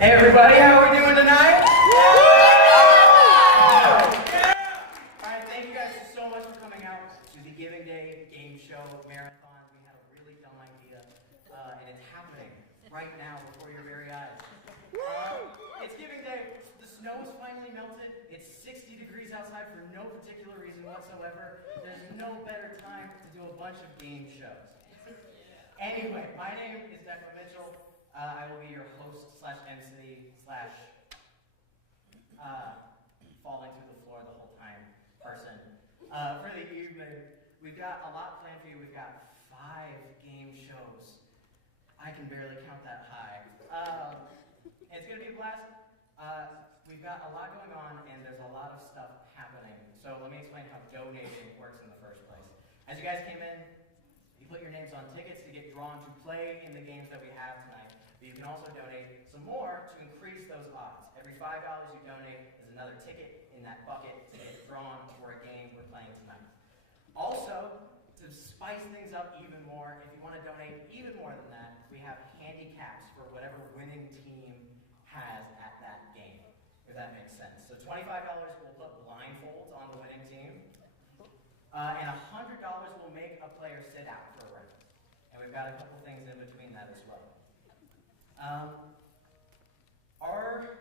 Hey everybody, how are we doing tonight? Alright, thank you guys so much for coming out to the Giving Day Game Show Marathon. We had a really dumb idea, and it's happening right now before your very eyes. It's Giving Day, the snow is finally melted, it's 60 degrees outside for no particular reason whatsoever. There's no better time to do a bunch of game shows. Anyway, my name is Declan Mitchell. I will be your host / MC / falling through the floor the whole time person for the evening. We've got a lot planned for you. We've got 5 game shows. I can barely count that high. It's going to be a blast. We've got a lot going on, and there's a lot of stuff happening. So let me explain how donating works in the first place. As you guys came in, you put your names on tickets to get drawn to play in the games that we have tonight. But you can also donate some more to increase those odds. Every $5 you donate is another ticket in that bucket to get drawn for a game we're playing tonight. Also, to spice things up even more, if you want to donate even more than that, we have handicaps for whatever winning team has at that game, if that makes sense. So $25 will put blindfolds on the winning team, and $100 will make a player sit out for a round. And we've got a couple things in between that as well. Our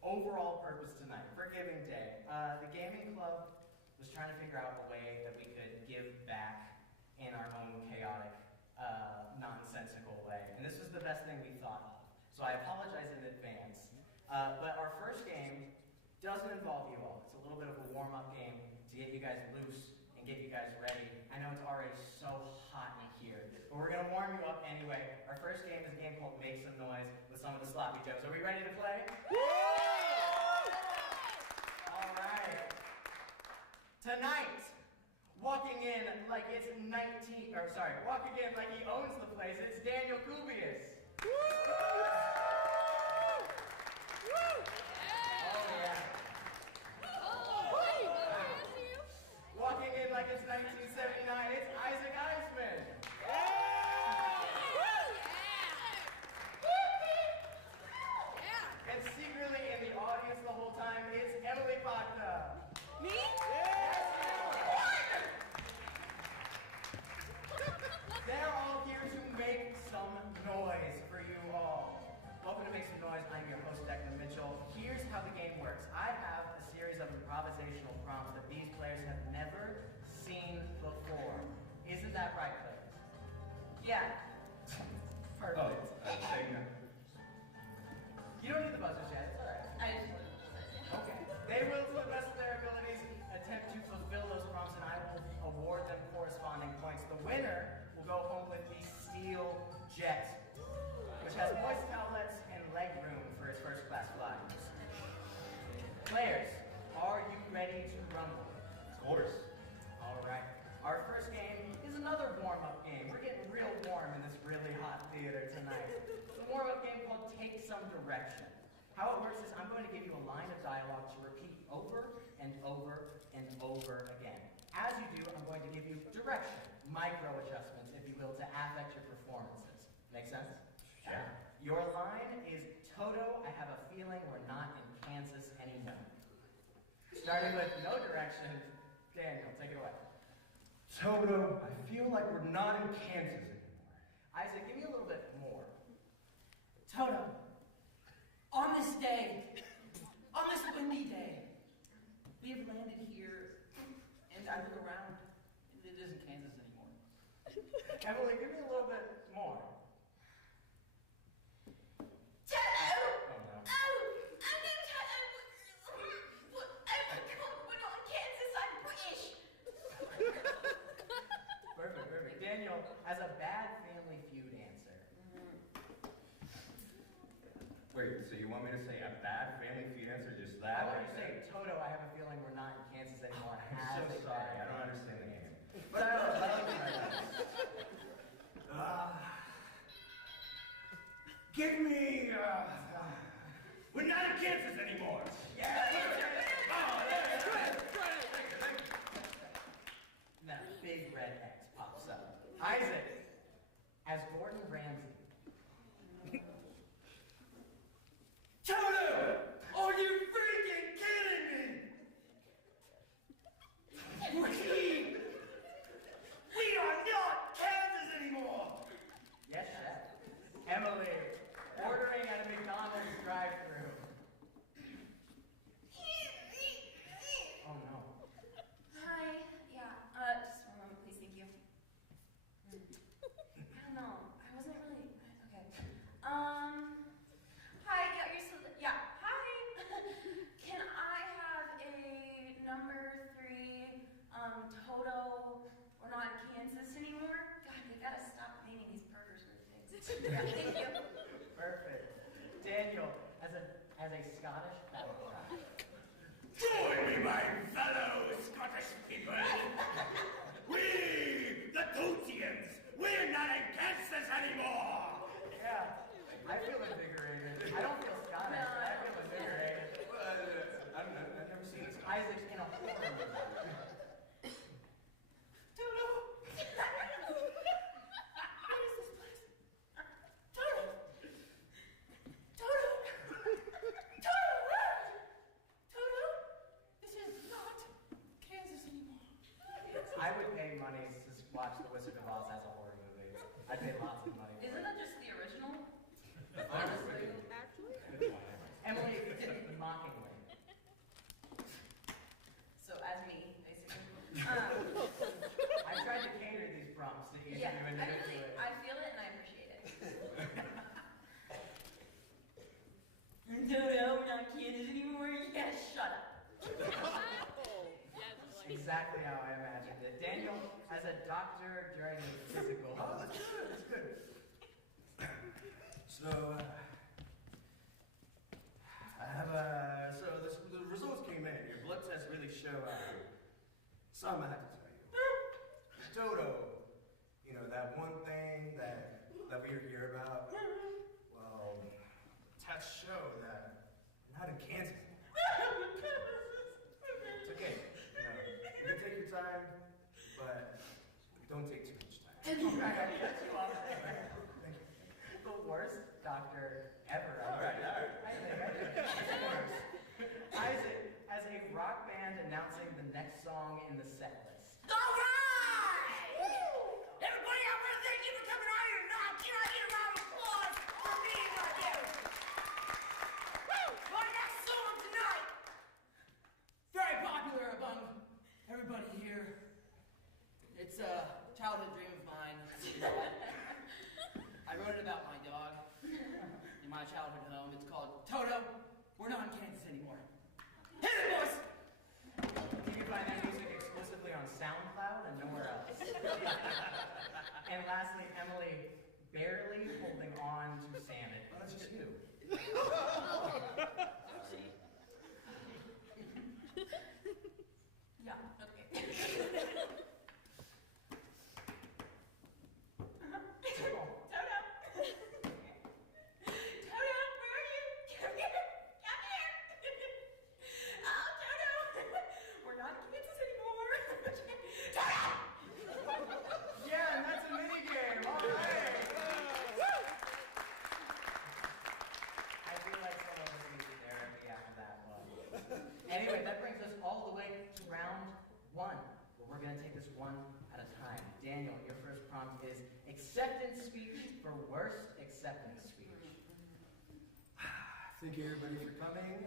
overall purpose tonight for Giving Day, the Gaming Club was trying to figure out a way that we could give back in our own chaotic, nonsensical way. And this was the best thing we thought of. So I apologize in advance. But our first game doesn't involve you all. It's a little bit of a warm-up game to get you guys loose and get you guys ready. I know it's already so hot in here, but we're going to warm you up anyway. Our first game is a game called Make Some Noise with some of the sloppy jokes. Are we ready to play? All right. Tonight, walking in like it's walking in like he owns the place, it's Daniel Kubius. Walking in like it's 1979, it's Isaac Eisman. And secretly in the audience the whole time, it's Emily Patna. Me? Yes, they're all here to make some noise for you all. Welcome to Make Some Noise. I'm your host, Declan Mitchell. Here's how the game works. I have a series of improvisational prompts that these players have never seen before. Isn't that right, players? Yeah. Perfect. You don't need the buzzers yet. It's all right. Okay. They will, to the best of their abilities, attempt to fulfill those prompts, and I will award them corresponding points. The winner will go home with the Steel Jet, which has moist towelettes and leg room for its first class flight. Players, are you ready to rumble? Of course. All right. Our first game is another warm-up game. We're getting real warm in this really hot theater tonight. It's a warm-up game called Take Some Direction. How it works is I'm going to give you a line of dialogue to repeat over and over and over again. As you do, I'm going to give you direction, micro-adjustments, if you will, to affect your performances. Make sense? Sure. Your line is, Toto, I have a feeling we're not in Kansas anymore. Starting with no direction, Daniel, take it away. Toto, I feel like we're not in Kansas anymore. Isaac, give me a little bit more. Toto, on this day, on this windy day, we have landed here, and I look around, and it isn't Kansas anymore. Emily, give me a little bit more. Toto! Oh, no. Oh, I'm in Toto. Oh my God, we're not in Kansas, I'm British. Perfect. Daniel, as a bad Family Feud answer. Wait, so you want me to say a bad Family Feud answer, just I that? want you to say, Toto, I have a feeling we're not in Kansas anymore. I'm so sorry, I don't understand the game. But I like it. Give me, we're not in Kansas anymore. Yeah! Oh, yeah. That big red X pops up. Isaac, as Gordon Ramsay. Yeah. Thank you. Perfect. Daniel, as a Scottish background. Join me, my fellow Scottish people. We, the Tootians, we're not in Kansas anymore. Yeah, I feel invigorated. I don't feel Scottish, but I feel invigorated. I've never seen this. Isaac's in a horror movie. Toto! What is this place? Toto! Toto! Toto! Toto! This is not Kansas anymore. I would pay money to watch The Wizard of Oz as a horror movie. I'd pay lots of money for Isn't it. that just the original? Honestly. Emily did it mockingly. So as me, basically. I tried to cater these prompts to each Yeah, of you individually. I feel it and I appreciate it. Toto, we're not Kansas anymore. Yeah, shut up. Exactly how I imagined it. Daniel, as a doctor during the physical. Oh, that's good. That's good. So, I have the results came in. Your blood test really show some I have to tell you. Toto, you know, that one thing that we hear about, well, tests show that you're not in Kansas. It's okay. You know, you can take your time, but don't take too much time. I cut you off there. Thank you. The worst doctor ever. All right. I think. Isaac, as a rock band announcing the next song in the set list. All right! Everybody, I want to thank you for coming out here tonight. Can I get a round of applause for being out there? My next song tonight, very popular among everybody here. It's a childhood dream of mine. I wrote it about my dog in my childhood home. It's called Toto. We're not in Kansas anymore. Hit it, boys! You can find that music exclusively on SoundCloud and nowhere else. And lastly, Emily, barely holding on to salmon. Oh, that's just you. Yeah, okay. Cool. Toto! Toto, where are you? Come here! Come here! Oh, Toto! We're not in Kansas anymore! Toto! Yeah, and that's a minigame. All right. I feel like some of us needed therapy after that one. Anyway, that brings us all the way to round one, where we're going to take this one at a time. Daniel, your first prompt is acceptance speech for worst acceptance speech. Thank you, everybody, for coming.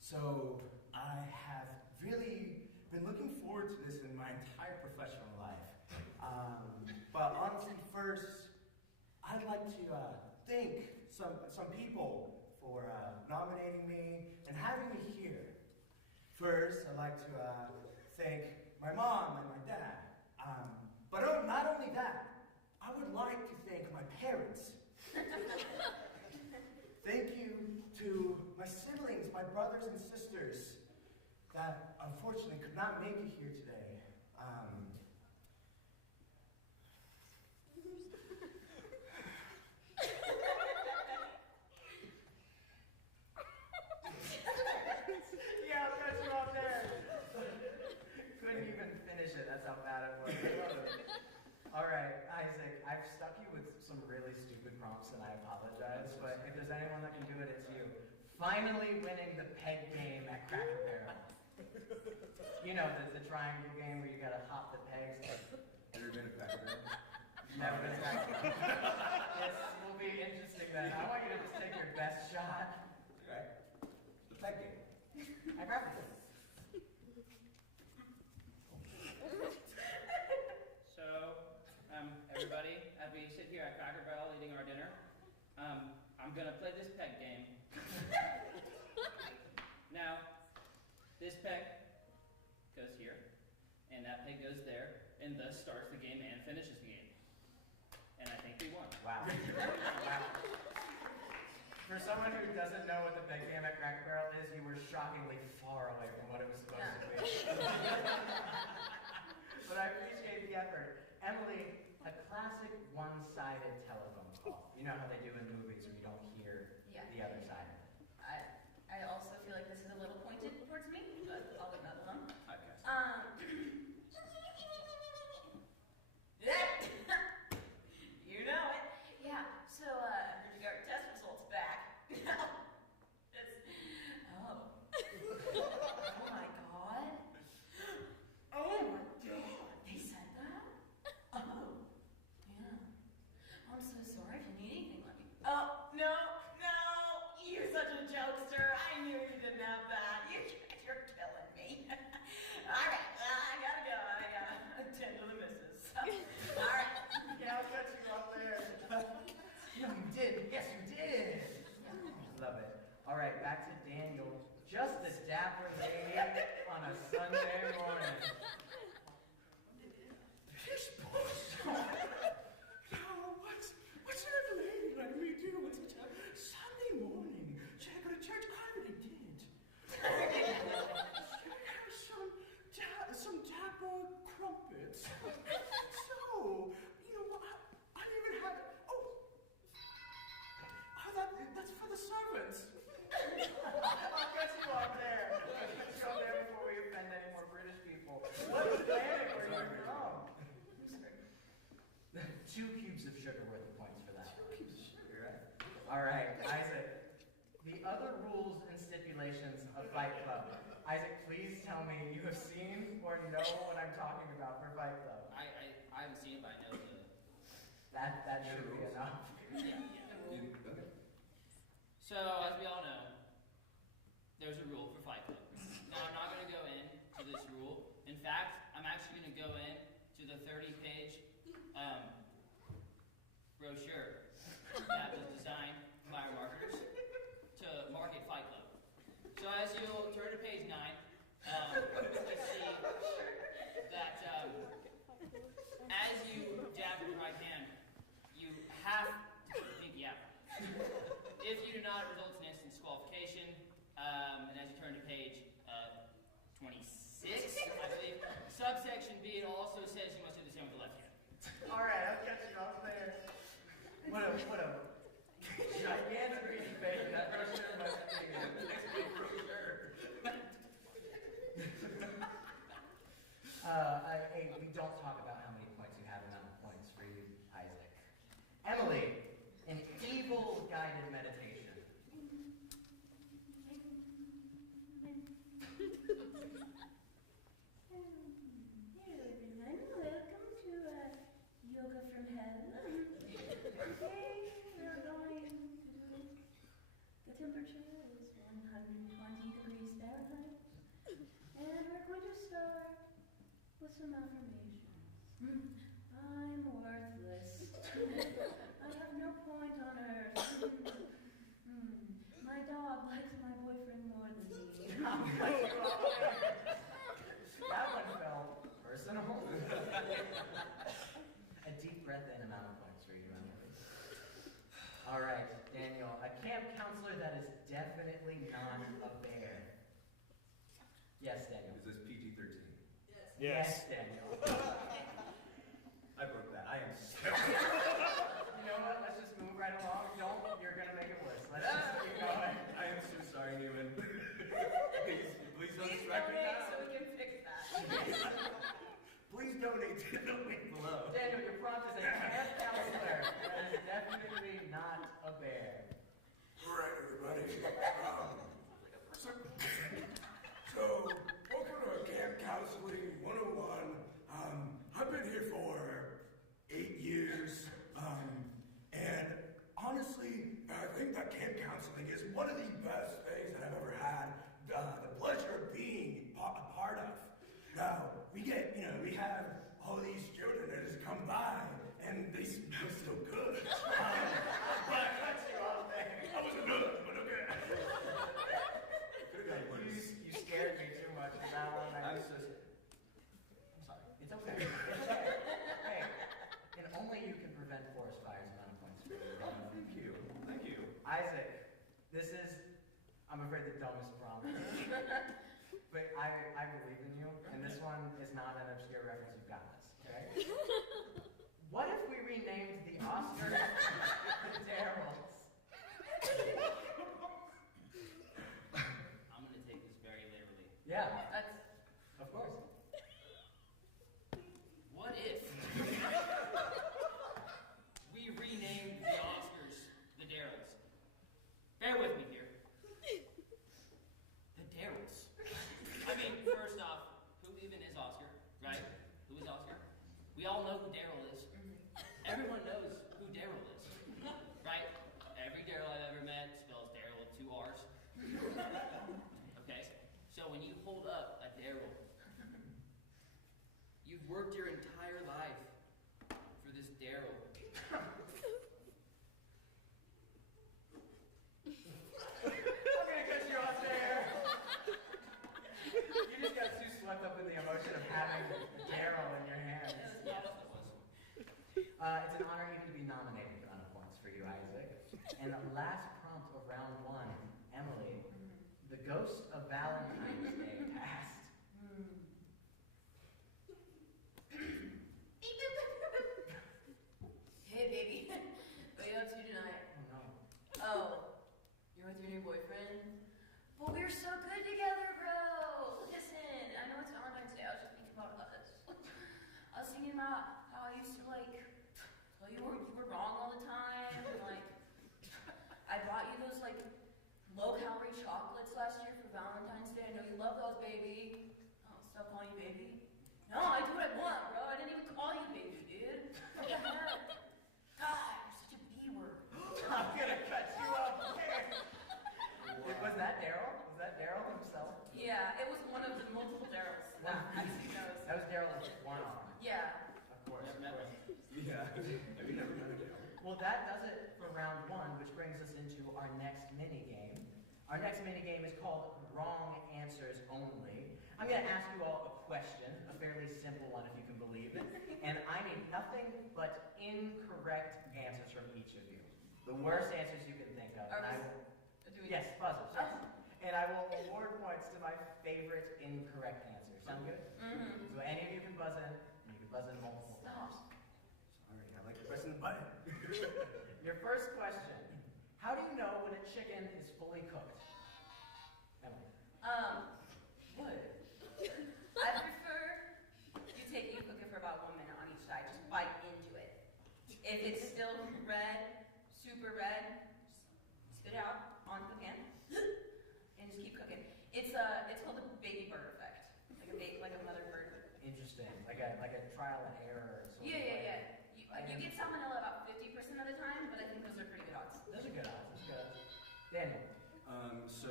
So I have really been looking forward to this in my entire professional life. But honestly, first, I'd like to thank some people for nominating me and having me here. First, I'd like to thank my mom and my dad. But not only that, I would like to thank my parents. Thank you to my siblings, my brothers and sisters that unfortunately could not make it here today. Yeah, I'll cut you off there. Couldn't even finish it. That's how bad it was. All right, Isaac, I've stuck you with some really stupid prompts, and I apologize. But if there's anyone that can do it, it's you. Finally winning the peg game at Cracker Barrel. You know, the triangle game where you gotta hop the pegs. Ever been to Cracker Barrel? Never been to Cracker Barrel. This will be interesting then. I want you to just take your best shot. Right. The peg game. I grabbed it. So, everybody, as we sit here at Cracker Barrel eating our dinner, I'm gonna play this peg game. Now, this peg goes here, and that peg goes there, and thus starts the game and finishes the game. And I think we won. For someone who doesn't know what the big game at Cracker Barrel is, you were shockingly far away from what it was supposed to be. But I appreciate the effort. Emily, a classic one-sided telephone call. You know how they do in movies where you don't hear the other side of it. I also feel like this is a little pointed towards me, but I'll leave that alone. Okay. You know it. Yeah, so, did you get your test results back? Oh my god. Oh my god. They said that? Oh. Yeah. I'm so sorry. If you need anything, let me. Oh, no. You're such a jokester. I knew you didn't have that. You're killing me. Alright, I gotta go. I gotta attend to the missus. Alright. Yeah, I'll cut you off there. No, you did. Yes, you did. Love it. All right, back to Daniel. Just a dapper lady on a Sunday morning. Pish posh! What's an old lady like me do on such a Sunday morning? Should I go to church? I already did. Should I have some dapper crumpets? So, you know what? I didn't even have it. That's for the servants. I'll cut you off there. I'll cut you off there before we offend any more British people. What planet were you from? 2 cubes of sugar worth of points for that. 2 cubes of sugar, right? All right, Isaac. The other rules and stipulations of Fight Club. Isaac, please tell me you have seen or know what I'm talking about for Fight Club. I haven't seen it, but I know the. That should be enough. Yeah. Okay. So, as we all know, there's a rule for Fight Club. Now, I'm not going to go into this rule. In fact, I'm actually going to go in to the 30-page brochure that was designed by our marketers to market Fight Club. So, as you'll turn to page 9, you see that as you jab with your right hand, you have to put the pinky out. If you do not, it results in instant disqualification. And as you turn to page 26, I believe, subsection B, it also says you must do the same with the left hand. All right, I'll catch you off there. What a gigantic piece of bacon. That brochure must be the next big brochure. We don't talk about how many points you have, amount of points for you, Isaac. Emily, an evil guided meditation. Hello everyone, welcome to Yoga from Hell. Today we're going to the temperature is 120 degrees Fahrenheit, and we're going to start with some affirmations. I'm worthless. I have no point on earth. My dog likes my boyfriend more than me. That one felt personal. A deep breath in, amount of points for you, Emily. All right, Daniel, a camp counselor that is definitely not a bear. Yes, Daniel. Is this PG-13? Yes, Daniel. I broke that. I am so You know what? Let's just move right along. You're gonna make it worse. Let's just keep going. I am so sorry, Newman. Please don't Please strike me donate down. so we can fix that. Please donate to the link below. Daniel, your prompt is a camp counselor that is definitely not a bear. All right, everybody. So, welcome to Camp Counseling 101. I've been here for 8 years, and honestly, I think that camp counseling is one of the best things that I've ever had the pleasure of being a part of. Now, we have all these children that just come by, and they smell so good. But I cut you off there. I wasn't good, but okay. You scared me too much with that one. I'm sorry. It's okay. It's okay. Hey, and only you can prevent forest fires, amount of points for you. afraid the dumbest promise. But I believe in you, and this one is not an obscure reference. You've got this, okay? What if we renamed the Oscars the Darryls? I'm gonna take this very literally. Yeah, That's of course. What if we renamed the Oscars the Darryls? Bear with me here. The Darryls. I mean, first off, who even is Oscar, right? Who is Oscar? We all know who Daryl is. Everyone knows who Daryl is, right? Every Daryl I've ever met spells Daryl with 2 R's. Okay? So when you hold up a Daryl, you've worked your entire life for this Daryl. I'm gonna cut you off there. You just got too swept up in the emotion of having Daryl in your hands. Yes, it was. It's an honor even to be nominated on points for you, Isaac. And the last prompt of round 1, Emily, the ghost of Valentine's Day passed. Hey, baby. What are you up to tonight? Oh no. Oh, you're with your new boyfriend? Well, we're so good together, bro. Listen, I know it's Valentine's Day. I was just thinking about us. I was thinking about how I used to, like, tell you were wrong all the time. And, like, I bought you those, like, low-calorie chocolates last year for Valentine's Day. I know you love those, baby. Oh, stop calling you baby. No, I do what I want, bro. I didn't even call you baby, dude. What the heck? God, you're such a B-word. I'm gonna cut you off there. Was that Daryl? Was that Daryl himself? Yeah, it was one of the multiple Daryls. Actually, knows. That was Daryl with 1 arm. Yeah. Of course. Never met one. Yeah. Have you never met a Daryl? Well, that does it for round 1, which brings us into our next mini game. Our next mini game is called Wrong Answers Only. I'm going to ask you all a question, a fairly simple one if you can believe it, and I need nothing but incorrect answers from each of you. The worst answers you can think of. Are And I we will, doing yes, buzzers. Yes. Oh. And I will award points to my favorite incorrect answer. Sound good? Mm-hmm. So any of you can buzz in, and you can buzz in multiple times. Sorry, I like pressing the button. Your first question. How do you know when a chicken is fully cooked? Emily. Wood. I prefer you cook it for about 1 minute on each side. Just bite into it. If it's still red, super red, just spit it out onto the pan and just keep cooking. It's called the baby bird effect, like a mother bird. Interesting. Like a trial and error. Sort of Yeah. way. You get salmonella about 50% of the time, but I think those are pretty good odds. Those are good odds. That's good odds. Daniel. So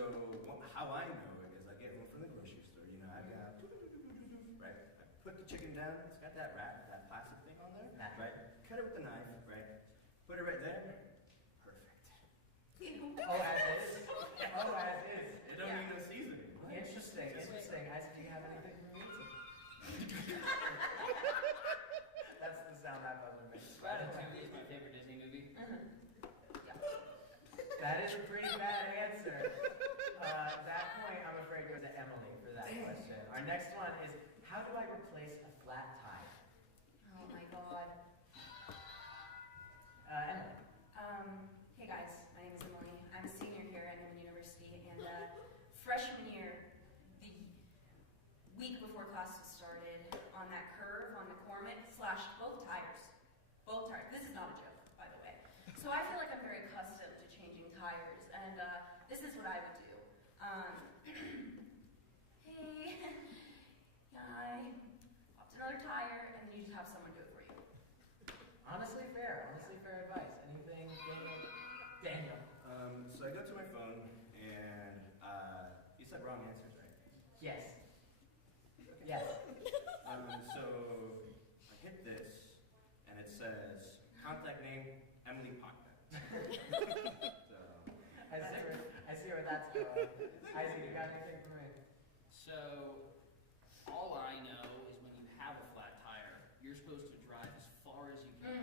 how I know it is I get one from the grocery store. You know, I've got, right? I put the chicken down. It's got that wrap, that plastic thing on there, right? Cut it with the knife, right? Put it right there. Perfect. Oh, as is. Oh, as is. It don't need no seasoning. Interesting. Interesting. Isaac, do you have anything for me? That's the sound that buzzer makes. Ratatouille is my favorite Disney movie. That is a pretty bad answer. That point, I'm afraid, goes to Emily for that question. Our next one is, how do I replace a flat tire? Oh my god. Emily. Hey guys, my name is Emily. I'm a senior here at Newman University, and freshman year, the week before classes started, on that curve on McCormick, slashed both tires. Both tires. This is not a joke, by the way. So I feel like I'm very accustomed to changing tires, and this is what I would do. Hey, I popped another tire, and then you just have someone do it for you. Honestly fair advice. Anything, Daniel? So I go to my phone and you said wrong answers, right? Yes. Yes. So I hit this and it says contact name Emily Pockman. So I see where that's going. Isaac, you got anything for me? So, all I know is when you have a flat tire, you're supposed to drive as far as you can.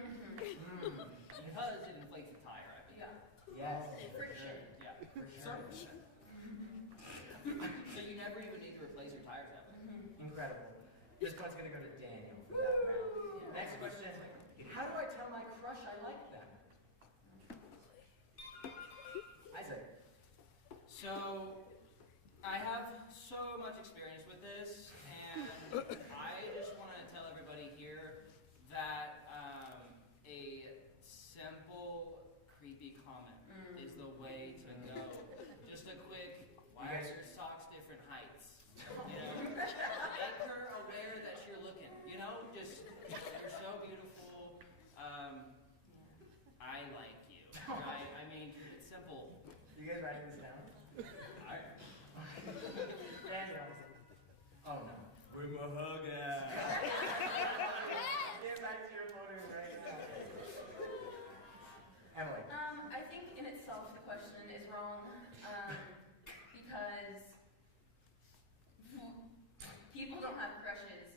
Because it inflates the tire, I think. Yeah. Yes. Friction. Yeah. For sure. So, So, I have so much experience with this, and I just want to tell everybody here that a simple, creepy comment is the way to go. Just a quick, why are your socks different heights? You know, make her aware that you're looking. You know, just you're so beautiful. I like you. I mean, keep it simple. You guys writing this down? Daniel. Oh no. Where my hug at? Get back to your photos right now. Emily. I think in itself the question is wrong, because people don't have crushes.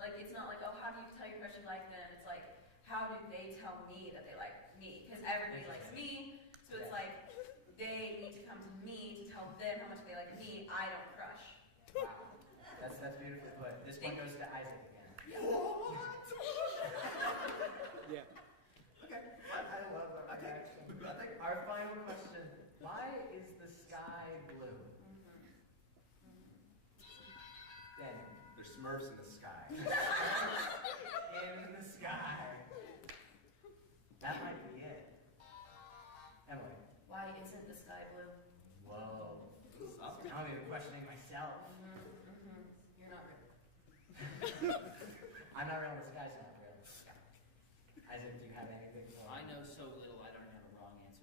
Like, it's not like, oh, how do you tell your crush you like them? It's like, how do they tell me that they like me? Because everybody likes me, so it's like, they need to come to me to tell them how much they like me. I don't crush. Wow. That's beautifully put. This one goes to Isaac again. What? Yeah. Okay. I love that reaction. I think our final question, why is the sky blue? Daniel. There's Smurfs in the sky. In the sky. That might be it. Emily. Why isn't the sky blue? Whoa. I'm even questioning myself. You're not real. I'm not real, the sky's not real. Isaac, do you have anything for I know so little, I don't have a wrong answer.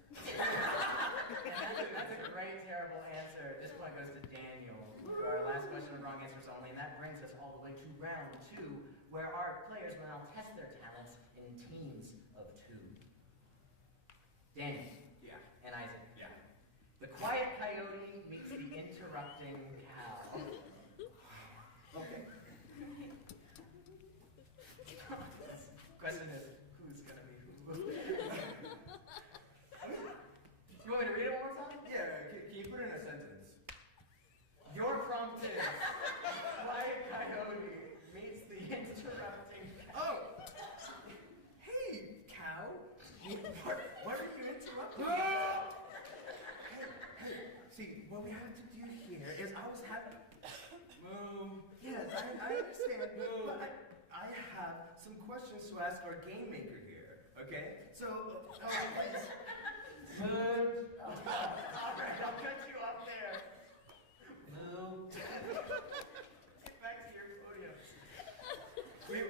That's a great, terrible answer. This point goes to Daniel for our last question with wrong answers only, and that brings us all the way to round 2, where our players will now test their talents in teams of 2. Daniel. Yeah. And Isaac. Yeah. The quiet coyote meets the interrupting cow. Okay. Question is, who's gonna be who? You want me to read it one more time? Yeah, can you put it in a sentence? Your prompt is, quiet coyote meets the interrupting cow. Oh! Hey, cow! Why are you interrupting me? Hey, see, what we have to do here is I was having... Moo. Yes, I understand, but I have some questions to ask our game maker here, okay? So, please. Alright, I'll cut you up there. Moo. Get back to your podiums. We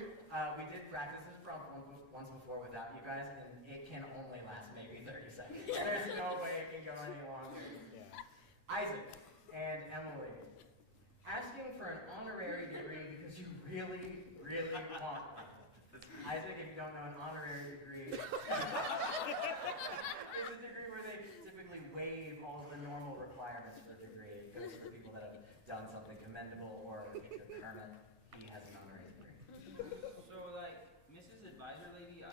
did practice this prompt once before without you guys, and it can only last maybe 30 seconds. There's no way it can go any longer. Yeah. Isaac and Emily, asking for an honorary degree because you really, really want one. Isaac, if you don't know, an honorary degree is a degree where they typically waive all of the normal requirements for a degree. It goes for people that have done something commendable or Mr. Kermit, he has an honorary degree. So, like, Mrs. Advisor Lady, I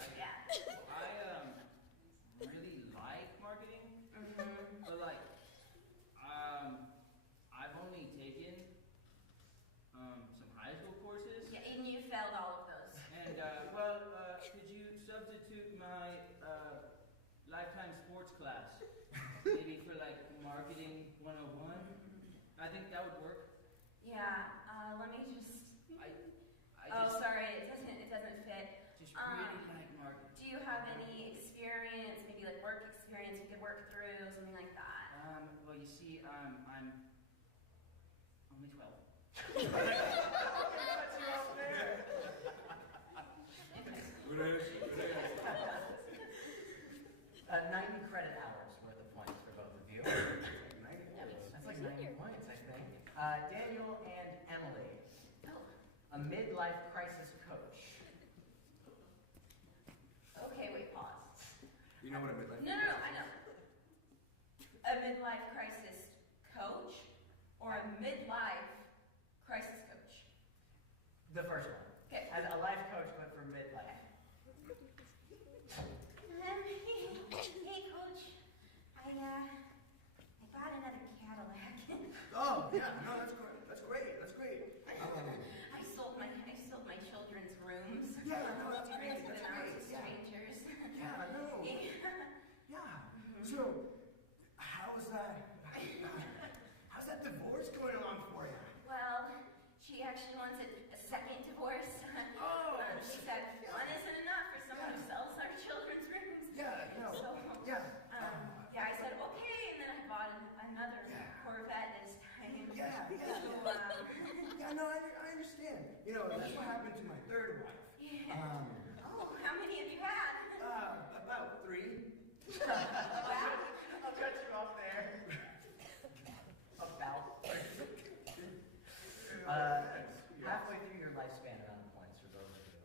really like marketing, but like, I've only taken some high school courses. Yeah, and you failed all of those. And could you substitute my lifetime sports class, maybe for like marketing 101? I think that would work. Yeah, let me just... I Oh, just, sorry, it doesn't fit. just really like marketing. Do you have any experience, maybe like work experience we could work through, something like that? Well, you see, I'm only 12. Cut you up there. 90 credit hours worth of points for both of you. That's like 90 points, I think. Daniel and Emily. A midlife crisis coach. Okay, wait, pause. You know what a midlife No, I know. A midlife crisis coach or a midlife crisis coach? The first one. Okay. As a life coach, but for midlife. Hey, coach. I got another Cadillac. Oh, yeah, no, that's great. That's great. That's great. I sold my children's rooms. Yeah, no, that's great. Rented That's them out great. to strangers. Yeah, no. Yeah. Yeah. So, how is understand. You know, that's what happened to my third wife. Yeah. Oh, how many have you had? About 3. Wow. I'll cut you off there. About. Halfway through your lifespan around the points for both of you.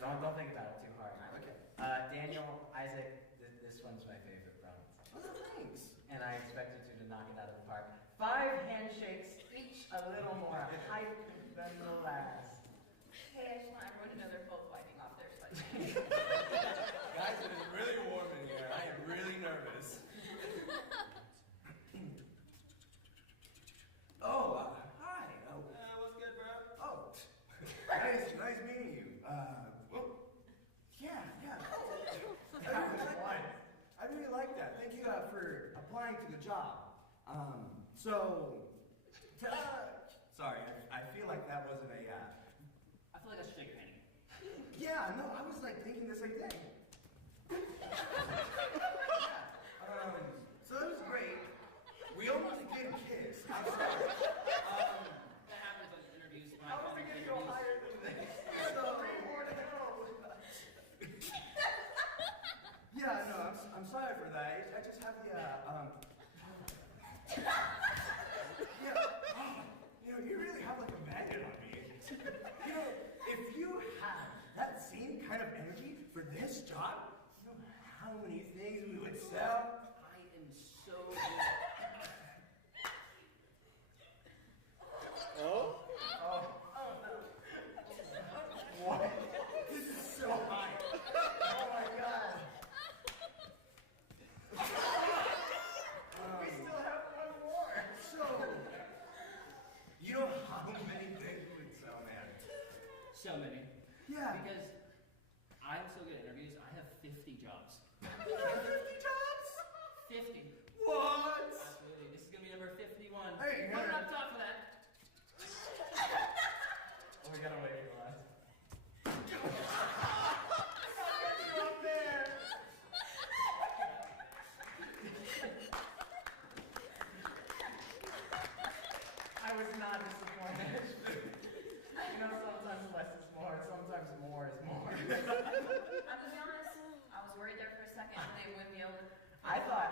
Don't think about it too hard. Okay. Daniel, Isaac, this one's my favorite, bro. Oh, thanks. And I expected you to knock it out of the park. 5 handshakes, each a little more hype than the last. Hey, I just want everyone to know they're both wiping off their sweat. Guys, it is really warm in here. I am really nervous. Oh, hi. What's good, bro? Oh, nice meeting you. Well, yeah. I really like that. Thank you for applying to the job. Sorry, I feel like that wasn't a, I feel like I should shake your hand. yeah, no, I was like thinking the same thing. So that was great. We almost did kiss. I'm sorry. That happens on interviews. When I How was it going to go higher than this? So, More to go. yeah, no, I'm sorry for that. I just have the, yeah, you really have like a magnet on me. If you had that same kind of energy for this job, you know how many things we would sell? I am so good. Oh, what? This is so high. Oh my god. We still have one more. So, you know how many things we would sell, man? So many. Yeah. Because I'm so good at interviews, I have 50 jobs. 50 jobs? 50. What? Absolutely. This is going to be number 51. Hey, Coming up top for that. Oh, we gotta wait for the last. I was not disappointed. You know, sometimes less is more, sometimes more is more. I'm gonna be honest, I was worried there for a second that they wouldn't be able to. I thought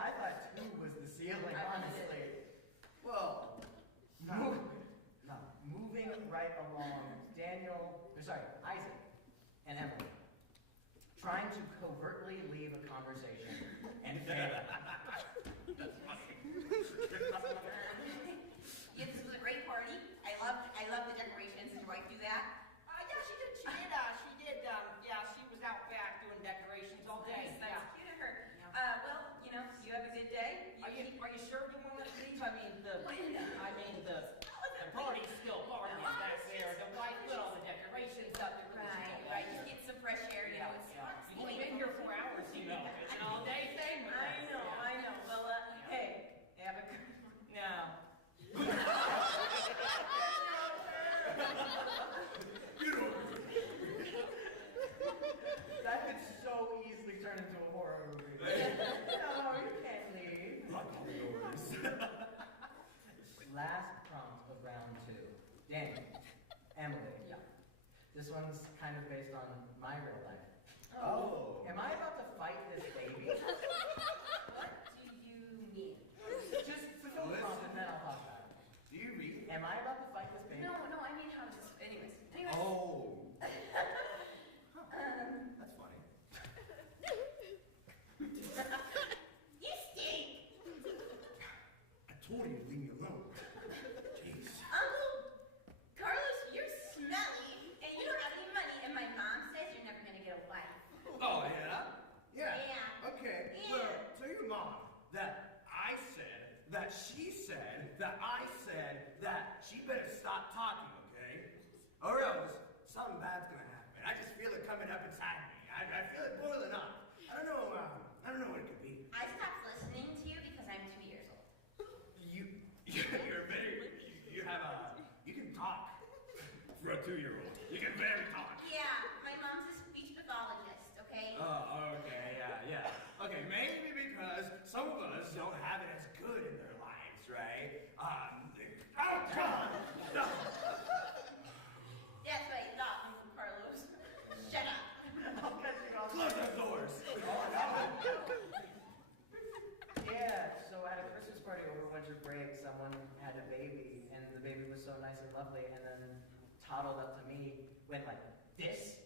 2 was the ceiling, I honestly. Well, moving right along, Isaac and Emily, trying to covertly leave a conversation and fail. Yeah, this was a great party. I loved the decorations. Did your wife do that? Yeah, she did. Yeah, she was out back doing decorations all day. Nice, that's Yeah. cute of her. Well, you have a good day. Are you sure you want to leave? I mean, the party's still partying back there. The wife put all the decorations up. Right. Just get some fresh air. It's You've only been here 4 hours, It's an all-day thing. I know. lovely, and then toddled up to me, went like this,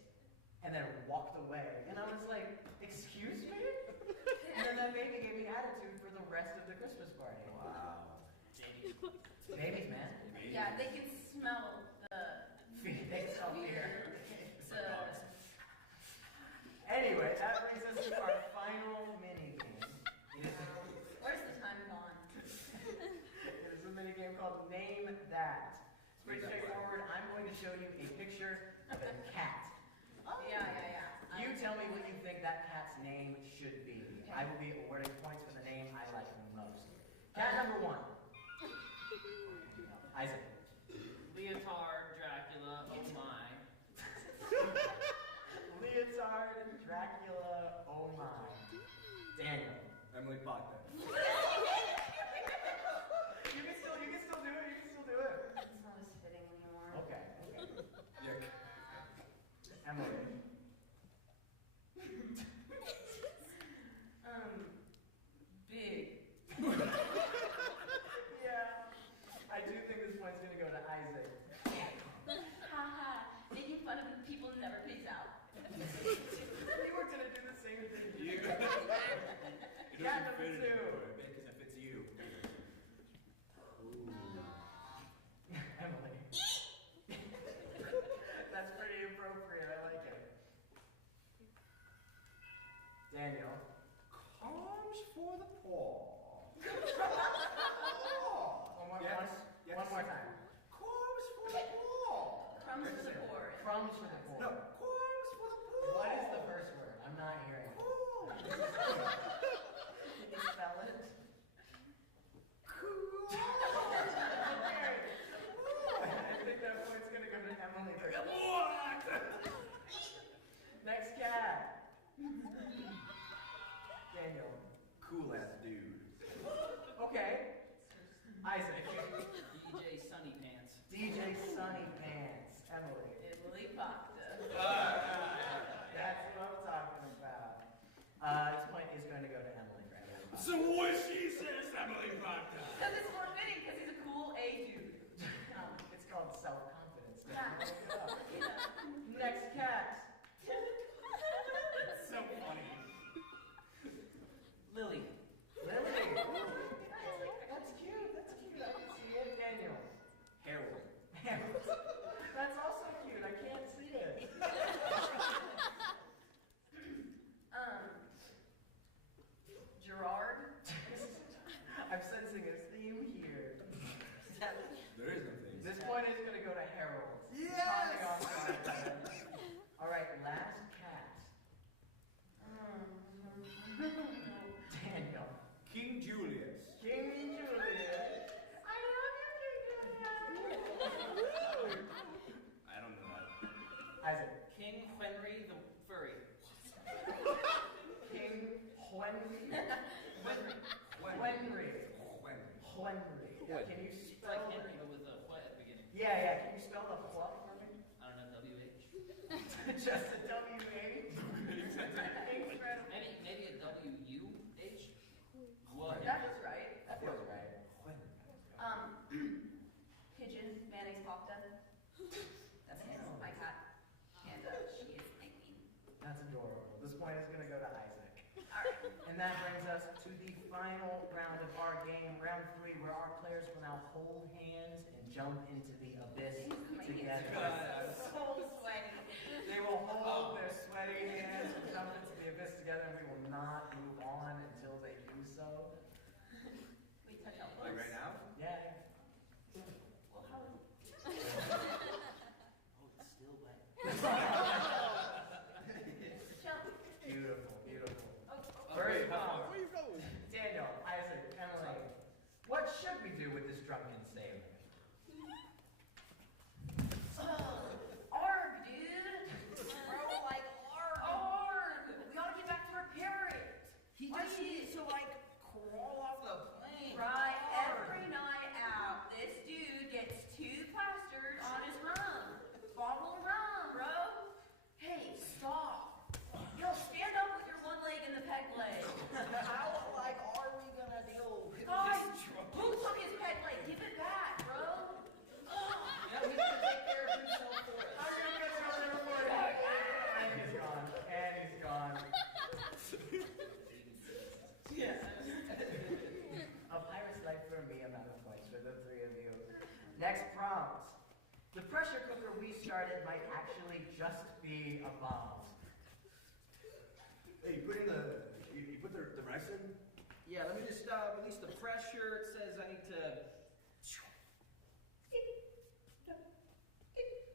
and then walked away. And I was like, excuse me? And then that baby gave me attitude for the rest of the Christmas party. Wow. Babies, man. Yeah, they can smell the They smell fear. the Anyway, that brings us to our final mini game. where's the time gone? It is a mini game called Name That. It's pretty straightforward. I'm going to show you a picture of a cat. Yeah. You tell me what you think that cat's name should be. I will be awarding points for the name I like the most. Cat number 1. Isaac. Leotard, Dracula, oh my. Leotard, Dracula, oh my. Daniel. Emily Potter. You can still do it. It's not as fitting anymore. Okay. Yuck. Emily. Big. Yeah. I do think this point's gonna go to Isaac. Haha. Making fun of the people never pays out. We were gonna do the same thing. You. Cat number 2. Because if it's you. Emily. That's pretty appropriate. I like it. Daniel. Calms for the poor. One more Yes. time. Yes. One more time. Calms for the poor. Crumbs for the poor. Crumbs for the poor. No, calms for the poor. What is the first word? I'm not hearing it. Cool. Can you spell it? Cool. I think that point's gonna go to Emily. Next cat. Daniel. Cool ass dude. Okay. Isaac. DJ Sunny Pants. DJ Sunny Pants. Emily. Italy Pacta. That's what I'm talking about. This point is going to go to Emily. So what she says, Emily Potter. Because it's more fitting, because he's a cool A dude. It's called self-confidence. Yeah. Next cat. So funny. Lily. Lily. That's cute. I can see it. Daniel. Harold. That's also cute. I can't see it. Gerard. I'm sensing a theme here. There is no thing. This point is going to go to Harold. Yes! All right, last cat. Daniel. King Julius. King Julius. I love you, King Julius. I don't know that. Isaac. King Henry the Furry. King Henry. Henry. Henry. Can you It's spell like Henry, but with a what at the beginning. Yeah. Can you spell the what for me? I don't know, WH. Just a W-H? Incredible. Maybe a WUH? What? That was right. That feels right. Pigeon, mayonnaise pasta. That's his, my cat. And she is my queen. That's adorable. This point is going to go to Isaac. Alright. And that brings us to the final round of our game, round 3, where our players will now hold hands and jump into the abyss together. So sweaty. They will hold their sweaty hands and jump into the abyss together, and we will not move on until they do so. We touch elbows. Like right now? Yeah. Well, how? Oh, it's still wet. Jump. Beautiful. Oh. First off, Daniel, Isaac, Emily, what should we do with this drunken sailor? Oh. started might actually just be a bomb. Hey, you put the rice in? Yeah, let me just release the pressure. It says I need to...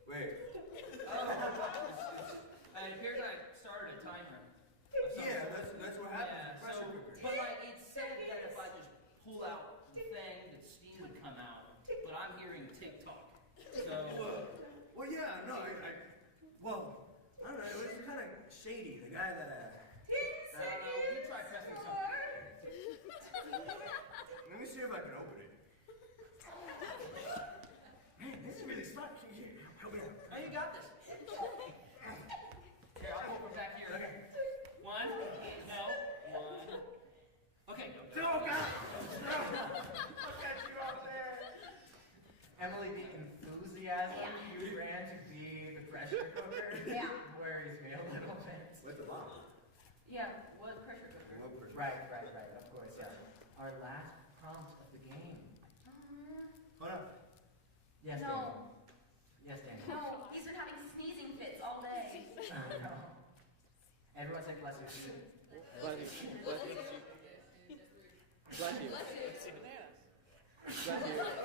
Wait. It appears I started a timer. Yeah, that's what happens. Yeah, Pressure so, cooker. but like it said that if I just pull out the thing, that steam would come out. But I'm hearing tick-tock. So... Well, yeah, no, I don't know, it was kind of shady, the guy that, you try pressing something. let me see if I can open it. Man, this is really stuck. Help me out. Oh, you got this. Here, I'll hold it back here. Okay. One. No. One. Okay. Oh, God! Look at you up there. Emily, the enthusiasm you ran to be the pressure cooker worries me a little bit. What's the bomb? Yeah, what pressure cooker? Right, of course, yeah. Our last prompt of the game. Hold on. Yes, No. Daniel. Yes, Daniel. No, he's been having sneezing fits all day. No. Everyone say bless you. Bless you. Bless you. Bless you. Bless you.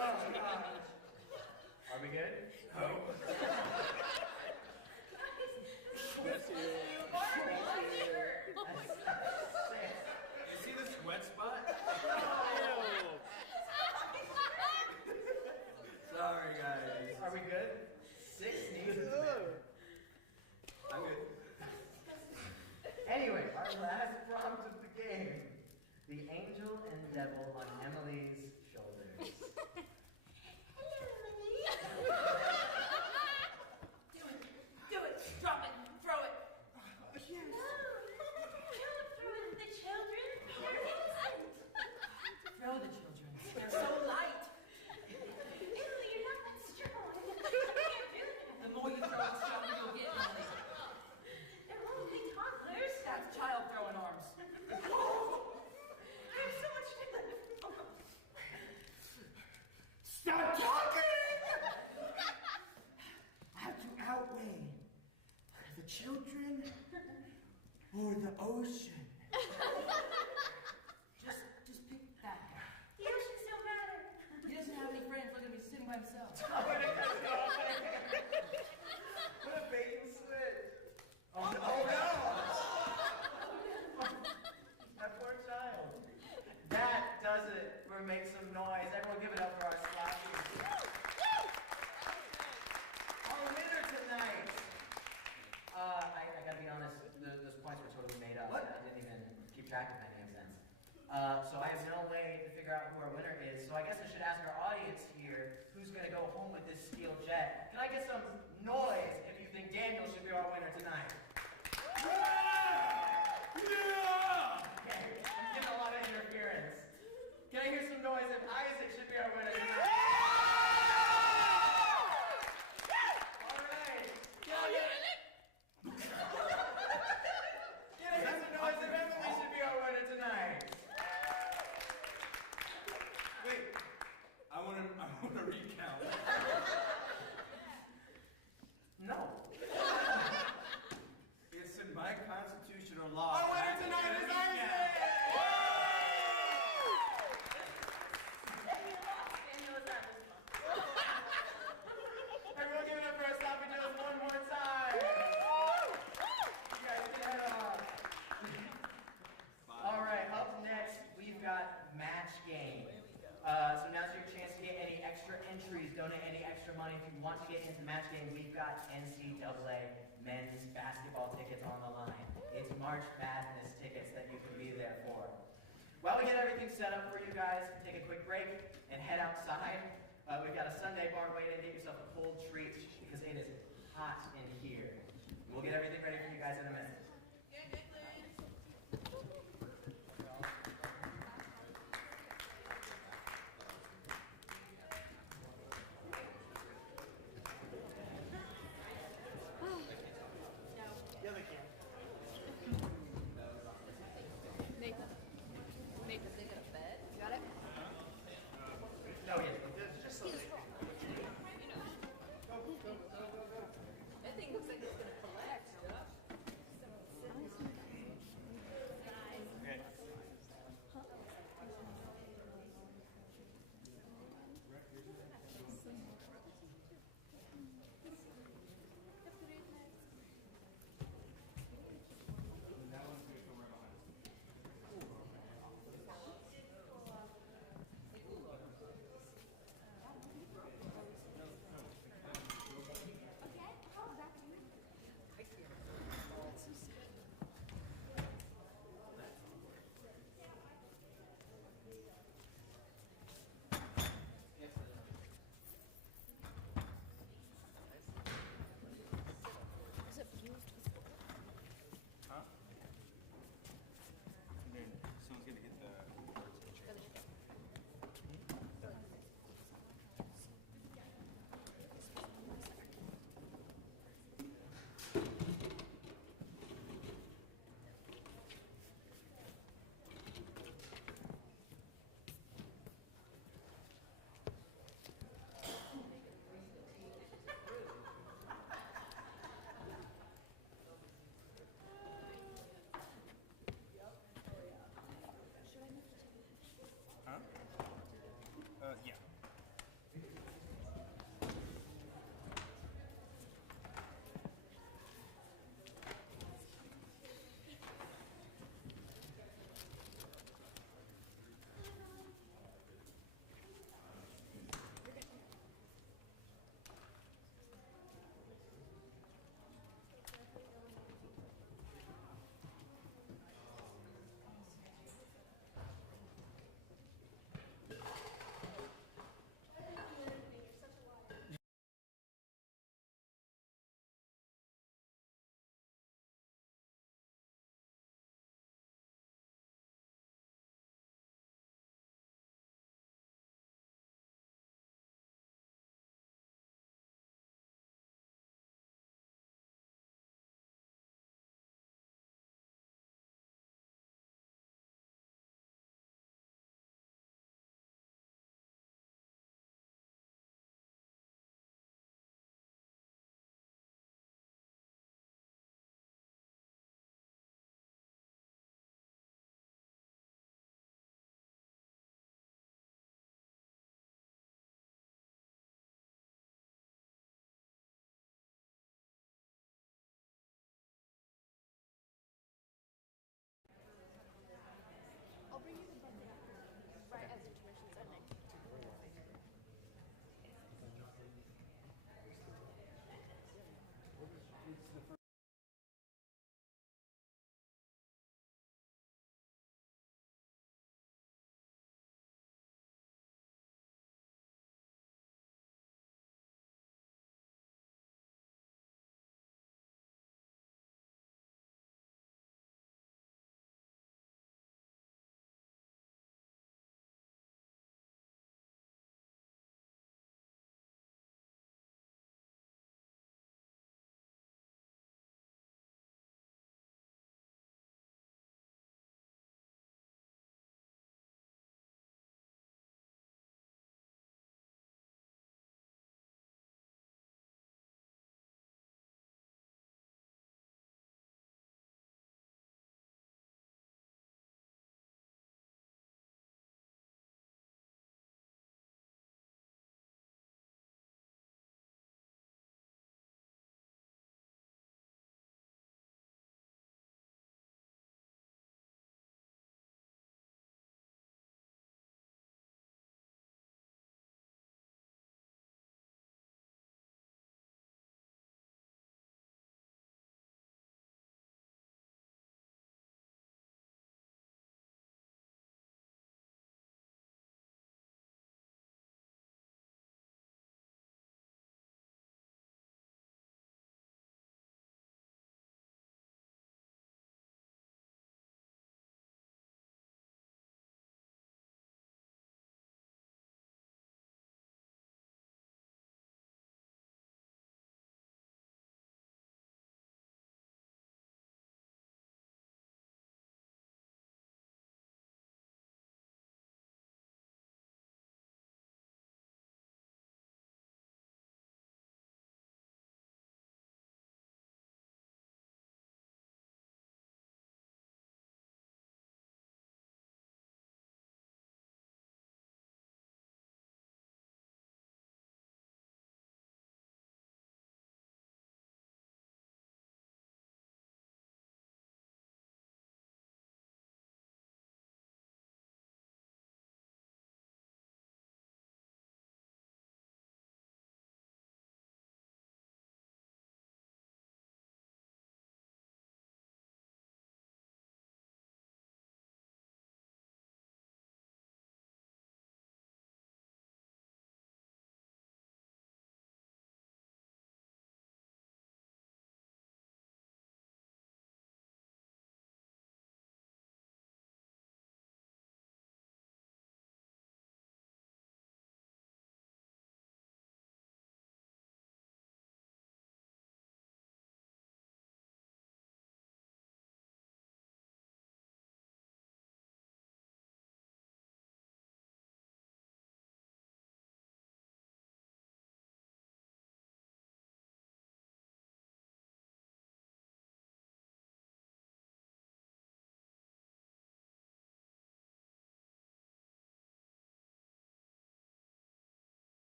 Oh, gosh. Are we good? No. Bless you. You see this wet spot? Sorry, guys. Are we good? 6 sneezes. I'm good. Anyway, our last prompt of the game. The angel and devil on Emily's shoulders. Do it. Drop it. Throw it. Yes. No, don't throw it at the children. They're innocent. Throw the children. They're so light. Emily, you're not that strong. You can't do that. The more you throw, the stronger you'll get, Emily. They're only toddlers. That's child throwing arms. I have so much to live for. Stop talking! I have to outweigh the children or the ocean. Just pick that guy. The ocean still matter. He doesn't have any friends. Look at him, he's sitting by himself. What a bait and switch. Oh no! That poor child. That does it for Make Some Noise. Everyone give it up for our slappies. Our winner tonight. I gotta be honest, those points were totally made up. What? I didn't even keep track of any of them. So I have no way to figure out who our winner is. So I guess I should ask our audience here who's gonna go home with this steel jet. Can I get some noise if you think Daniel should be our winner tonight? Yeah! Okay, I'm getting a lot of interference. Can I hear some noise if Isaac should be our winner tonight? All right. Can I hear some noise if Emily should be our winner tonight? Wait, I want to recount. No. It's in my constitutional law. Our winner tonight is Isaac! Everyone give it up for our sloppy joes one more time. You guys can head off. All right, up next we've got match game. So now's your chance to get any extra entries, donate any extra money. If you want to get into match game, we've got NCAA men's basketball tickets on the line. It's March Madness tickets that you can be there for. While we get everything set up for you guys, take a quick break and head outside. We've got a Sunday bar waiting. Get yourself a cold treat because it is hot in here. We'll get everything ready for you guys in a minute. Nathan, they got a bed. You got it? No, yeah, just so. He's wrong. Go, go, go, go, go.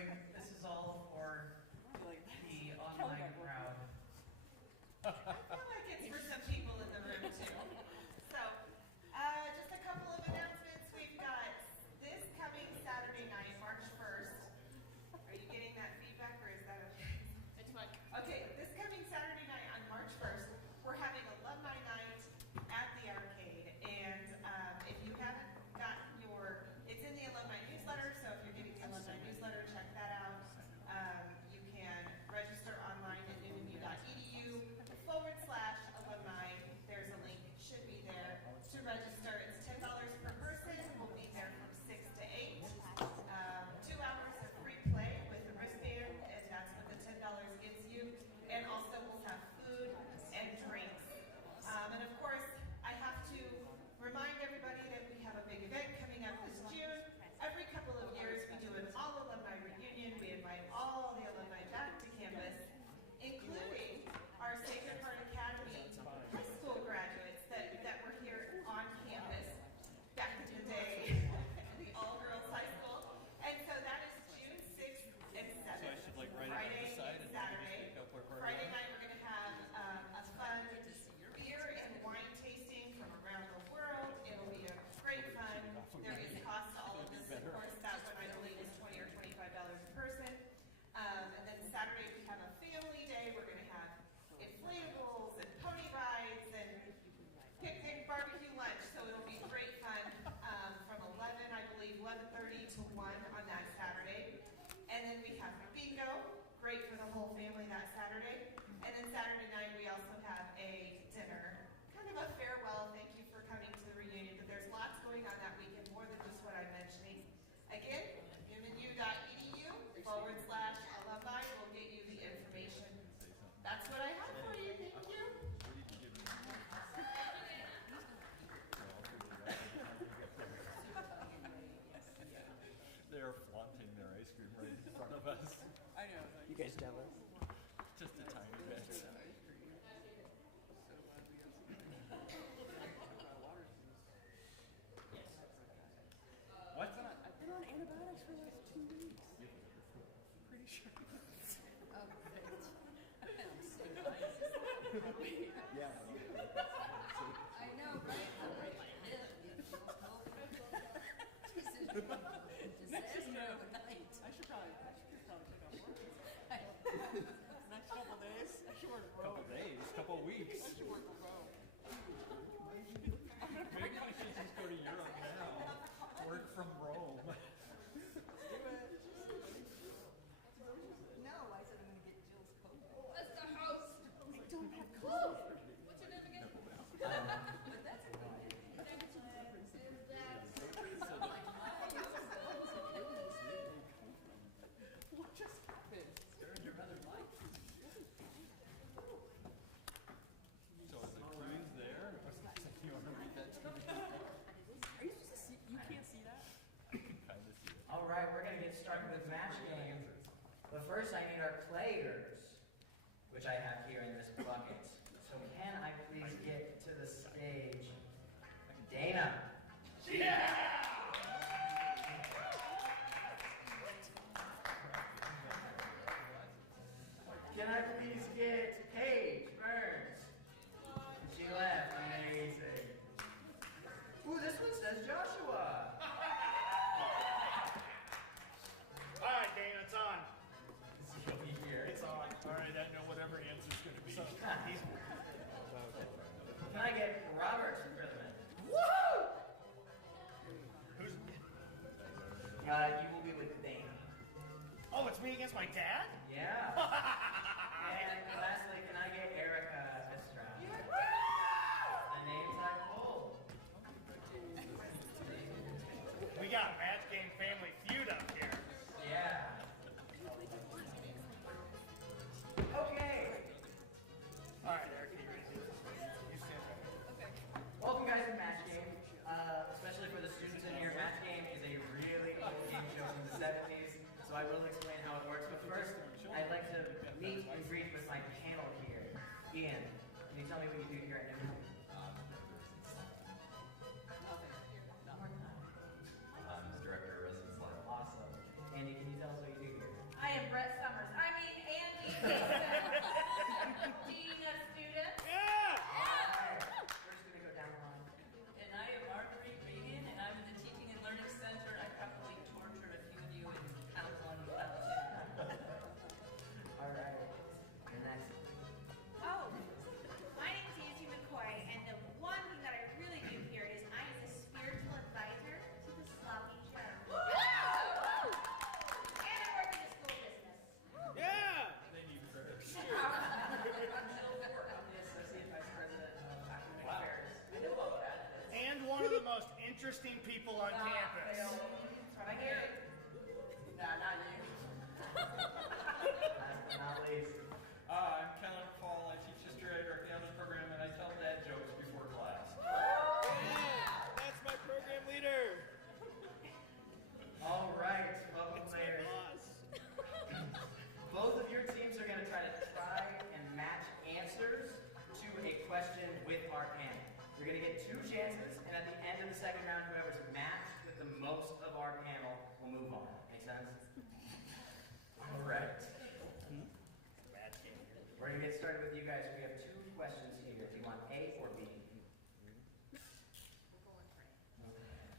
doing, this is all for the online crowd. I feel like it's for some people in the room too. So, just a couple of announcements. We've got this coming Saturday night, March 1st. Are you getting that feedback or is that okay? It's fine. Okay, this coming Saturday night on March 1st, we're having alumni night at the arcade. And if you haven't gotten it's in the alumni newsletter, so if you're getting the alumni newsletter, check that out. You can register online at newmanu.edu/alumni. There's a link, should be there to register. It's $10 per person. We'll be there from 6 to 8. 2 hours of free play with the wristband, and that's what the $10 gets you. And also we'll have food and drinks. And of course, I have to remind everybody that we have a big event coming up this June. Every couple of years, we do an all-alumni reunion. We invite all the alumni back to campus, including our Sacred Heart Academy high school graduates that were here on campus back in the day, the all-girls high school. And so that is June 6th and 7th, Friday and Saturday. Friday night, we're going to have a fun beer and wine tasting from around the world. It'll be a great fun. There is cost to all of this. Of course, that one I believe is $20 or $25 a person. And then Saturday we have a family day. We're going to have inflatables and pony rides and picnic barbecue lunch. So it'll be great fun from 11, I believe, 11:30 to 1 on that Saturday. And then we have bingo, great for the whole family that Saturday. And then Saturday night we also have a dinner, kind of a farewell. Thank you for coming to the reunion. But there's lots going on that weekend, more than just what I'm mentioning. Again, newmanu.edu/alumni will get you the information. That's what I have for you. Thank you. They're flaunting their ice cream right in front of us. I know. You guys jealous? Just a tiny bit. What? I've been on antibiotics for the last 2 weeks. Pretty sure. Oh, great. I'm so nice. Yeah. I know, right? I'm right my hip. Disaster of the night. I should probably take off work. Next couple days, I should work a row. Couple days, couple weeks. I should work a row. Maybe I should just go to Europe now. Work from Rome. Do it. No, I said I'm going to get Jill's coat. That's the house. I don't have clothes. What's your name again? But that's a good name. Can I get you reference? Is that... What just happened? Your mother likes you. So is the cruise there? You want to read that to me? Are you supposed to see? You can't see that? I can kind of see it. All right, we're going to get started with match game. But first, I need our players, which I have here in this bucket. So can I please get to the stage? Dana. Can I please get Paige Burns? She left. Amazing. Ooh, this one says Joshua. All right, Dana, it's on. Is he over here? It's on. All right, I know whatever answer's going to be. So, He's can I get Robert Fritman? Woo! Who's? You will be with Dana. Oh, it's me against my dad? Yeah. And lastly, can I get Erica Estrada? The names I pulled. We got Match Game Family Feud up here. Yeah. Okay. All right, Eric, you ready to do this? You stand right. Welcome, guys, to Match Game. Especially for the students in here, Match Game is a really old game show from the 70s, so I will explain how it works. But first, I'd like to meet and greet with my panel here. Ian, can you tell me what you do here at Newman? I'm director of residence life. Awesome. Andy, can you tell us what you do here? interesting people on campus. That's what I hear. Nah, not you. Last but not least. I'm Kellen Paul. I teach history at our campus program, and I tell dad jokes before class. Yeah, that's my program leader. All right, welcome That's my players. boss. Both of your teams are going to try and match answers to a question with our panel. You're going to get 2 chances, and at the end of the second round, whoever's matched with the most of our panel will move on. Make sense? All right. We're going to get started with you guys. We have 2 questions here. Do you want A or B?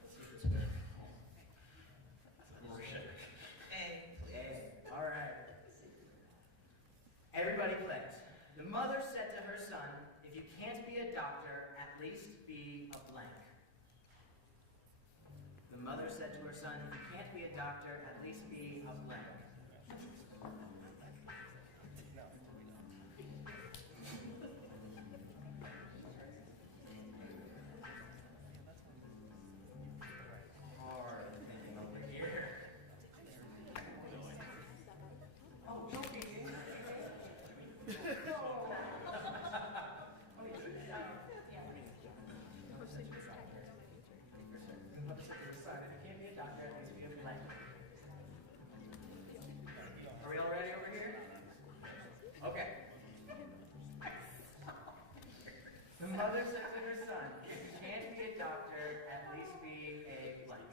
Let's see who's good. More shit. A. All right. Everybody plays. The mother said to her son, if you can't be a doctor, at least be a blank. The mother said to her son, if you can't be a doctor, at least be a blank. Hard thinking over here. Oh, no, baby. Are we all ready over here? Okay. The mother said to her son, if you can't be a doctor, at least be a blank.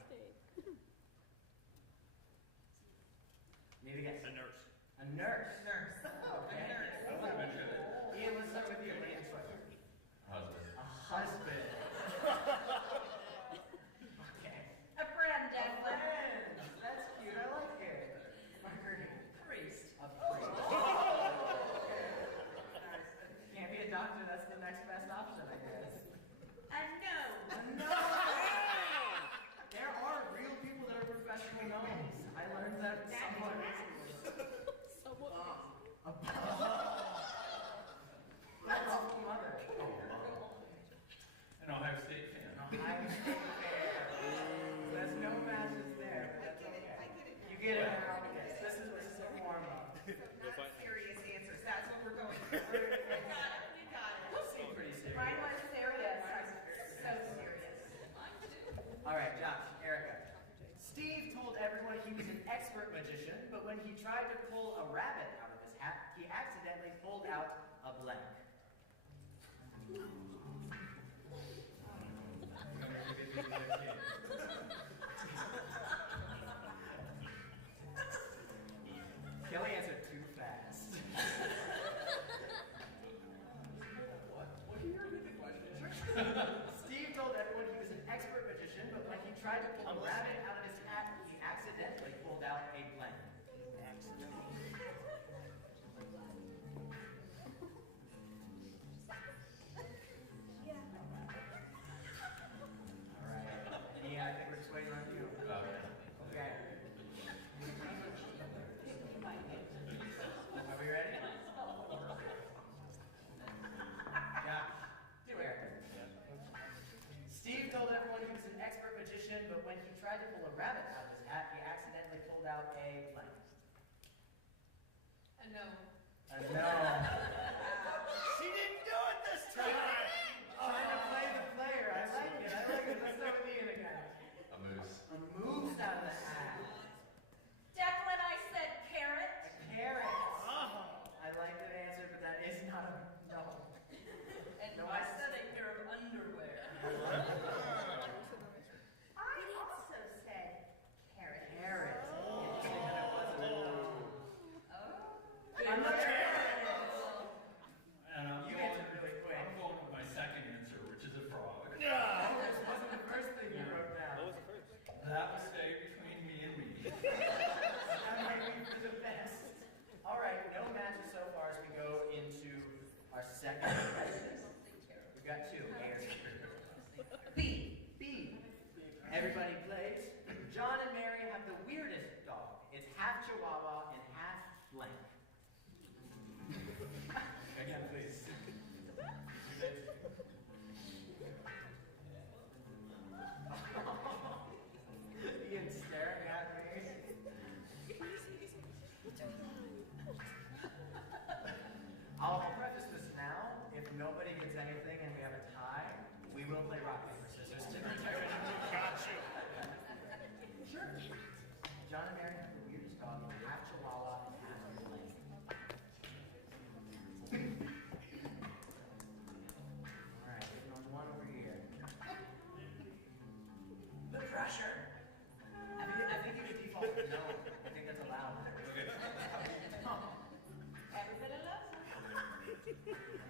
Maybe guess. A nurse. A nurse. Nurse. Okay. That would have been good. Ian, let's start with you. Ian. Husband. A husband. Okay. A friend, Declan. Friend. That's cute. I like it. Marguerite. Priest. A priest. Okay. Can't be a doctor. That's the next best option, I guess. A gnome. No. There are real people that are professional gnomes. I learned that somewhat recently. A That's awful mother. An Ohio State fan. Ohio State fair. There's no matches there, but that's okay. I get it. You get it now. This is a warm-up. Not serious answers. That's what we're going for. We got it. We got it. Seem pretty serious. Mine was serious. So serious. All right, Josh, Erica. Steve told everyone he was an expert magician, but when he tried to pull a rabbit out of his hat, he accidentally pulled out a blank. Kelly answered too fast. What do you repeat the question? Steve told everyone he was an expert magician, but when he tried to pull a rabbit out of his hat, he accidentally pulled out a blank. All right. And yeah, I think we're just waiting on you. Okay. Are we ready? Josh, do Erica. Steve told everyone he was an expert magician, but when he tried to pull a rabbit out of his hat, he accidentally pulled out a blank. A gnome. A gnome. She didn't do it this time. Trying to play the player. I like it. I like it. Let's start with Ian again. A moose. A moose out of the hat. Declan, I said carrot. A carrot. I like that answer, but that is not a gnome. And I said a pair of underwear. I also said carrot. Carrot. Interesting that it wasn't a gnome. Oh. I'm not sure. And You answered really quick. I'm going with my second answer, which is a frog. Oh, this wasn't the first thing you wrote down. What was the first? That will stay between me and me. That might be for the best. All right, no matches so far as we go into our second question. We've got 2. A or B. B. Everybody plays. John and Mary have the weirdest dog. It's half Chihuahua and half blank. Again, please.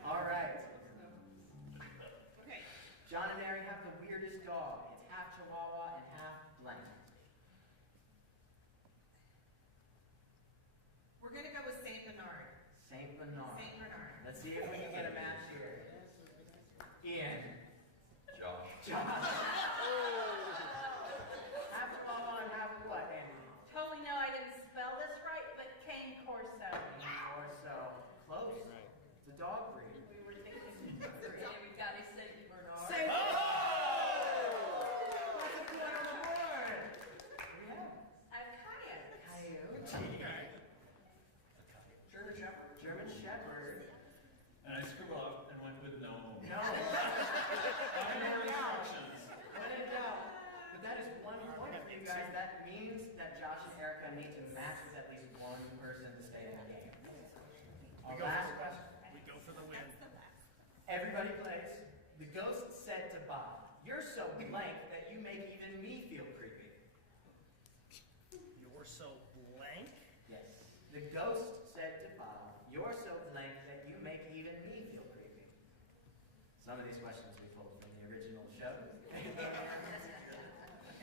All right. Okay. John and Mary have the weirdest dog. It's half Chihuahua and half blank. We're gonna go with Saint Bernard. Saint Bernard. Saint Bernard. Let's see if we can get a match here. Ian. Josh. Josh. Half Chihuahua and half what, Andy? Totally know I didn't spell this right, but Cane Corso. Or so. Close. It's a dog breed. We were thinking, yeah, we got a Saint Bernard. Saint Bernard! That's a point on the board. Yeah. A coyote. Coyote. German Shepherd. German Shepherd. And I screwed up and went with no. No. When in doubt. When in doubt. But that is 1 point for you guys. That means that Josh and Erica need to match with at least one person to stay in the game. Our last question. We go for the win. Everybody plays. The ghost said to Bob, "You're so blank that you make even me feel creepy." You're so blank. Yes. The ghost said to Bob, "You're so blank that you make even me feel creepy." Some of these questions we pulled from the original show.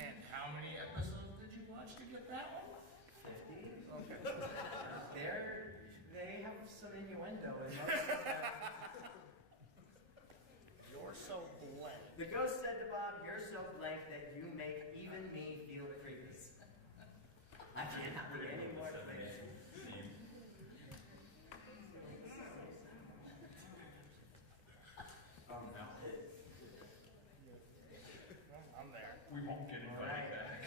And how many episodes did you watch to get that one? 50. Okay. They have some innuendo in most of them. You're so blank. The ghost said to Bob, "You're so blank that you make even me feel creepy." I cannot be any more clear. Oh no. I'm there. We won't get invited Alright. back.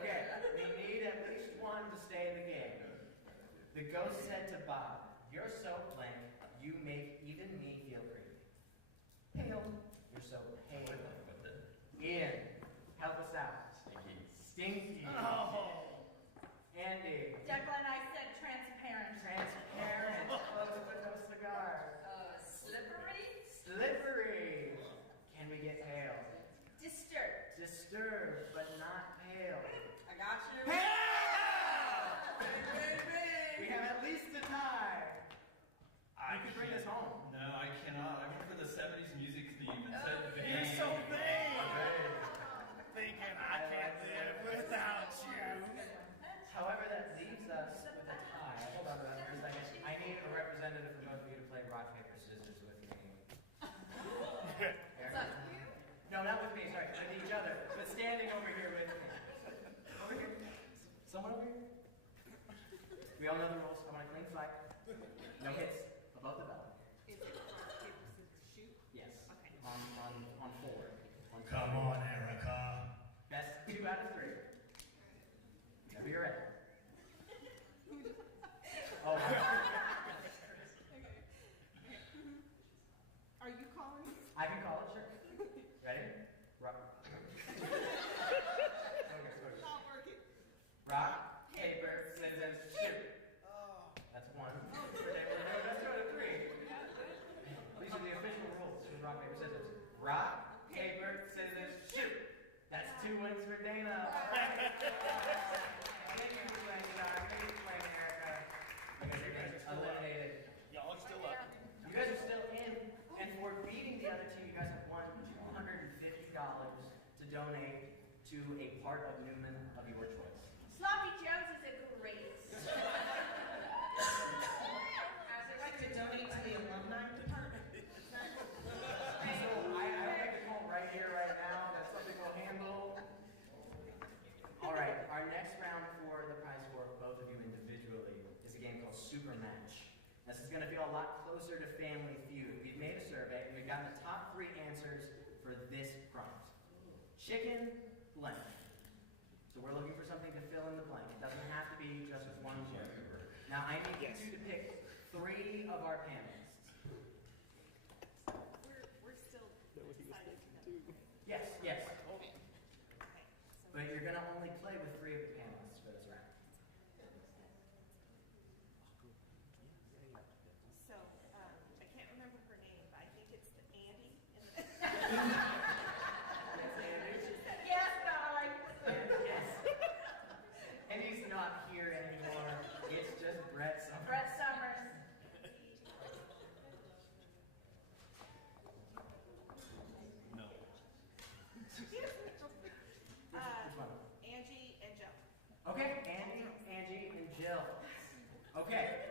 Okay, we need at least one to stay in the game. The ghost said to Bob, "You're so blank, you make even me feel creepy." Pale. You're so pale. Ian, help us out. Stinky. Oh. Andy. Declan, I said transparent. Transparent. Close with no cigar. Slippery. Slippery. Can we get pale? Disturbed. Disturbed, but not pale. I got you. Pale! We have at least a tie. You can bring this home. No, I cannot. I went for the 70s music theme and said vague. You're so vague. Vague. Thinking I can't live without you. However, that leaves us with a tie. Hold on to that for a second. I need a representative from both of you to play rock, paper, scissors with me. Erica? No, not with me, sorry. With each other. But standing over here with me. Over here. Someone over here. We all know the rules. I want a clean fight. No hits above the belt. Is it rock, paper, scissors, shoot? Yes. Okay. On forward. Come on, Erica. Best 2 out of 3. Whenever you're ready. Oh, Are you calling? I can call it, sure. Ready? Rock. Not working. Rock, paper, scissors, shoot. Oh. That's 1. Let's go to 3. These are the official rules with rock, paper, scissors. Rock, paper, scissors, shoot. That's 2 wins for Dana. All right. Thank you for playing, John. Thank you for playing, Erica. You guys are getting eliminated. Y'all are still up. You guys are still in, and for beating the other team, you guys have won $250 to donate to a part of Newman of your choice. Sloppy Joe's is a great. I'd like to donate to the alumni department. So I'll make the call right here, right now. That's something we'll handle. All right, our next round for the prize for both of you individually is a game called Super Match. This is going to feel a lot closer to Family Feud. We've made a survey, and we've gotten the top 3 answers for this prompt. Chicken, blank. So we're looking for something to fill in the blank. It doesn't have to be just one word. Now, I need you to pick 3 of our panelists. We're still deciding to know. Yes, yes. But you're going to only play with 3 of the panelists for this round. So, I can't remember her name, but I think it's the Andy. Yes, darling. Yes. And he's not here anymore. It's just Brett Summers. Brett Summers. Okay.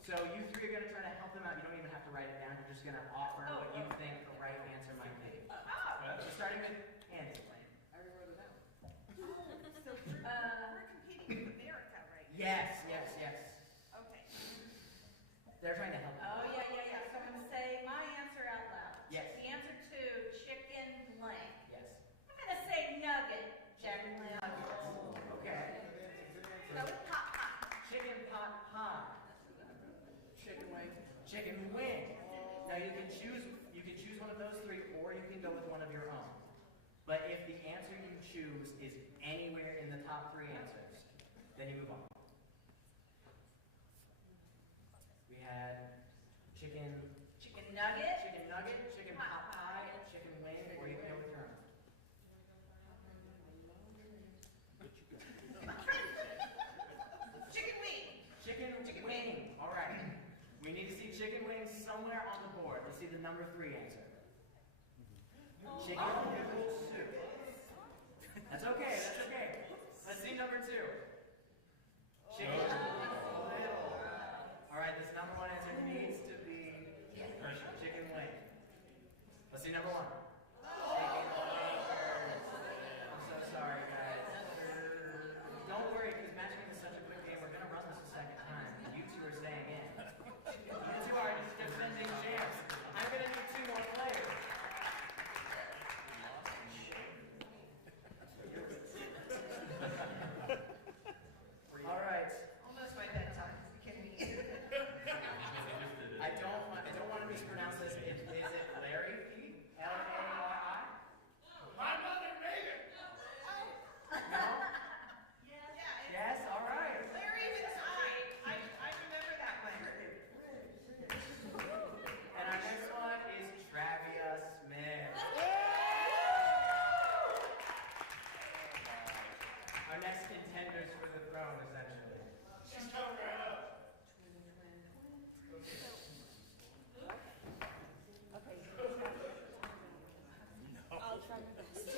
So you three are going to try to help them out. You don't even have to write it down. You're just going to offer what you think the right answer might be. So starting with Andy. I already wrote it down. So we're competing with America, right? Yes. Okay. They're trying to help you. Oh, yeah. So I'm going to say my answer out loud. Yes. The answer to chicken blank. Yes. I'm going to say nugget. Chicken nugget. Okay. Go with pot pie. Chicken pot pie. Chicken wing. Chicken wing. Now you can choose one of those three, or you can go with one of your own. But if the answer you choose is anywhere in the top three answers, then you move on. We had chicken Nugget. chicken pot pie, chicken wing, or you can go with your own. Chicken wing. Chicken wing. All right. We need to see chicken wings somewhere on the board. Let's see the number 3 answer. Chicken noodle soup. That's okay. Let's see number 2. Chicken little. All right, this number 1 answer needs to be chicken wing. Let's see number 1. Chicken fingers. I'm so sorry, guys. Don't worry, because matchmaking is such a quick game. We're going to run this a second time. You two are staying in. You two are defending champs. I'm going to need 2 more players. All right. Almost my bedtime. Are you kidding me? I don't want to mispronounce this. Is it Larry P? L-A-R-I? My mother made it. No? Yeah. Yes? All right. Larry with an I. I remember that one. And our next one is Travia Smith. Our next contenders for the throne, essentially. She's coming right up. I'll try my best.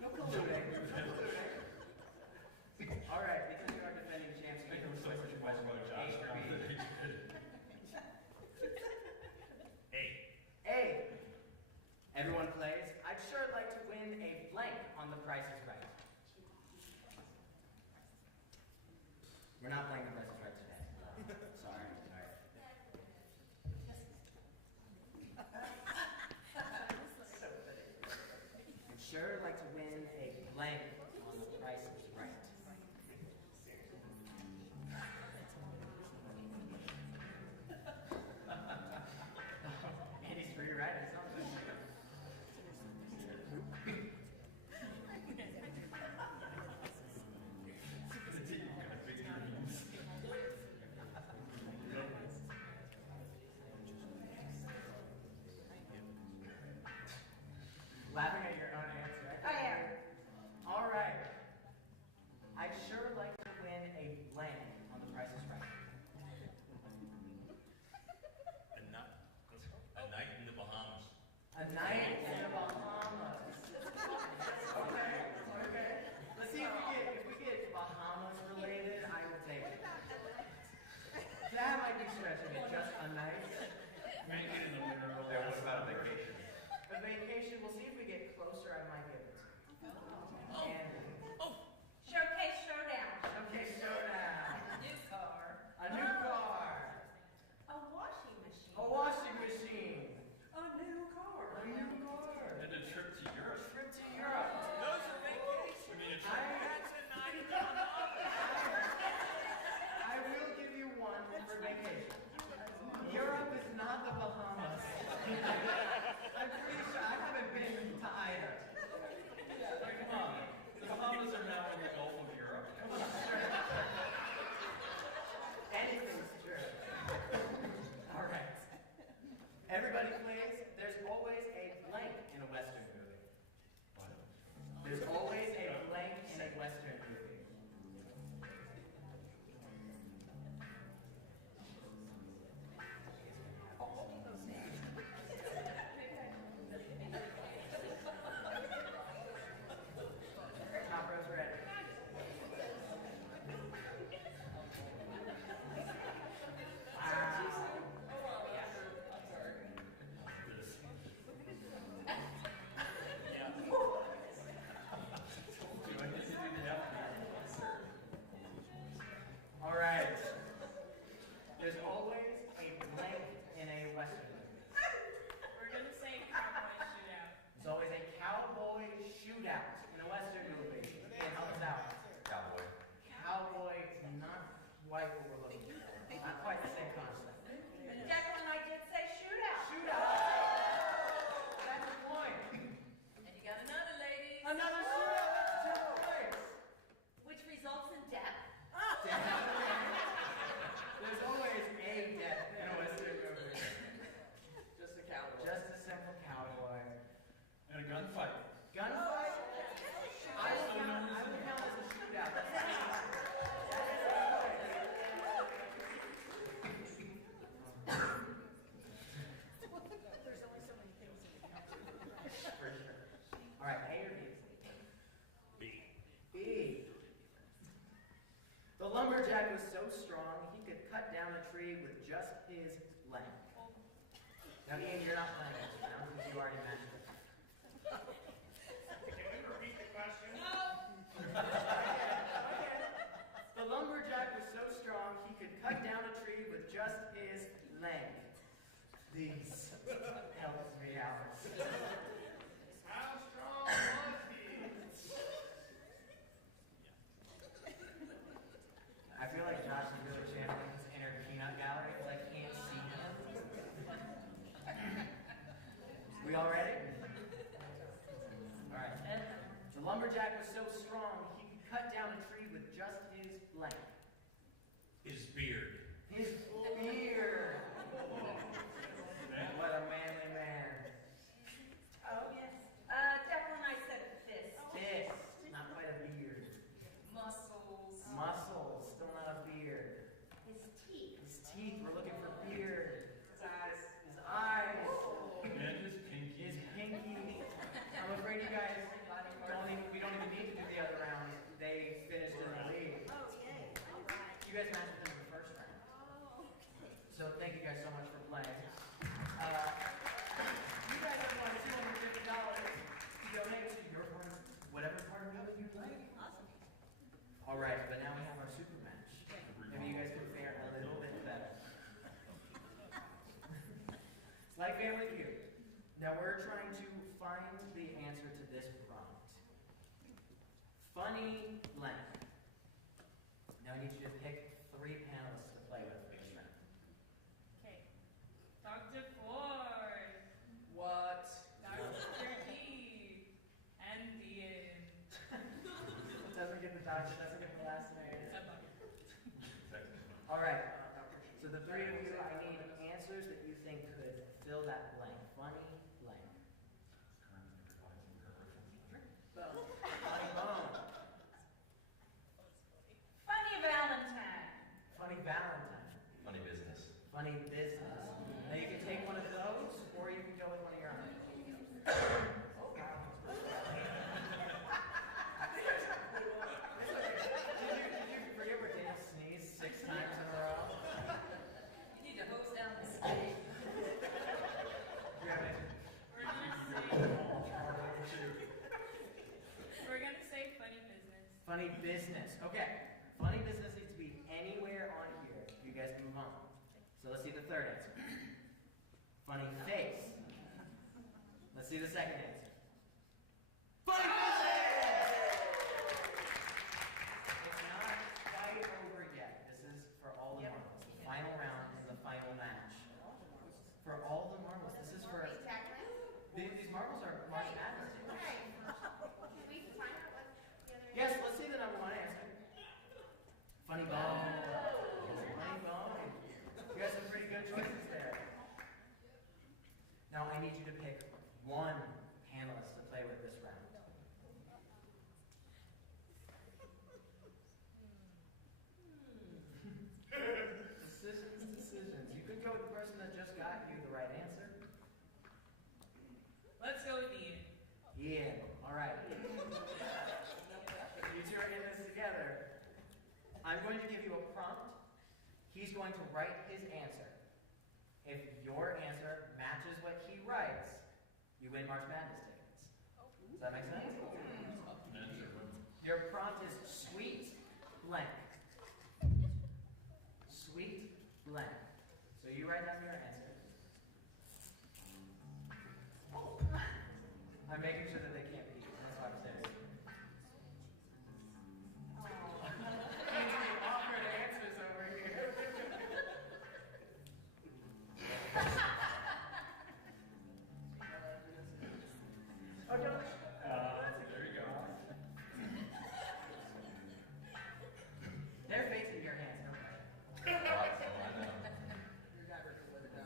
No colluding. All right, because you are defending champs, you can switch to A or B. A. Everyone plays. I'd sure like to win a blank on The Price is Right. We're not playing The Price is Right today. Sorry. I'd sure like to win a blank on The Price is Right. Andy's rewriting something. Laughing at your own answer. I am. All right. I'd sure like to win a blank on The Price is Right. A night in the Bahamas. A night in the Bahamas. Okay. Let's see if we get Bahamas related. I will take it. That might be stretching it. Just a night. Make it in the winter. What about a vacation? A vacation. We'll see if we get closer already mentioned it. Can we repeat the question? The lumberjack was so strong he could cut down a tree with just his leg. These helps me out. How strong was he? I feel like Josh is really channeling his inner peanut gallery because I can't see him. We all ready? All right. The lumberjack was so strong he could cut down a tree with just his length. His beard. His beard. What a manly man. Oh, yes. Definitely I said fist. Fist, not quite a beard. Muscles. Muscles, still not a beard. His teeth. His teeth, we're looking for beard. His eyes. His eyes. And his pinky. His pinky. I'm afraid you guys we don't even need to do the other round. They finished in the lead. Oh, yay. All right. You guys matched them in the first round. So thank you guys so much for playing. You guys have won $250 to donate to your part, whatever part of building you like. Awesome. All right, but now we have our super match. Maybe you guys can fare a little bit better. It's like Family Feud. Now we're trying to find the answer to this prompt. Funny length. Now I need you to pick 3 panelists to play with for this round. Okay. Dr. Ford, What? Dr. D, and Ian. Doesn't get the doctor, doesn't get the last name. Second. All right. So the 3 of you, I need answers that you think could fill that blank. Funny blank. Funny bone. Funny Valentine. Funny Valentine. Funny business. Funny business. Now you can take one of those, or you can go with one of your own. Did you forget where Daniel sneezed 6 times in a row? You need to hose down the stage. Do you have any? We're gonna say funny business. Funny business. Okay. Funny business needs to be anywhere on here. You guys move on. So let's see the third answer. Funny face. Let's see the second answer. Funny business! It's not quite over yet. This is for all the marbles. The final round is the final match. For all the marbles. This is for... These marbles are March Madness. Yes, let's see the number 1 answer. Funny bone. Funny bone. You got some pretty good choices there. Now I need you to pick 1 panelist to play with this round. Decisions. You could go with the person that just got you the right answer. Let's go with Ian. Yeah, all right. You 2 are in this together. I'm going to give you a prompt. He's going to write his answer. If your answer matches what he writes, you win March Madness tickets. Does that make sense? Your prompt is sweet blank. Sweet blank. So you write down your answer. I'm making sure that they can't beat you. That's why I'm saying. Awkward answers over here. Oh, don't. There you go. Their fate's in your hands. Okay. Your guy would let it down.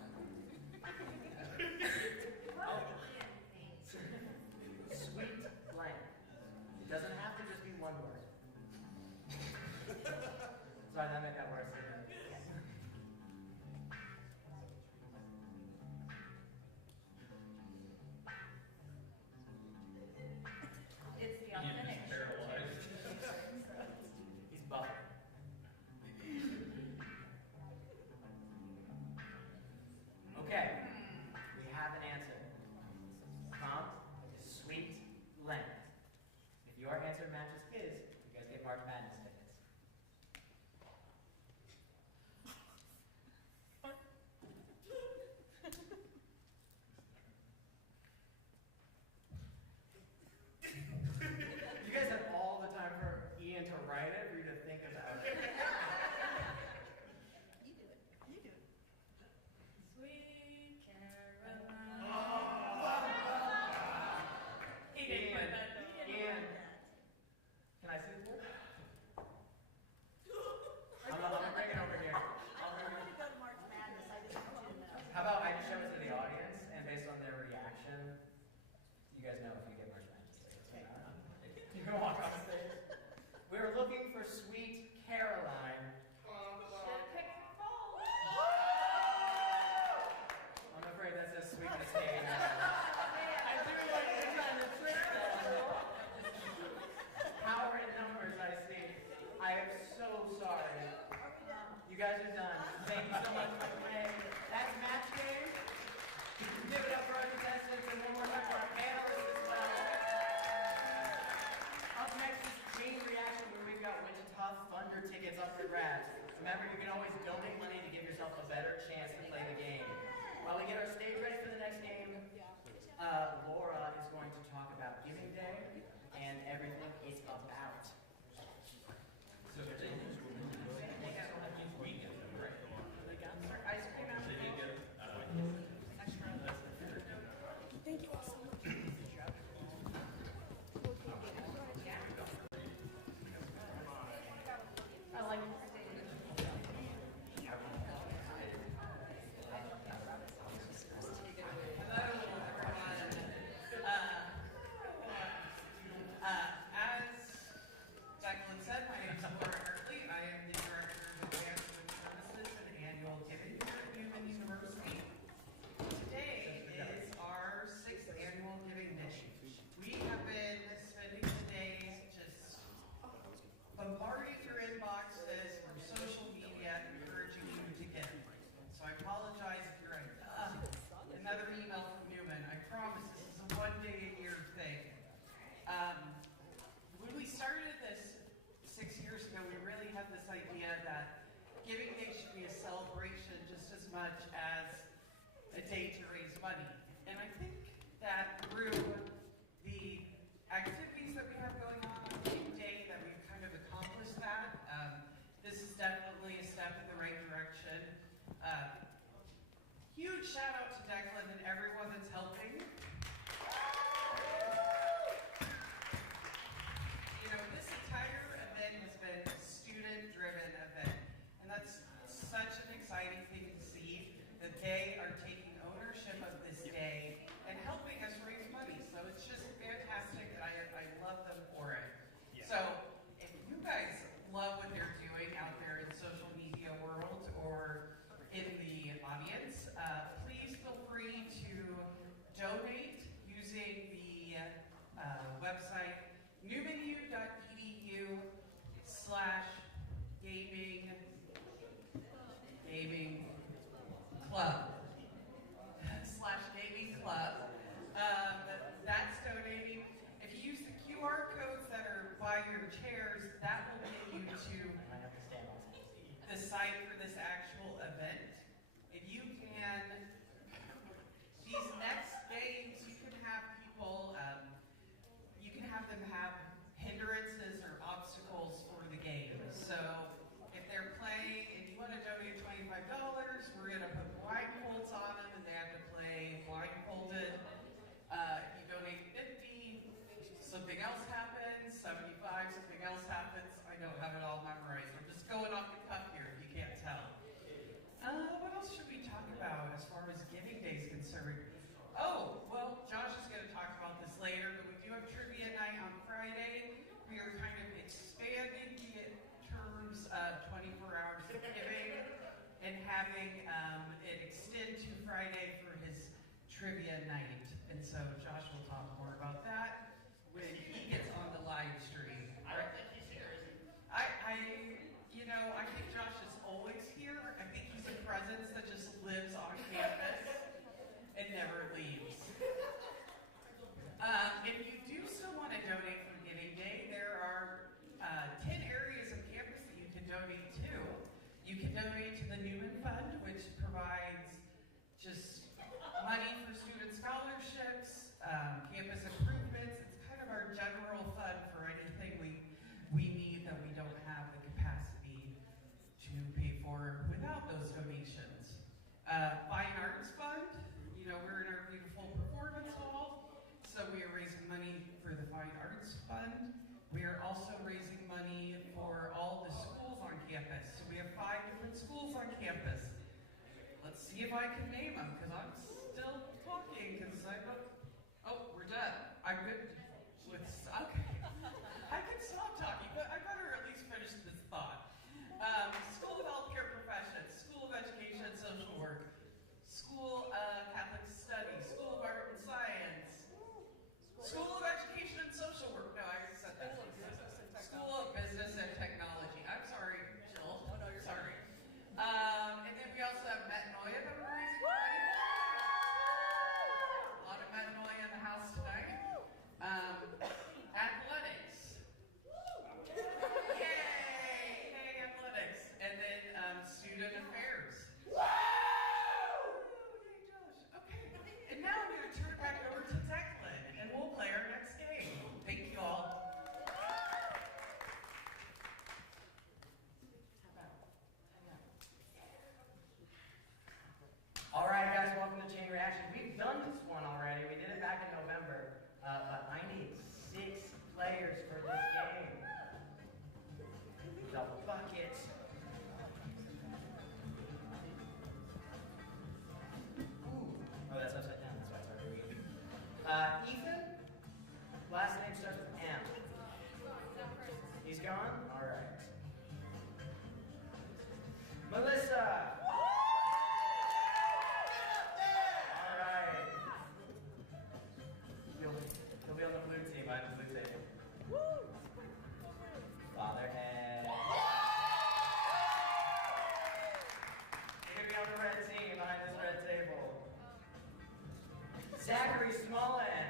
this idea that Giving Day should be a celebration just as much as a day to raise money. And I think that through the activities that we have going on Giving Day, that we've kind of accomplished that. This is definitely a step in the right direction. Huge shout out to Declan and everyone that's helping. You know, this entire event has been a student-driven event, and that's such an exciting thing to see that they are taking ownership of this day and helping us raise money. So it's just fantastic, and I love them for it. Yeah. So if you guys love what they're doing out there in the social media world or in the audience, please feel free to donate using the website newmanedu.edu/gaming club. /gaming club. That's donating. If you use the QR codes that are by your chairs, that will get you to the site for this actual event. If you can, these next days, you can have people, you can have them have hindrances or obstacles for the game. So if they're playing and you want to donate $25, we're going to put blindfolds on them and they have to play blindfolded. If you donate 50, something else happens. 75, something else happens. I don't have it all memorized. I'm just going off the cuff here if you can't tell. What else should we talk about as far as Giving Day is concerned? Oh, well, Josh is going to talk about this later, but we do have trivia night on Friday. We are kind of expanding the terms of 24 hours of giving and having it extend to Friday for his trivia night. And so Josh will talk more about that when he gets on the live stream. I don't think he's here, is he? I think Josh is always here. I think he's a presence that just lives on campus and never leaves. If you do still want to donate for Giving Day, there are 10 areas of campus that you can donate to. You can donate to the Newman Fund, which provides just money for student scholarships, campus improvements. It's kind of our general fund for anything we need that we don't have the capacity to pay for without those donations. Fine Arts Fund, we're in our beautiful performance hall, so we are raising money for the Fine Arts Fund. We are also raising money for all the schools on campus. So we have 5 different schools on campus. Let's see if I can name them, because I'm still talking, because we're done. I'm good with, okay. I can stop talking, but I better at least finish this thought. School of Healthcare Professions, School of Education and Social Work, School of Catholic Studies, School of Art and Science, School of Education and Social Work. No, I already said that. School of Business and Technology. I'm sorry, Jill. Oh, no, you're sorry. And then we also have Metanoia that we're raising money. A lot of Metanoia in the house tonight. Athletics. Yay! Hey, athletics. And then student affairs. Yay, Josh. Okay. And now I'm going to turn it back over to Declan, and we'll play our next game. Thank you all. All right, guys, welcome to Chain Reaction. We've done this one already. We did it back in November, but I need 6 players for this game. The bucket. Ooh. Oh, that's upside down. That's why it's hard to read. Ethan, last name starts with M. He's gone? All right. Melissa. He'll be on the blue team. I have the blue table. Fatherhead. You're gonna be on the red team behind this red table. Zachary Smolin.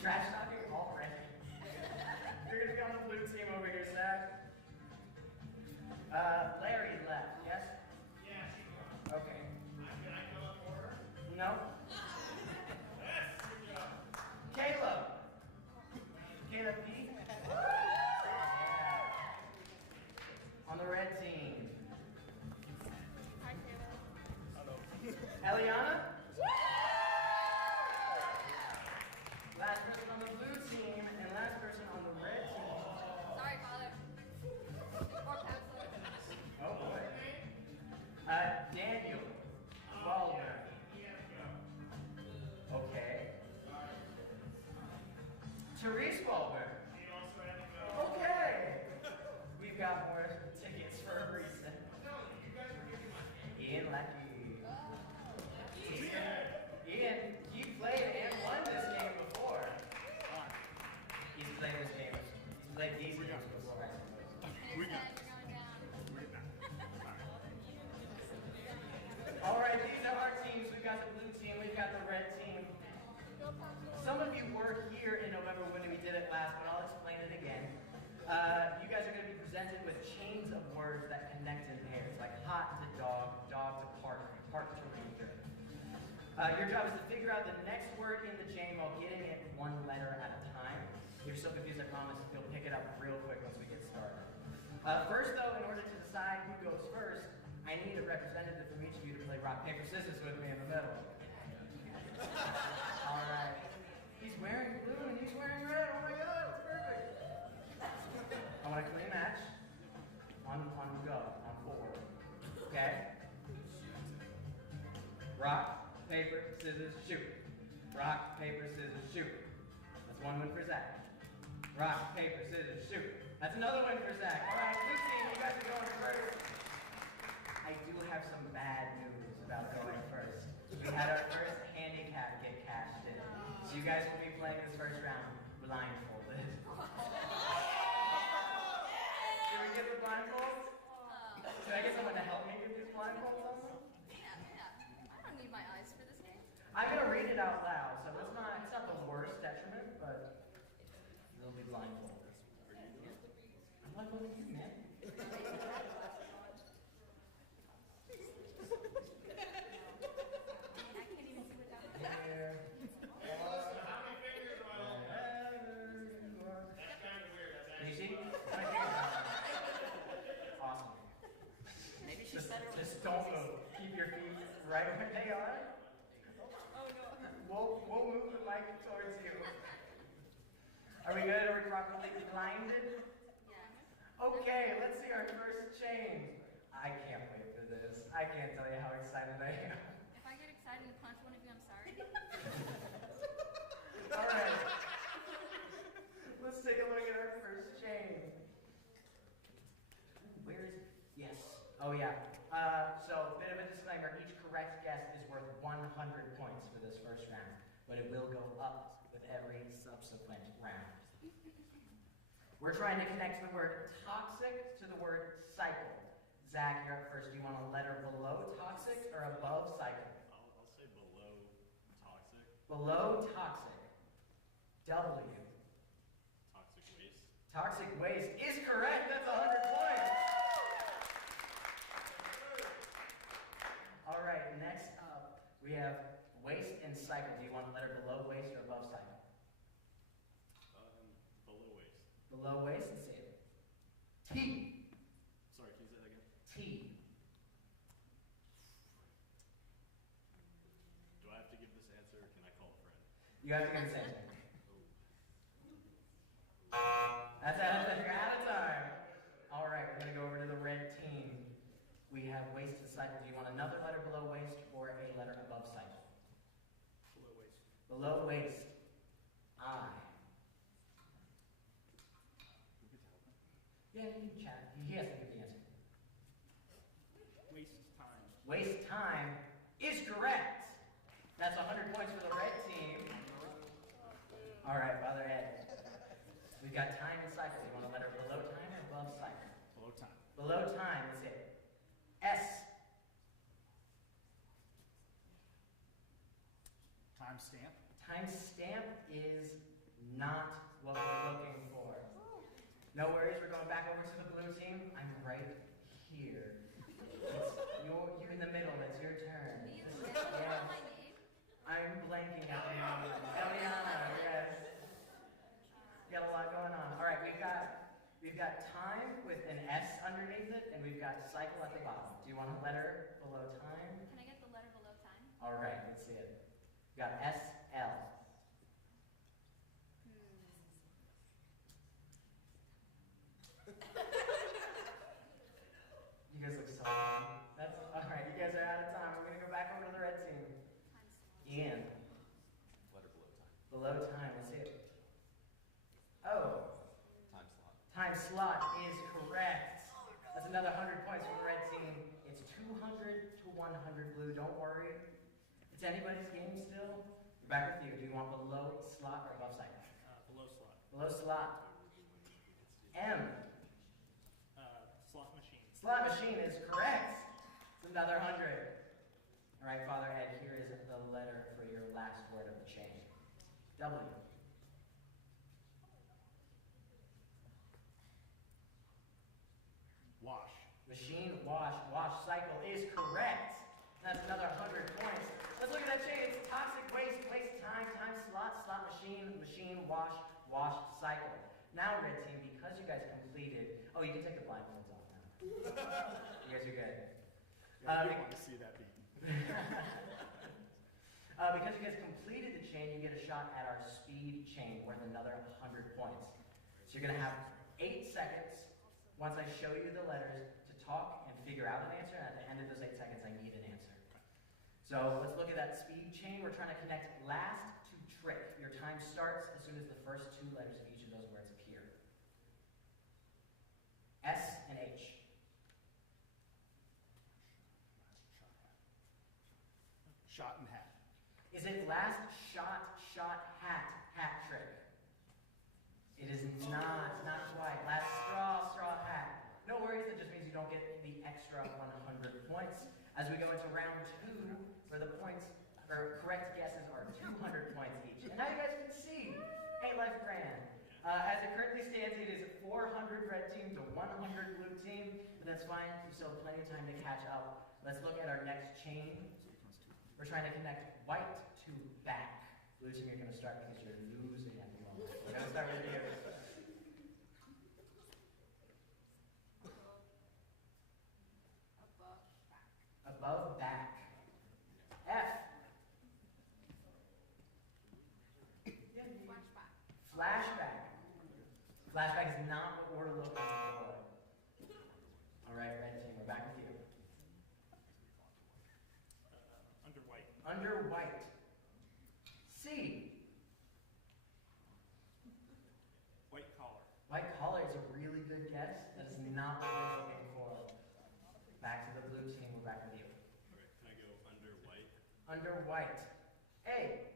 Trash talking already. blue team over here, Zach. Larry left, yes? Yeah, she's wrong. Okay. Can I come up for her? No? Yes, good job. Caleb. Caleb B. Yeah. On the red team. Hi, Taylor. Eliana? Last person on the blue team and last person on the red team. Sorry, Father. Or Pastor. Oh boy. Daniel Baldwin. Okay. Therese Baldwin. Okay. We've got more tickets for a reason. Ian Lackey. Ian, he played and won this game before. He's played this game. He's played these games before, I suppose. You're going down. All right, these are our teams. We've got the blue team. We've got the red team. Some of you were here in November when we did it last, but I'll explain it again. You guys are going to be presented with chains of words that connect in pairs, like hot to dog, dog to park, park to ranger. Your job is to figure out the next word in the chain while getting it one letter at a time. If you're so confused, I promise you'll pick it up real quick once we get started. First, though, in order to decide who goes first, I need a representative from each of you to play rock, paper, scissors with me in the middle. All right. He's wearing blue and he's wearing red. Oh my God, it's perfect. I want a clean match. On go, on forward. Okay? Rock, paper, scissors, shoot. Rock, paper, scissors, shoot. That's one win for Zach. Rock, paper, scissors, shoot. That's another win for Zach. All right, blue team, you guys are going first. I do have some bad news about going first. We had our first handicap get cashed in. So you guys will be playing this first round blindfolded. Should we get the blindfolds? Should I get someone to help me get these blindfolds on? Yeah. I don't need my eyes for this game. I'm gonna read it out loud, so it's not the worst detriment, but they'll be blindfolded. I'm blindfolding you, man. Here. How many fingers do I hold? That's kind of weird. That's Can you actually see? Awesome. Maybe she's better with Just don't move. Keep your feet right where they are. Oh, no. We'll move the mic towards you. Are we good? Are we properly blinded? Yeah. Okay, let's see our first chain. I can't wait for this. I can't tell you how excited I am. If I get excited and punch one of you, I'm sorry. All right. Let's take a look at our first chain. Where is it? Yes. Oh, yeah. So, bit of a disclaimer. Each correct guess is worth 100 points for this first round, but it will go up with every subsequent round. We're trying to connect the word toxic to the word cycle. Zach, you're up first. Do you want a letter below toxic or above cycle? I'll say below toxic. Below toxic. W. Toxic waste. Toxic waste is correct. That's 100 points. All right, next up, we have waste and cycle. Do you want a letter below waste or above cycle? Below waste. Below waste, and say it. T. Sorry, can you say that again? T. Do I have to give this answer or can I call a friend? You have to get the answer. That's you're out of time. All right, we're going to go over to the red team. We have waste and cycle. Do you want another letter below waste or a letter above cycle? Below waste. Below waste. I. Yeah, you can chat. He has to give the answer. Waste time. Waste time is correct. That's 100 points for the red team. All right, Father Ed. We've got time and cycle. You want a letter below time or above cycle? Below time. Below time is it. S. Timestamp. Timestamp is not what we're looking for. No worries, we're going back over to the blue team. I'm right here. You're in the middle, it's your turn. Me in the middle? You know my name? I'm blanking at the moment. Eliana, yes. Got a lot going on. All right, we've got time with an S underneath it, and we've got cycle at the bottom. Do you want a letter below time? Can I get the letter below time? All right, let's see it. We got SL. You guys look so happy. That's all right. You guys are out of time. We're gonna go back over to the red team. Ian. Letter below time. Below time. Let's see it. Oh. Time slot. Time slot is correct. That's another 100 points for the red team. It's 200 to 100 blue. Don't worry. It's anybody's game still. We're back with you. Do you want below slot or above cycle? Below slot. Below slot. M. Slot machine. Slot machine is correct. It's another 100. All right, Father Ed, here is the letter for your last word of the chain. W. Wash. Machine, wash, wash cycle is correct. That's another 100 points. Let's look at that chain. It's toxic waste, waste time, time slot, slot machine, machine, wash, wash cycle. Now, red team, because you guys completed, oh, you can take the blindfolds off now. You guys are good. Yeah, you want to see that beat. Because you guys completed the chain, you get a shot at our speed chain worth another 100 points. So you're going to have 8 seconds once I show you the letters to talk and figure out an answer, and at the end of those 8 seconds, I need an answer. So let's look at that speed chain. We're trying to connect last to trick. Your time starts as soon as the first 2 letters of each of those words appear. S and H. Shot and hat. Is it last shot, shot, hat, hat trick? It is not quite. Last straw, straw, hat. No worries, that just means you don't get the extra 100 points. As we go into round 2, where the points, or correct guesses are 200 points each. And now you guys can see, hey, life grand. As it currently stands, it is 400 red team to 100 blue team, but that's fine. We still have plenty of time to catch up. Let's look at our next chain. We're trying to connect white to back. Blue team, you're going to start because you're losing at the moment. We're going to start with you. Above back. F. Flashback. Flashback is not what we're looking for. All right, red team, we're back with you. Under white. Under white. C. White collar. White collar is a really good guess. That is not what we're looking for. Back to the blue team, we're back with you. Okay, can I go under white? Under white. A.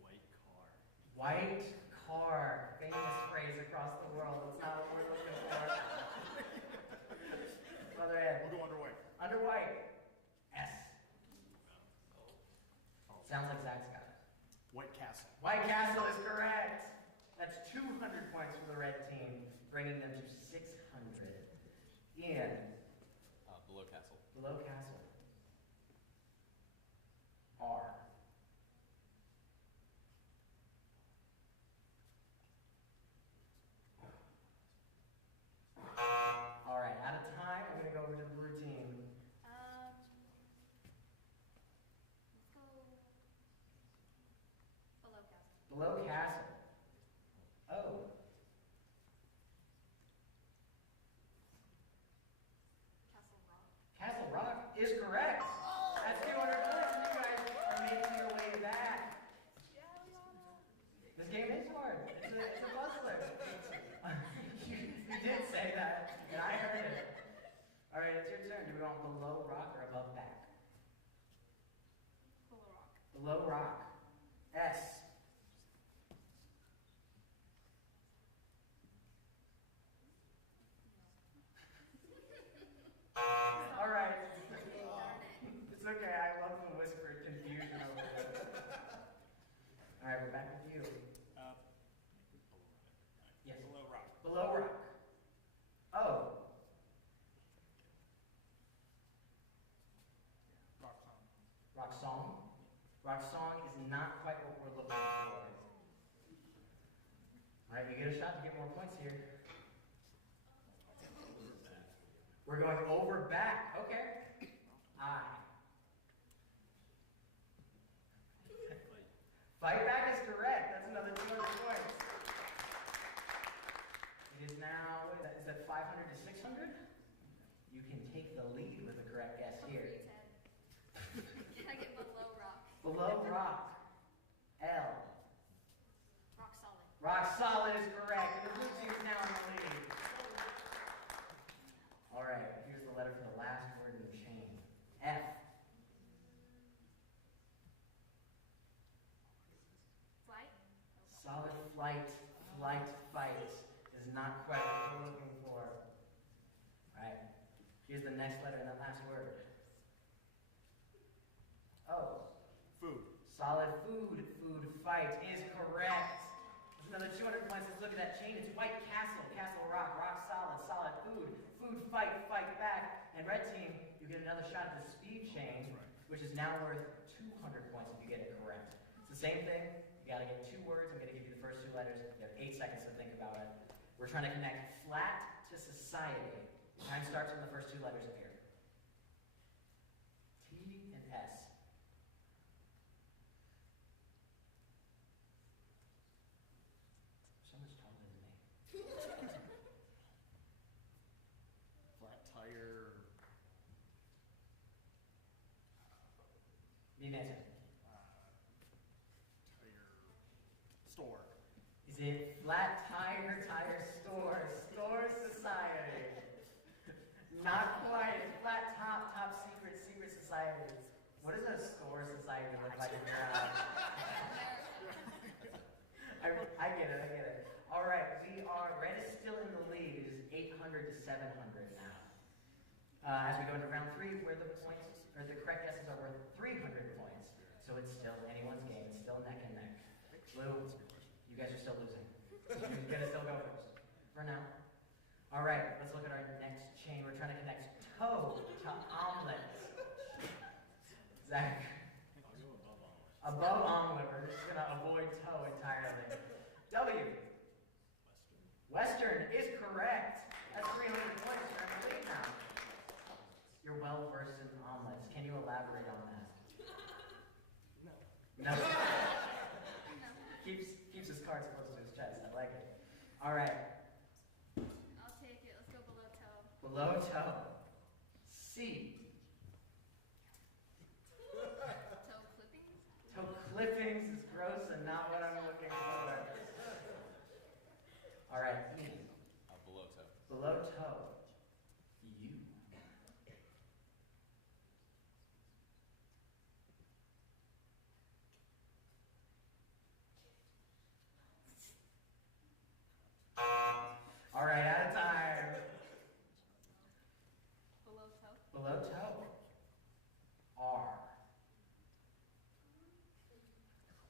White car. White car. Famous phrase across the world. That's not what we're looking for. Brother Ed. We'll go under white. Under white. S. Sounds like Zach's got it. White castle. White Castle is correct. That's 200 points for the red team, bringing them to 600. Ian. Below castle. Below Castle. R. All right, out of time, I'm going to go over to the blue team. Let's go below castle. Below Castle. O. Castle Rock. Castle Rock is correct. That's 200 points. You guys are making your way back. This game is hard. It's a puzzler. you did say that, and I heard it. All right, it's your turn. Do we want below rock or above back? Below rock. Below rock. S. All right. It's okay. I love the whispered confusion over there. All right, we're back with you. Rock song is not quite what we're looking for. All right, you get a shot to get more points here. We're going over back. Okay. I. Fight back is correct. That's another 200 points. It is now, is that 500 to 600? You can take the lead with the correct guess here. Can I get below rock? Below rock. L. Rock solid. Rock solid is correct. And the blue team is now in the lead. All right, here's the letter for the last word in the chain. F. Flight. Solid flight. Flight, fight is not quite what we're looking for. All right, here's the next letter in that last word. O. Food. Solid food. Food, fight is correct. That's another 200 points. Let's look at that chain. It's White Castle. Castle rock. Rock solid. Solid food. Food, fight. Fight back. And red team, you get another shot at the speed chain, which is now worth 200 points if you get it correct. It's the same thing. You got to get 2 words. I'm going to give you the first 2 letters. You have 8 seconds to think about it. We're trying to connect flat to society. Time starts when the first 2 letters appear. T and S. So much taller than me. Flat tire. Need an answer. Tire. Store. Is it flat tire, tire store, store society? Not quite. It's flat top, top secret, secret society. What does a store society look like in your eyes? I get it, I get it. All right, red is still in the lead. It is 800 to 700 now. As we go into round 3, where the points, or the correct guesses are worth 300 points. So it's still anyone's game. It's still neck and neck. Blue, you guys are still losing. You're gonna still go first for now. All right, let's look at our next chain. We're trying to connect toe to omelet. Zach. Above omelet. We're just gonna avoid toe entirely. W. Western is correct. That's 300 points. You're in the lead now. You're well versed in omelets. Can you elaborate on that? No. Keeps his cards close to his chest. I like it. All right. I'll take it. Let's go below toe. Below toe. C. Toe clippings. Toe clippings is gross and not what I'm looking for. All right. E. Below toe. Below toe. U. All right, out of time. Below toe. Below toe. R.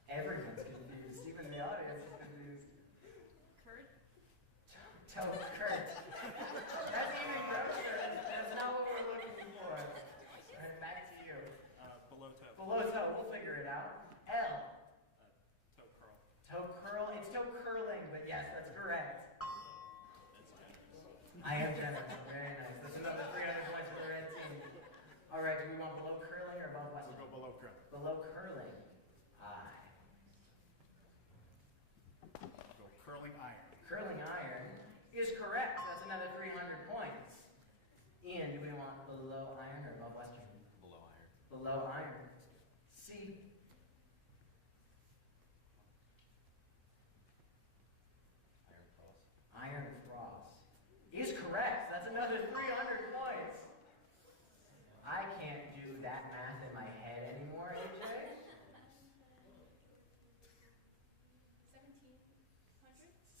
Everyone's confused. Even the audience is confused. Curd. Toe Kurt. That's even grosser. That's not what we're looking for. All right, back to you. Below toe. Below toe, we'll figure it out. L. Toe curl. Toe curl. It's toe curling, but yes, that's correct. I am generous. Very nice. That's another 300 points for the red team. All right, do we want below curling or above western? We'll go below curl. Below curling. I. Go curling iron. Curling iron is correct. That's another 300 points. Ian, do we want below iron or above western? Below iron. Below iron. C. Iron cross. Iron cross is correct. That's another 300 points. I can't do that math in my head anymore, AJ.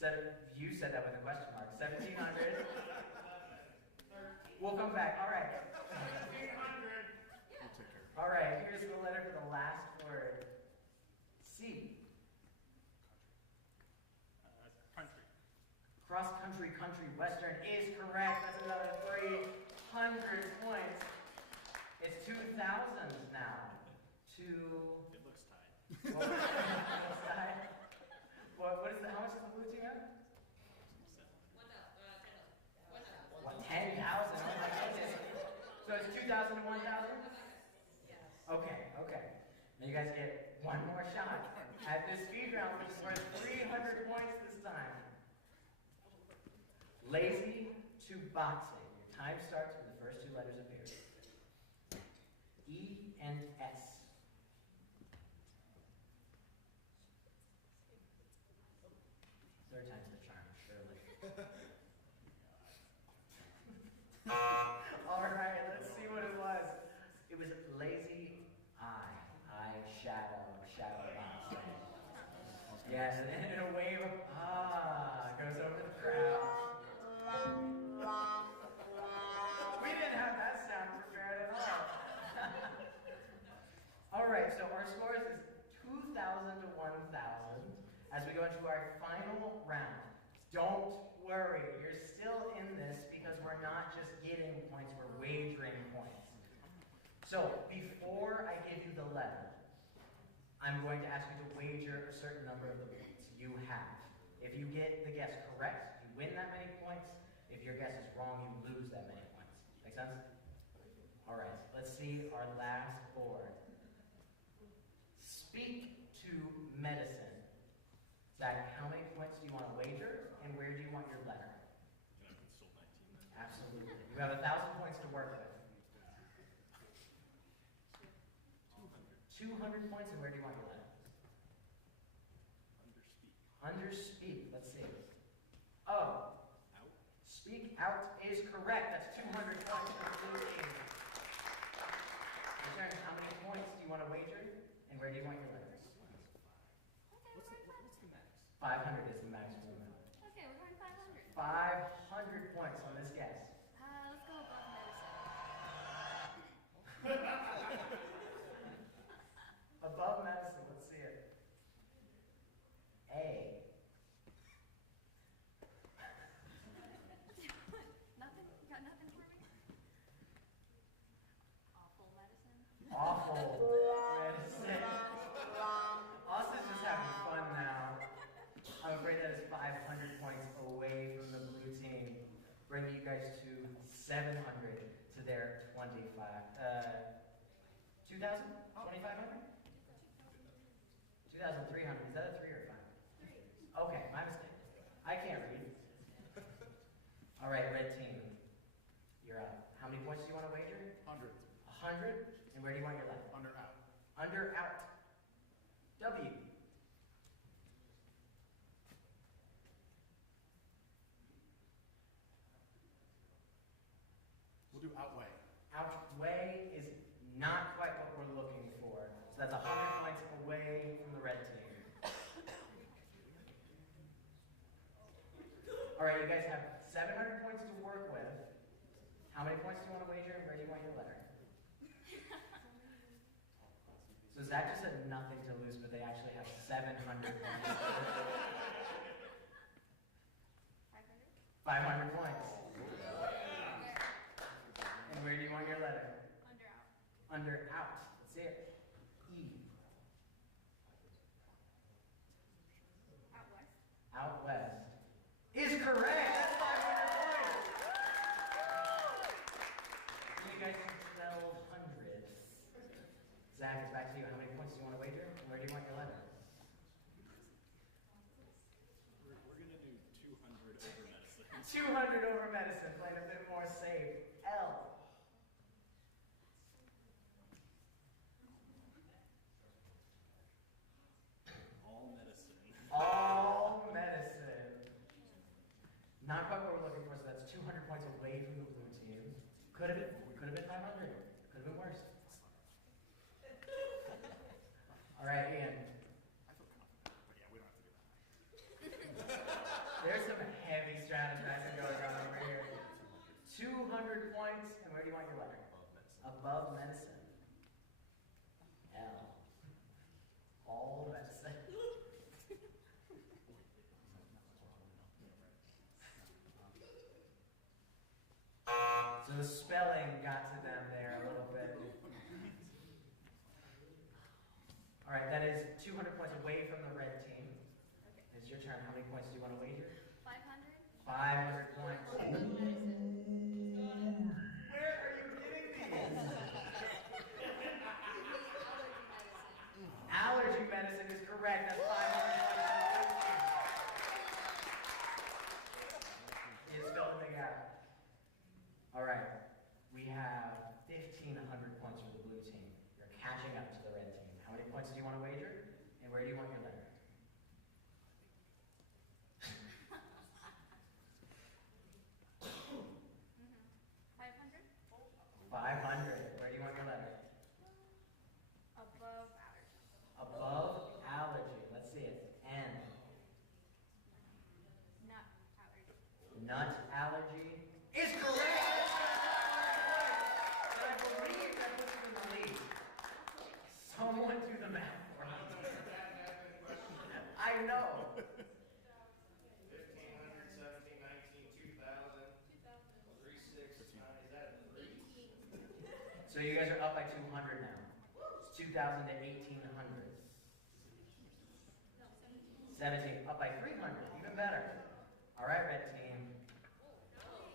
1700. You said that with a question mark. 1700. We'll come back. All right. 1,500. We'll take care of it. All right. Here's the letter for the last word. C. Country. Cross country, country, western is correct. That's another 300 points. It's 2,000 now. It looks tight. What is the, how much does the blue team have? 10,000. Oh my goodness. So it's 2,000 to 1,000? Okay, okay. Now you guys get one more shot at this speed round, which is worth 300 points this time. Lazy to boxing. Your time starts when the first two letters appear. E and S. Third time's the charm, surely. All right, let's see what it was. It was lazy eye, shadow boxing. Yes, and then in a wave of goes over the crowd. We didn't have that sound prepared at all. All right, so our scores is 2,000 to 1,000 as we go into our final round. Don't worry, you're still in this because we're not just getting points, we're wagering points. So before I give you the letter, I'm going to ask you to wager a certain number of the points you have. If you get the guess correct, you win that many points. If your guess is wrong, you lose that many points. Make sense? All right, let's see our last board. Speak to medicine. Zach, how many points do you want to wager, and where do you want your letter? Absolutely. You have 1,000 points to work with. 200 points, and where do you want your letter? Underspeak. Let's see. Oh. Out. Speak out is correct. That's 200 points for the blue team. Your turn. How many points do you want to wager, and where do you want your letter? What's the max? 500 is the max movement. Okay, we're going 500. 500 points on this guess. Let's go above medicine. Above medicine, let's see it. A. Nothing? You got nothing for me? Awful medicine. Awful medicine. Austin's just having fun now. I'm afraid that is 500 points away from the blue team, bringing you guys to 700 to their 25. 2,000? 2,500? 2,300. Is that a 3 or a 5? Okay, my mistake. I can't read. All right, red team. You're up. How many points do you want to wager? 100. 100? And where do you want your letter? Under out. Under out. W. We'll do outweigh. Outweigh is not quite what we're looking for. So that's 100 points away from the red team. All right, you guys have 700 points to work with. How many points do you want to wager, and where do you want your letter? So Zach just said nothing to lose, but they actually have 700 points. 500 points. And where do you want your letter? Under out. Under out. Let's see it. E. Out west. Out west. Is correct! That's 500 points! You guys have 1,200. Zach, it's back to you. How many points do you want to wager? And where do you want your letter? We're going to do 200 over medicine. 200 over medicine, playing a bit more safe. L. All medicine. All medicine. Not quite what we're looking for, so that's 200 points away from the blue team. Could have been 500. Could have been worse. All right, Ian. I feel confident, but yeah, we don't have to do that. There's some heavy strategizing going on over here. 200 points, and where do you want your letter? Above medicine. L. All medicine. So the spelling got to them there a little bit. All right, that is 200 correct. That's 500 points for the blue team. Is filling the gap. All right. We have 1,500 points for the blue team. You're catching up to the red team. How many points do you want to wager? And where do you want your letter? 500? 500. Where do you want your letter? Above allergy. Above allergy. Let's see it. N. Nut allergy. Nut allergy is correct. And I believe that puts you in the lead. Someone do the math for me. I know. 1,500, 17, 19, 2,000. 3, 6, 9, is that a 3? So you guys are up by 200 now. It's 2,000 to 1,800. 17, up by 300, even better. All right, red team.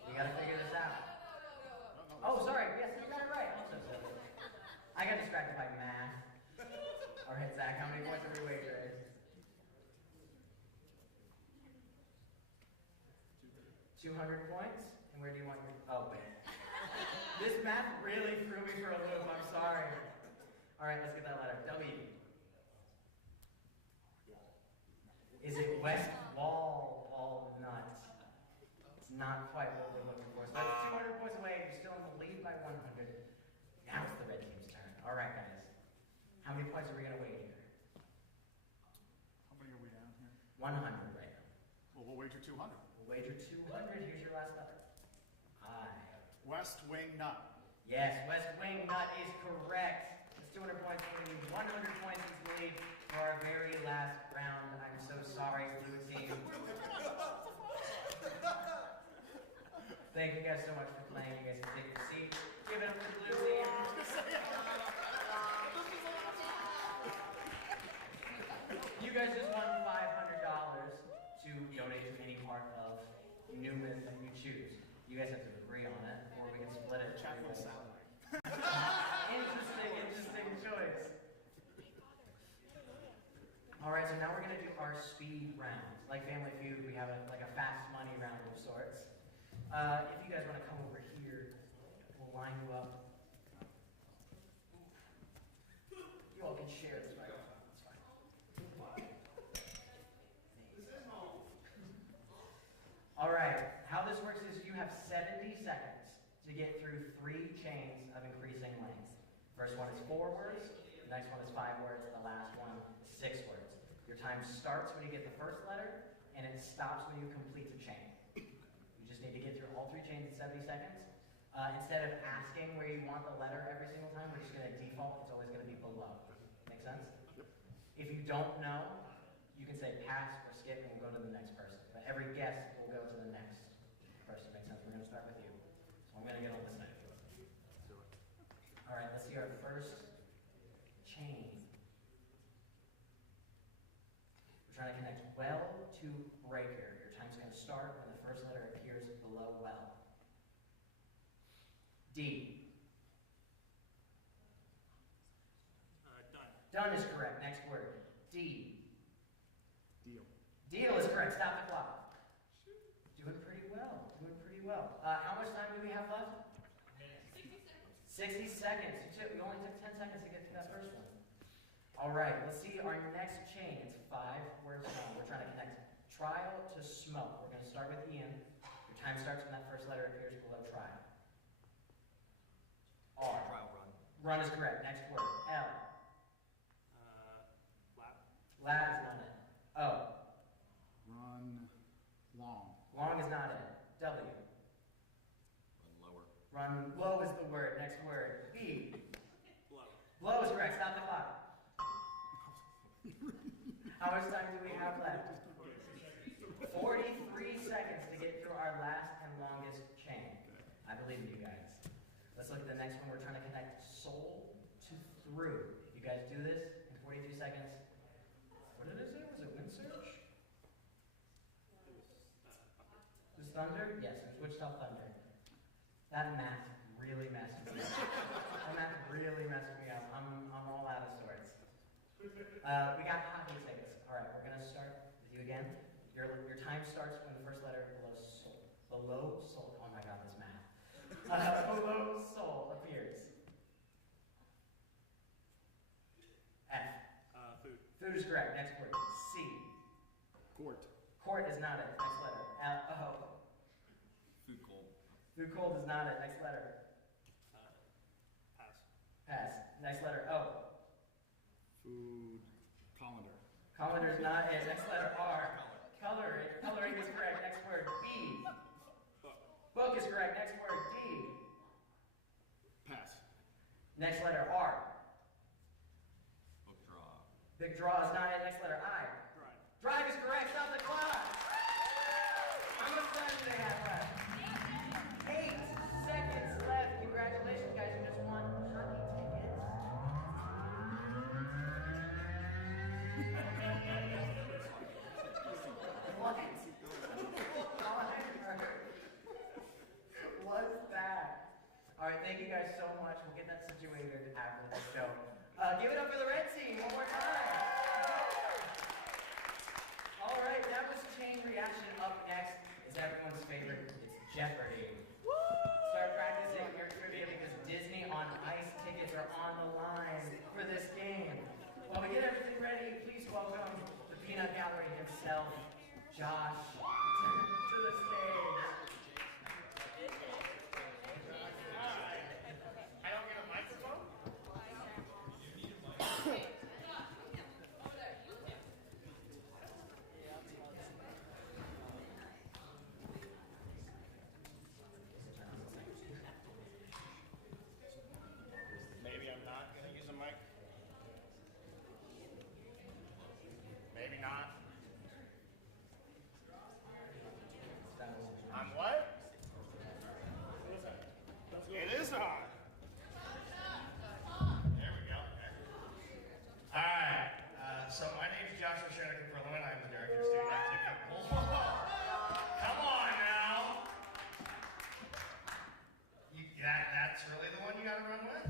You gotta figure this out. Oh, sorry, yes, you got it right. I'm so sorry. I got distracted by math. All right, Zach, how many points are we wagering? 200 points? And where do you want your, oh, wait. This math really threw me for a loop, I'm sorry. All right, let's get that letter. W. Is it West Wall Walnut? It's not quite what we're looking for. So that's 200 points away. You're still in the lead by 100. Now it's the red team's turn. All right, guys. How many points are we going to wager? How many are we down here? 100 right now. Well, we'll wager 200. We'll wager 200. Here's your last letter. I. West Wing Nut. Yes, West Wing Nut is correct. It's 200 points. We're going to need 100 points into the lead for our very last round. I'm so sorry, blue team. Thank you guys so much for playing. You guys can take your seat. Give it up to the blue team. You guys just won $500 to donate to any part of Newman that you choose. You guys have to agree on it, or we can split it. Chocolate salad. Interesting choice. All right, so now we're going to do our speed round. Like Family Feud, we have like a fast money round of sorts. If you guys want to come over here, we'll line you up. You all can share this microphone. It's fine. All right, how this works is you have 70 seconds to get through 3 chains of increasing length. First one is 4 words, the next one is 5 words, the last one is 6 words. Your time starts when you get the first letter, and it stops when you complete the chain. You just need to get through all 3 chains in 70 seconds. Instead of asking where you want the letter every single time, we're just going to default, it's always going to be below. Make sense? If you don't know, you can say pass or skip and we'll go to the next person. But every guess will go to the next person. Make sense? We're going to start with you. So I'm going to get on this side. All right, let's see our first chain. We're trying to connect well to breaker. Your time's going to start when the first letter appears below well. D. Done. Done is correct. Next word. D. Deal. Deal is correct. Stop the clock. Doing pretty well. Doing pretty well. How much time do we have left? 60 seconds. We only took 10 seconds to get to that first one. All right. Let's see our next chain. It's 5 words long. We're trying to connect trial to smoke. We're going to start with Ian. Your time starts when that first letter appears below trial. R. Trial run. Run is correct. Next word. L. Lap. Lab is not it. O. Run. Long. Long is not it. W. Run lower. Run low is the word. Next word. B. Blow. Blow is correct. Stop the clock. How much time do we have left? 43 seconds to get through our last and longest chain. I believe in you guys. Let's look at the next one. We're trying to connect soul to through. You guys do this in 42 seconds. What did it say? Was it wind surge? Was thunder? Yes, it was Wichita Thunder. That math really messed me up. That math really messed me up. I'm all out of sorts. We got hockey sticks. Your time starts when the first letter below soul. Oh my God, that's math. Below soul appears. F. Food. Food is correct. Next word. C. Court. Court is not it. Next letter. O. Food cold. Food cold is not it. Next letter. Pass. Pass. Next letter. O. Food. Colander. Colander is not it. Next letter. R. Coloring. Coloring is correct. Next word. B. Book is correct. Next word. D. Pass. Next letter. R. Book draw. Big draw is not it. Next letter. I. Drive. Drive is correct. Stop the clock. How much time do they have left? 8 seconds left. Congratulations, guys. You just won hockey tickets. What? What's that? All right, thank you guys so much. We'll get that situated after the show. Give it up for the red team one more time. All right, that was Chain Reaction. Up next is everyone's favorite. It's Jeopardy. Start practicing your trivia because Disney on Ice tickets are on the line for this game. While we get everything ready, please welcome the Peanut Gallery himself, Josh, to the stage. I don't get a microphone? Maybe I'm not going to use a mic. Maybe not. I'm what? It is on. There we go. All right. So my name is Joshua Sheridan-Perlman. I'm the director of student activity. Come on now. That's really the one you got to run with?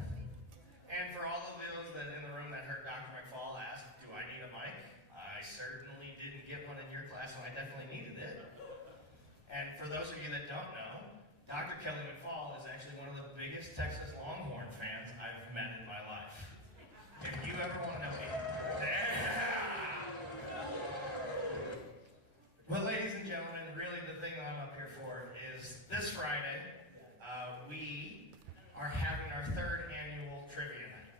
And for all of those that in the room that heard Dr. McFall ask, do I need a mic? I certainly didn't get one in your class, so I definitely needed it. And for those of you that don't know, Dr. Kelly McFall is actually one of the biggest Texas Longhorn fans I've met in my life. If you ever want to know me, well, ladies and gentlemen, really the thing I'm up here for is this Friday, we are having our 3rd annual trivia night.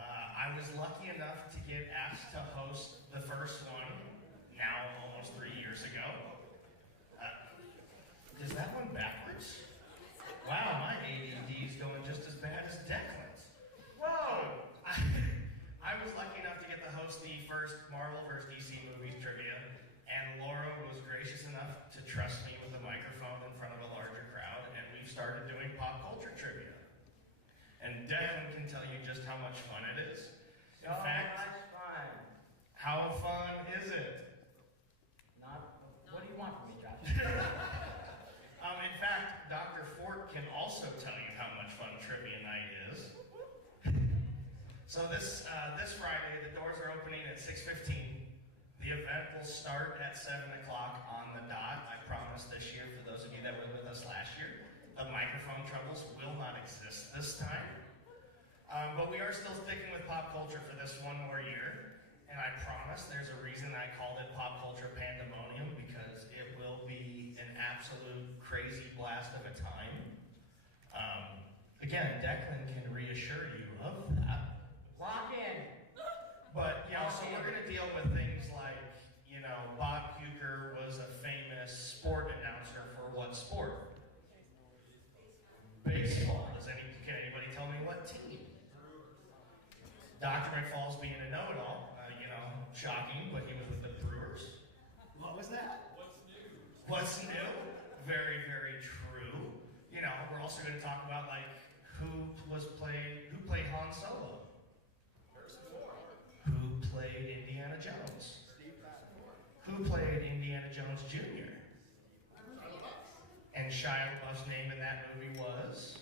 I was lucky enough to get asked to host the first one, now almost 3 years ago. Is that one backwards? Wow, my ADD is going just as bad as Declan's. Whoa! I was lucky enough to get to host the first Marvel vs. DC movies trivia, and Laura was gracious enough to trust me with a microphone in front of a larger crowd, and we've started doing pop culture trivia. And Declan can tell you just how much fun it is. In fact, much fun. how fun is it? What do you want from me, Josh? In fact, Dr. Fort can also tell you how much fun trivia night is. So this Friday, the doors are opening at 6:15. The event will start at 7 o'clock on the dot. I promise this year, for those of you that were with us last year, the microphone troubles will not exist this time. But we are still sticking with pop culture for this one more year. And I promise there's a reason I called it Pop Culture Pandemonium, because it will be an absolute crazy blast of a time. Again, Declan can reassure you of that. Lock in. But, so we're going to deal with things like, Bob Uecker was a famous sport announcer for what sport? Baseball. Can anybody tell me what team? Dr. McFall's being a know-it-all. Shocking, but he was with the Brewers. What was that? What's new? Very, very true. We're also going to talk about who played Han Solo. Who played Indiana Jones? Who played Indiana Jones Jr.? And Shia LaBeouf's name in that movie was?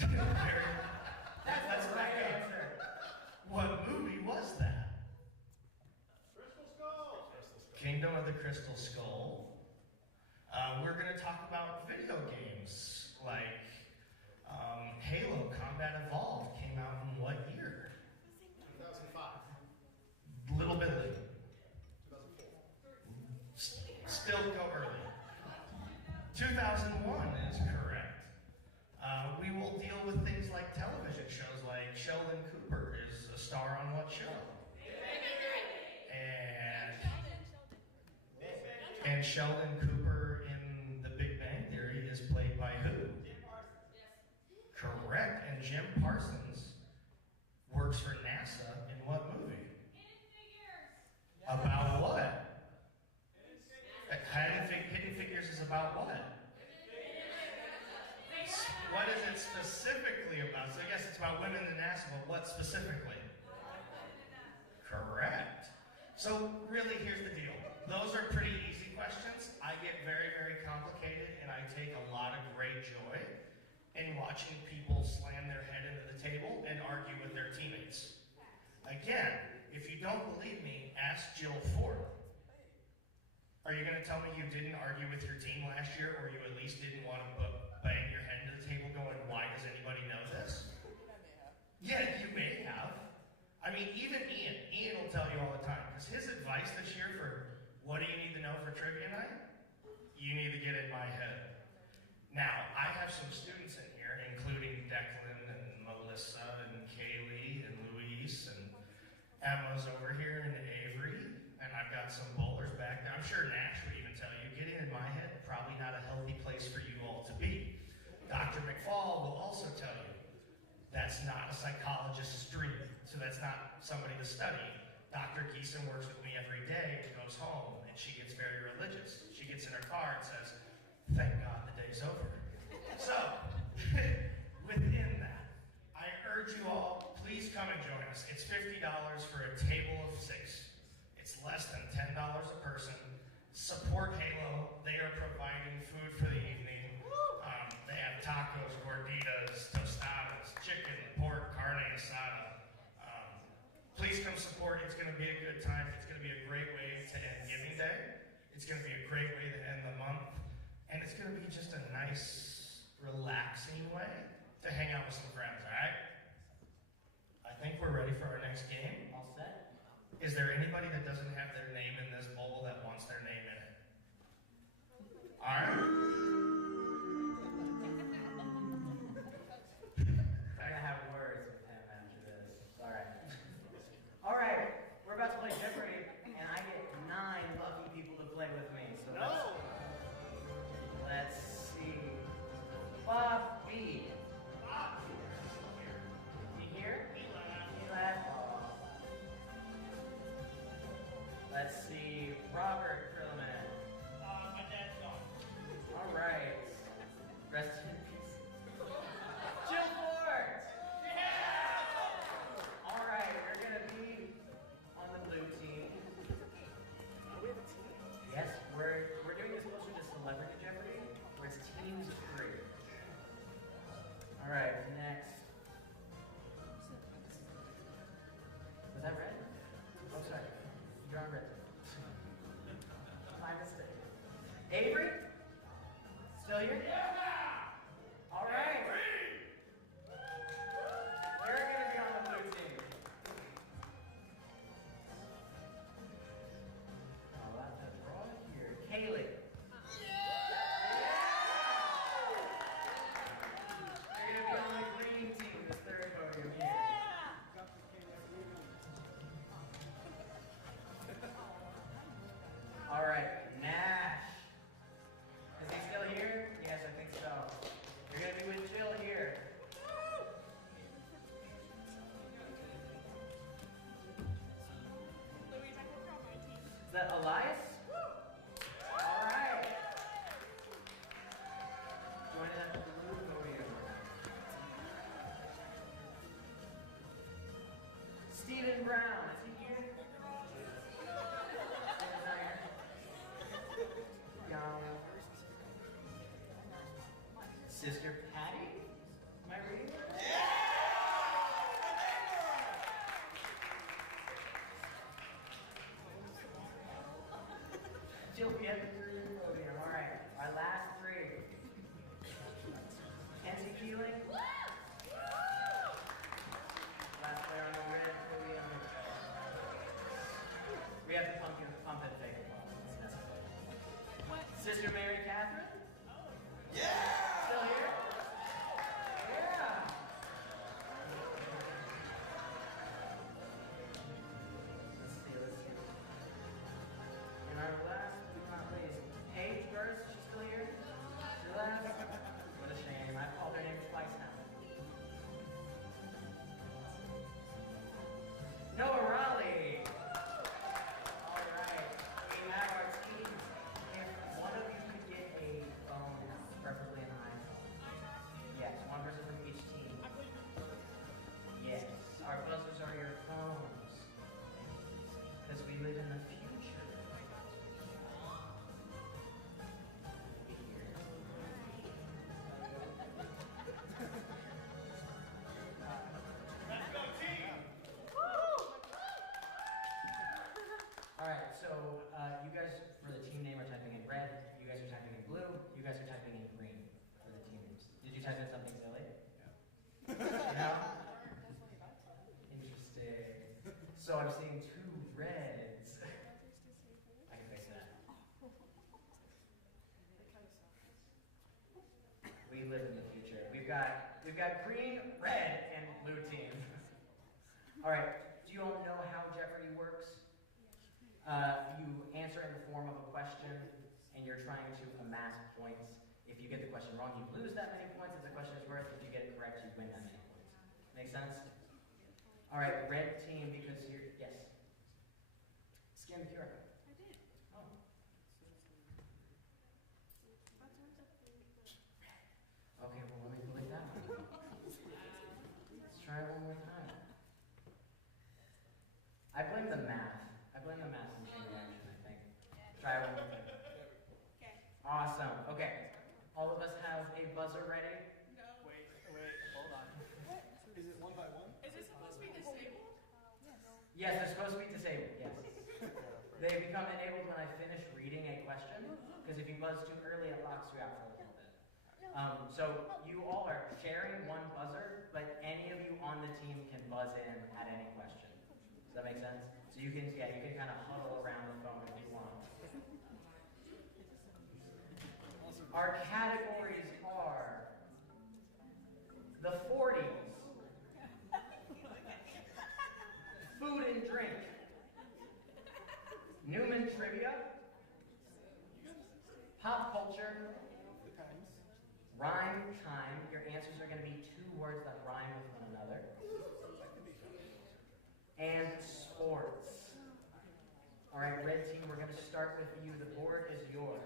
That's the right answer. What movie was that? Crystal Skull. Kingdom of the the Crystal Skull. We're going to talk about video games like Halo Combat Evolved came out in what year? 2005. Little bit late. 2004. Still go early. 2001 is correct. We will deal with things like television shows like Sheldon Cooper is a star on what show? And Sheldon Cooper in The Big Bang Theory is played by who? Jim Parsons. Yes. Correct. And Jim Parsons works for NASA in what movie? Hidden Figures. About what? Hidden Figures is about what? What is it specifically about? So I guess it's about women in NASA, but what specifically? Correct. So really, here's the deal. Those are pretty easy questions. I get very, very complicated, and I take a lot of great joy in watching people slam their head into the table and argue with their teammates. Again, if you don't believe me, ask Jill Ford. Are you going to tell me you didn't argue with your team last year, or you at least didn't want to bang your head into the table going, why does anybody know this? Yeah, you may have. I mean, even Ian will tell you all the time, because his advice this year for what do you need to know for trivia night? You need to get in my head. Now, I have some students in here, including Declan and Melissa and Kaylee and Luis, and Emma's over here and Avery, and I've got some bowlers back there. I'm sure Nash would even tell you, getting in my head, probably not a healthy place for you all to be. Dr. McFall will also tell you, that's not a psychologist's dream, so that's not somebody to study. Dr. Geeson works with me every day, goes home, and she gets very religious. She gets in her car and says, thank God the day's over. So, within that, I urge you all, please come and join us. It's $50 for a table of 6. It's less than $10 a person. Support Halo. They are providing food for the evening. They have tacos, gorditas, tostadas, chicken, pork, carne asada. Please come support. It's going to be a good time. It's going to be a great way to end Giving Day. It's going to be a great way to end the month. And it's going to be just a nice, relaxing way to hang out with some friends, all right? I think we're ready for our next game. All set? Is there anybody that doesn't have their name in this bowl that wants their name in it? All right. I'm gonna have words with him after this. All right. We're about to play Jeopardy, and I get 9 lucky people to play with me. So let's see. Bobby. You here? He left. Let's see. Robert Krillman. My dad's gone. All right. Rest in peace. Jill Ford. All right, we're gonna be on the blue team. Yes, we're doing this closer to Celebrity Jeopardy, where it's teams of 3. All right, next. Was that red? Oh, sorry. You're on red. My mistake. Avery? Still here? All right. We're gonna be on the blue team. I'll have to draw here. Kaylee. You're gonna be on the green team, this third podium here. All right, Nash. Is he still here? Yes, I think so. You're gonna be with Jill here. Is that Elias? All right. Join at the blue podium. Stephen Brown, is he here? Young. Sister Patty? Am I reading it? right, so you guys for the team name are typing in red, you guys are typing in blue, you guys are typing in green for the team names. Did you type in something silly? No? Interesting. So I'm seeing 2 reds. I can fix that. We live in the future. We've got green, red, and blue team. All right. Do you all know how Jeopardy works? You answer in the form of a question, and you're trying to amass points. If you get the question wrong, you lose that many points if the question is worth. If you get it correct, you win that many points. Make sense? All right, red team, because you're, yes. Scan the QR code. I did. Oh. Okay, well, let me pull it down. Let's try it one more time. I blame the math. I blame the math and chain reaction, I think. Try it one more time. Okay. Awesome. Okay. All of us have a buzzer ready? No. Wait, hold on. Is it one by one? Is it supposed to be disabled? Yes, they're supposed to be disabled, yes. They become enabled when I finish reading a question, because if you buzz too early, it locks you out for a little bit. So you all are sharing one buzzer, but any of you on the team can buzz in at any question. Does that make sense? So you can kind of huddle around the phone if you want. Our categories are the 40s, food and drink, Newman trivia, pop culture, rhyme time. Your answers are going to be 2 words that rhyme with one another. And sports. All right, red team, we're going to start with you. The board is yours.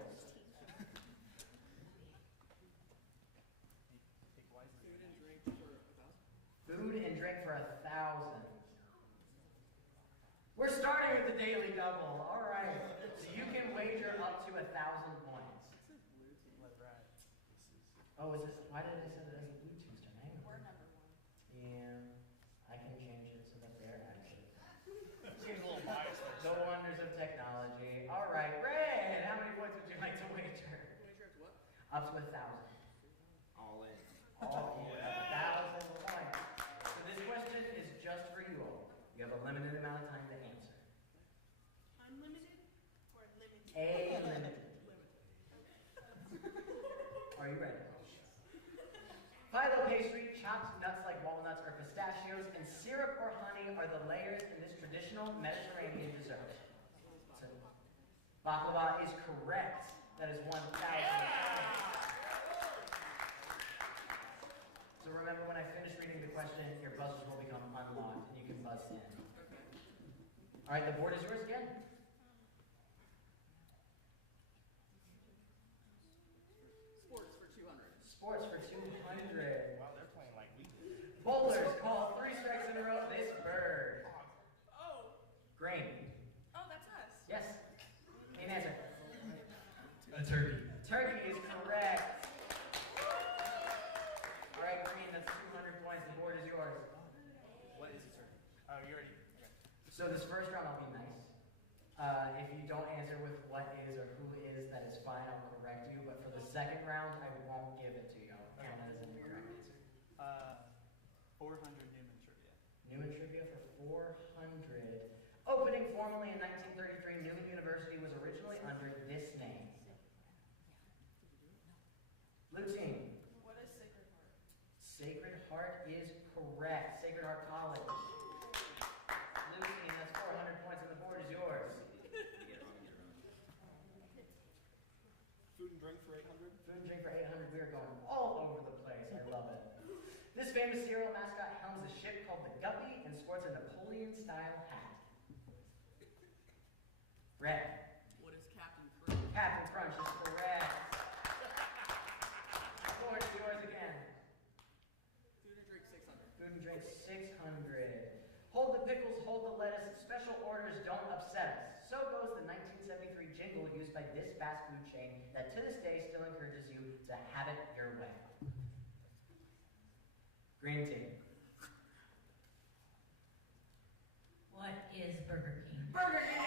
Food and drink for 1,000. We're starting with the daily double. All right. So you can wager up to 1,000 points. Oh, is this? Why did I say that as a blue team's turn? Hang on. We're number 1. Yeah, I can change it so that they're actually. Seems a little biased there. The wonders of technology. All right, red. How many points would you like to wager? Wager up to what? Up to 1,000. All in. All in. 1,000 points. So this question is just for you all. You have a limited amount of time to answer. Unlimited or limited? A limited. Are you ready? Phyllo pastry, chopped nuts like walnuts or pistachios, and syrup or honey are the layers in this traditional Mediterranean dessert. So, baklava is correct. That is 1,000. So remember, when I finish reading the question, your buzzers will become unlocked and you can buzz in. All right, the board is yours again. Sports for 200. Sports for 200. Wow, they're playing like we did. Bowlers call 3 strikes in a row. This bird. Oh. Green. Oh, that's us. Yes. Main answer. A turkey. Turkey is correct. All right, Green, that's 200 points. The board is yours. What is a turkey? Oh, you already. Okay. So this first round, I'll be nice. If you don't answer with what is or who is, that is fine. I'll correct you. But for the second round, I won't give it to you. I'll count it as an incorrect answer. 400 Newman trivia. Newman trivia for 400. Opening formally in 1933, Newman University was originally under this name. Blue team. What is Sacred Heart? Sacred Heart is correct. Sacred Heart College. Blue team, that's 400 points and the board is yours. Food and drink for 800. Food and drink for 800. We are going all over the place. I love it. This famous serial mascot helms a ship called the Guppy and sports a Napoleon-style hat. Red. What is Captain Crunch? Captain Crunch is correct. Board is yours again. Food and drink 600. Food and drink 600. Hold the pickles, hold the lettuce. Special orders don't upset us. So goes the 1973 jingle used by this fast food chain that to this day still encourages you to have it your way. Green team. What is Burger King? Burger King!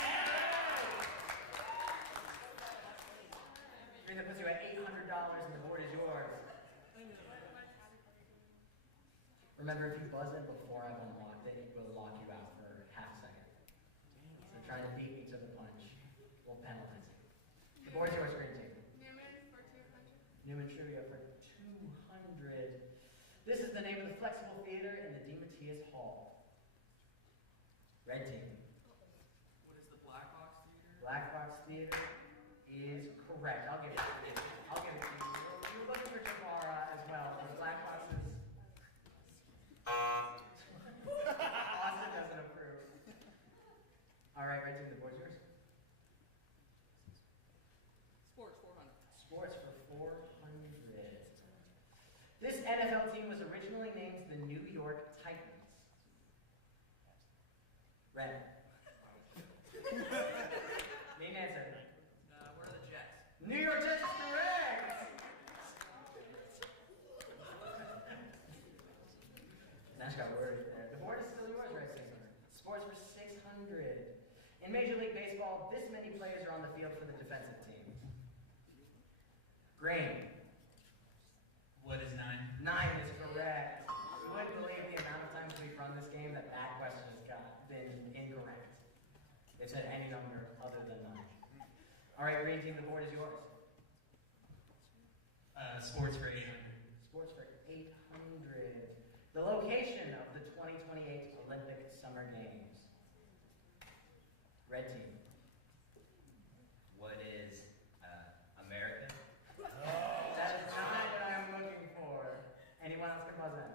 Remember, if you buzz in before I've unlocked it, it will lock you out for half a second. So trying to beat me to the punch will penalize you. The board's yours, green team. Newman for 200. Newman Trivia for 200. This is the name of the flexible theater in the DeMatteis Hall. Red team. What is the Black Box Theater? Black Box Theater is correct. I'll give it to you. I'll give it to you. You were looking for Jafara as well. The Black Box is... Austin doesn't approve. All right, red team, the board's yours. Sports 400. Sports for 400. This NFL team was originally named the New York Titans. Red. Name answer. What are the Jets? New York Jets is correct! Nash got worried there. The board is still yours, right, Cesar? Sports for 600. In Major League Baseball, this many players are on the field for the defensive team. Green. What is 9? 9 is correct. You wouldn't believe the amount of times we've run this game that question has been incorrect. It said any number other than 9. All right, green team, the board is yours. Sports for 800. Sports for 800. The location of the 2028 Olympic Summer Games. Red team. What is American? That is not what I'm looking for. Anyone else can buzz in?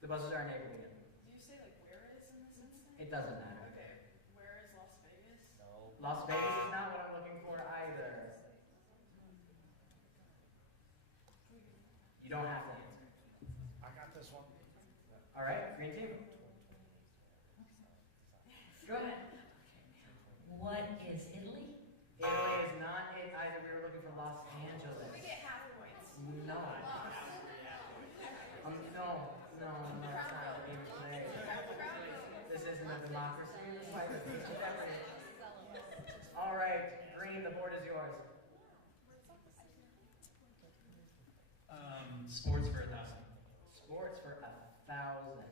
The buzzers are enabled again. Do you say like where is in this instance? It doesn't matter. Okay. Where is Las Vegas? No. Las Vegas is not what I'm looking for either. You don't have to answer. I got this one. All right, green team. Go ahead. What is Italy? Italy is not it either. We were looking for Los Angeles. We get half points. No. No, it's not how the game is played. This isn't a democracy. This is like a piece of everything. All right, green, the board is yours. Sports for 1,000. Sports for 1,000.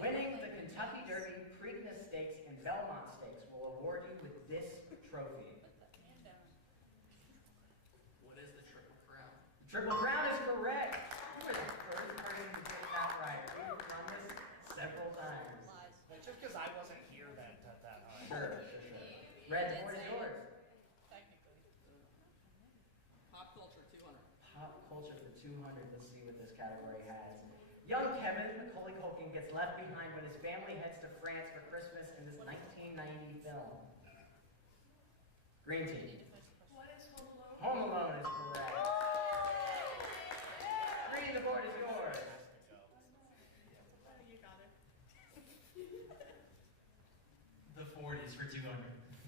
Winning the Kentucky Derby, Preakness Stakes, and Belmont Stakes will award you with this trophy. What is the Triple Crown? The Triple Crown is correct. You were the first person to get that right. We've done this several times. Just because I wasn't here that Sure. Red, the board is yours. Pop culture 200. Pop culture for 200. Let's see what this category has. Young Kevin, Macaulay Culkin, gets left behind when his family heads to France for Christmas in this 1990 film. Green team. What is Home Alone? Home Alone is correct. Green, the board is yours. You got it. The 40s for 200.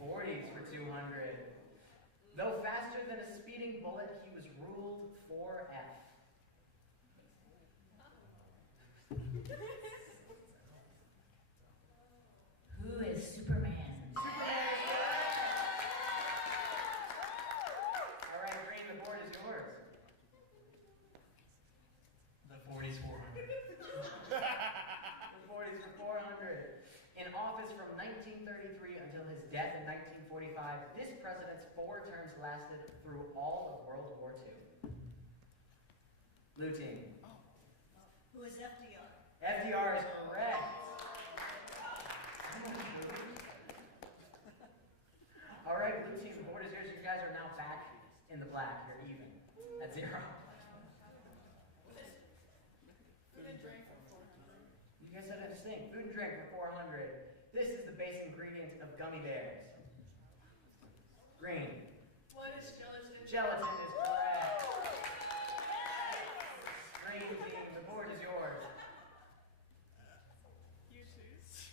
40s for 200. Though faster than a speeding bullet, he was ruled 4F. Who is Superman? Superman is correct. All right, Green, the board is yours. The 40s 400. The 40s for 400. In office from 1933 until his death in 1945, this president's 4 terms lasted through all of World War II. Blue team. Who is FDR? FDR is correct. All right, blue team, the board is yours. You guys are now back in the black. You're even at 0. Food and drink for 400. You guys said a thing. Food and drink for 400. This is the base ingredient of gummy bears. Green. What is gelatin? Gelatin is correct. Green team, the board is yours. You choose.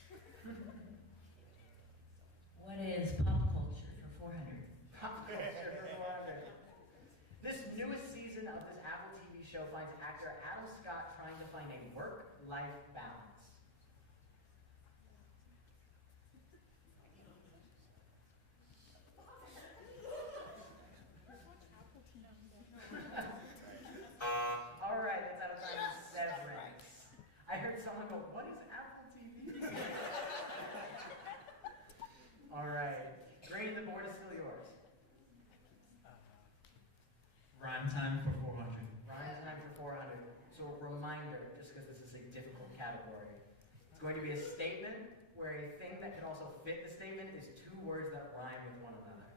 What is pop culture for 400? Pop culture for 400. This newest season of this Apple TV show finds actor Adam Scott trying to find a work-life balance. All right, that's out of time. Severance. going to be a statement where a thing that can also fit the statement is two words that rhyme with one another.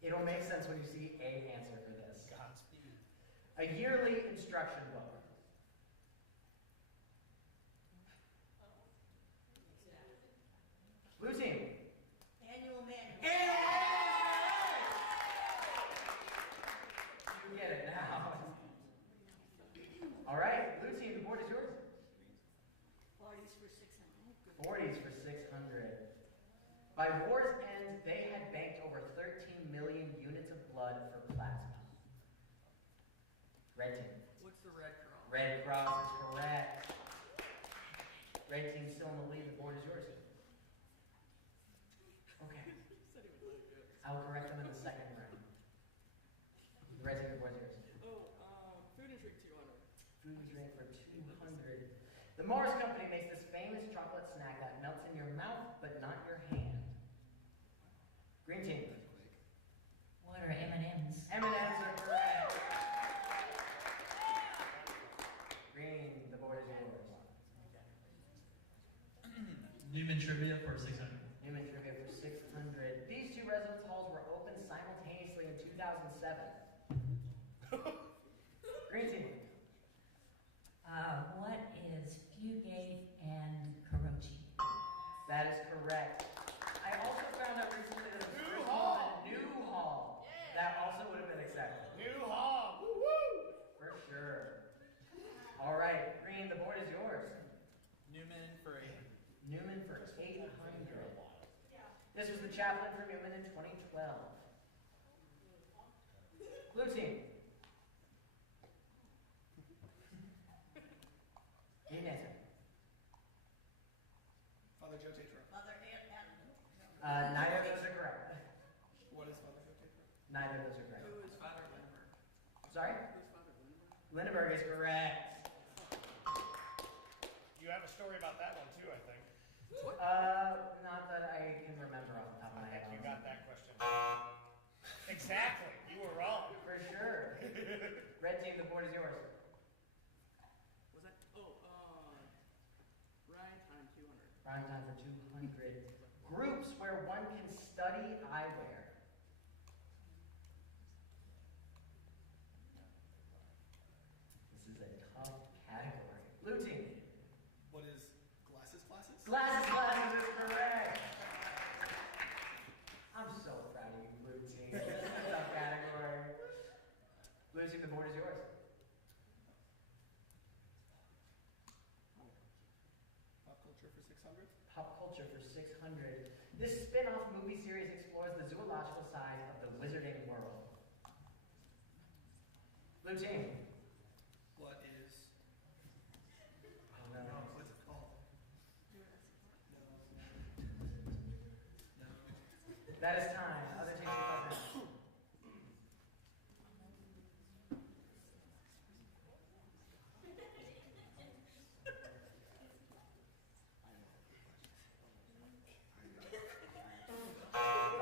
It'll make sense when you see a answer for this. Godspeed. A yearly instruction book. Blue team. Annual manual. You get it now. All right, blue team, the board is yours. 40s for 600. 40s for 600. By war's end, they had banked over 13 million units of blood for plasma. Red team. What's the Red Cross? Red Cross is correct. Red team still in the lead. The board is yours. Okay. I'll correct them in the second round. The red team, the board is yours. Food and drink 200. Food and drink for 200. The Mars Company makes this famous chocolate snack that melts in your mouth but not your hand. Green team. What are M&Ms? M&Ms are correct. Green, the board is yours. Newman Trivia for 600. Newman Trivia for 600. These two residence halls were opened simultaneously in 2007. Green team. What is Fugate and Karochi? That is correct. I also found out recently that New Hall. New Hall. That also would have been accepted. New Hall. Woo-woo. For sure. All right, Green, the board is yours. Newman for 800. Newman for 800. This was the chaplain for Newman in 2012. Blue team. Need an answer. Father Joe Tatro. Mother and Neither of those are correct. What is Father Joe Tatro? Neither of those are correct. Who is Father Lindbergh? Sorry? Who's Father Lindbergh? Lindenberg is correct. You have a story about that one too, I think. Not that I can remember off the top of my head. You got that question. Exactly. You were wrong. For sure. Red team, the board is yours. Was that? Ryan time 200. Prime time for 200. Groups where one can study eyewear. This is a tough category. Blue team. What is glasses? Glasses is correct. I'm so proud of you, blue team. This is a tough category. Blue team, the board is yours. Pop culture for 600. Pop culture for 600. This spin-off movie series explores the zoological side of the wizarding world. Blue team. What is? Oh, no. What's it called? No. That is time. Other teams are present.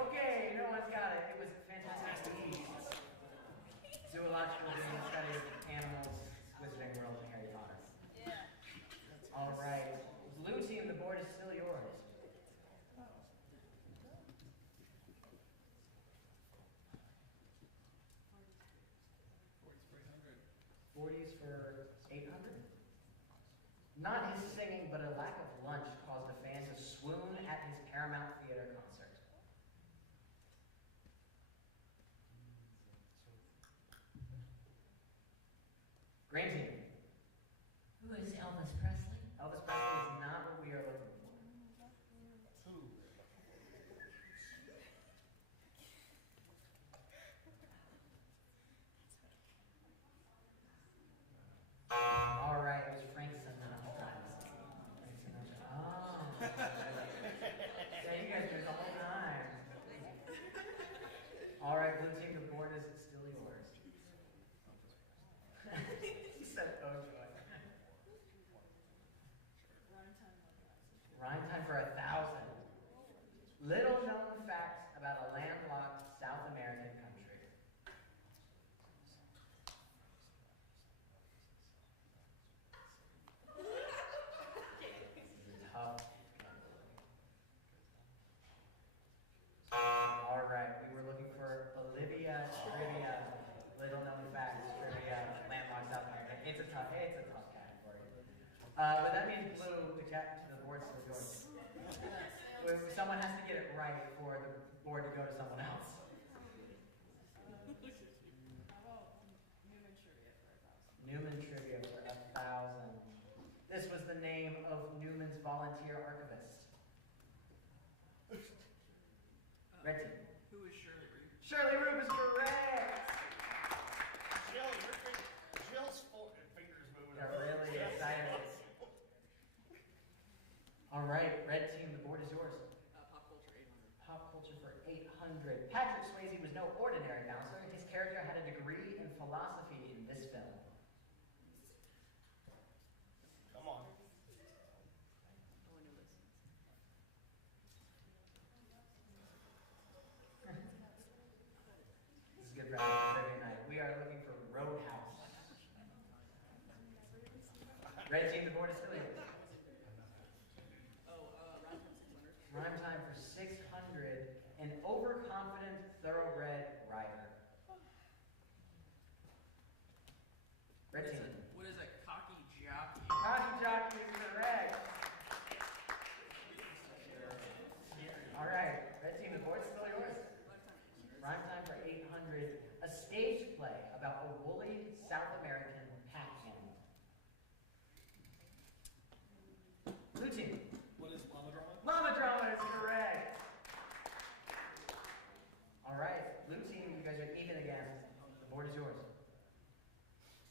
Okay, no one's got it. It was Fantastic Beasts. Zoological being the study of animals, Wizarding World, and Harry Potter. Yeah. All right. Blue team, the board is still yours. Forties 40s for 800. for 800. Not his singing, but a lack of lunch caused a fan to swoon at his Paramount Theater concert. Green team. Who is Elvis Presley? Elvis Presley is not what we are looking for. Who? All right, it was Frank Sinatra. Frank Sinatra. Oh. Yeah, you guys do it the whole time. All right, blue team, the board is still yours. He said, "Oh joy." Rhyme time for 1,000. Little known facts about a landlocked South American country. But that means blue, the board's still yours. Someone has to get it right for the board to go to someone else. How about Newman Trivia for 1,000? Newman Trivia for 1,000. This was the name of Newman's volunteer archivist. Red team. Who is Shirley Reed? Shirley Rube is correct! Jill's fingers moving. They're really excited. All right, red team, the board is yours. Pop culture 800. Pop culture for 800. Patrick Swayze was no ordinary bouncer. His character had a degree in philosophy in this film. Come on. Oh, I know this. This is a good round for trivia night. We are looking for Roadhouse. Red team, the board is still yours. Rhyme time for 600. An overconfident thoroughbred rider. Red team. What is a cocky jockey? Cocky jockey is correct. All right, red team, the board's still yours. Rhyme time for 800. A stage play about a woolly South American pack animal. Blue team. What is llama drama? Llama drama is correct. All right, blue team, you guys are even again. The board is yours.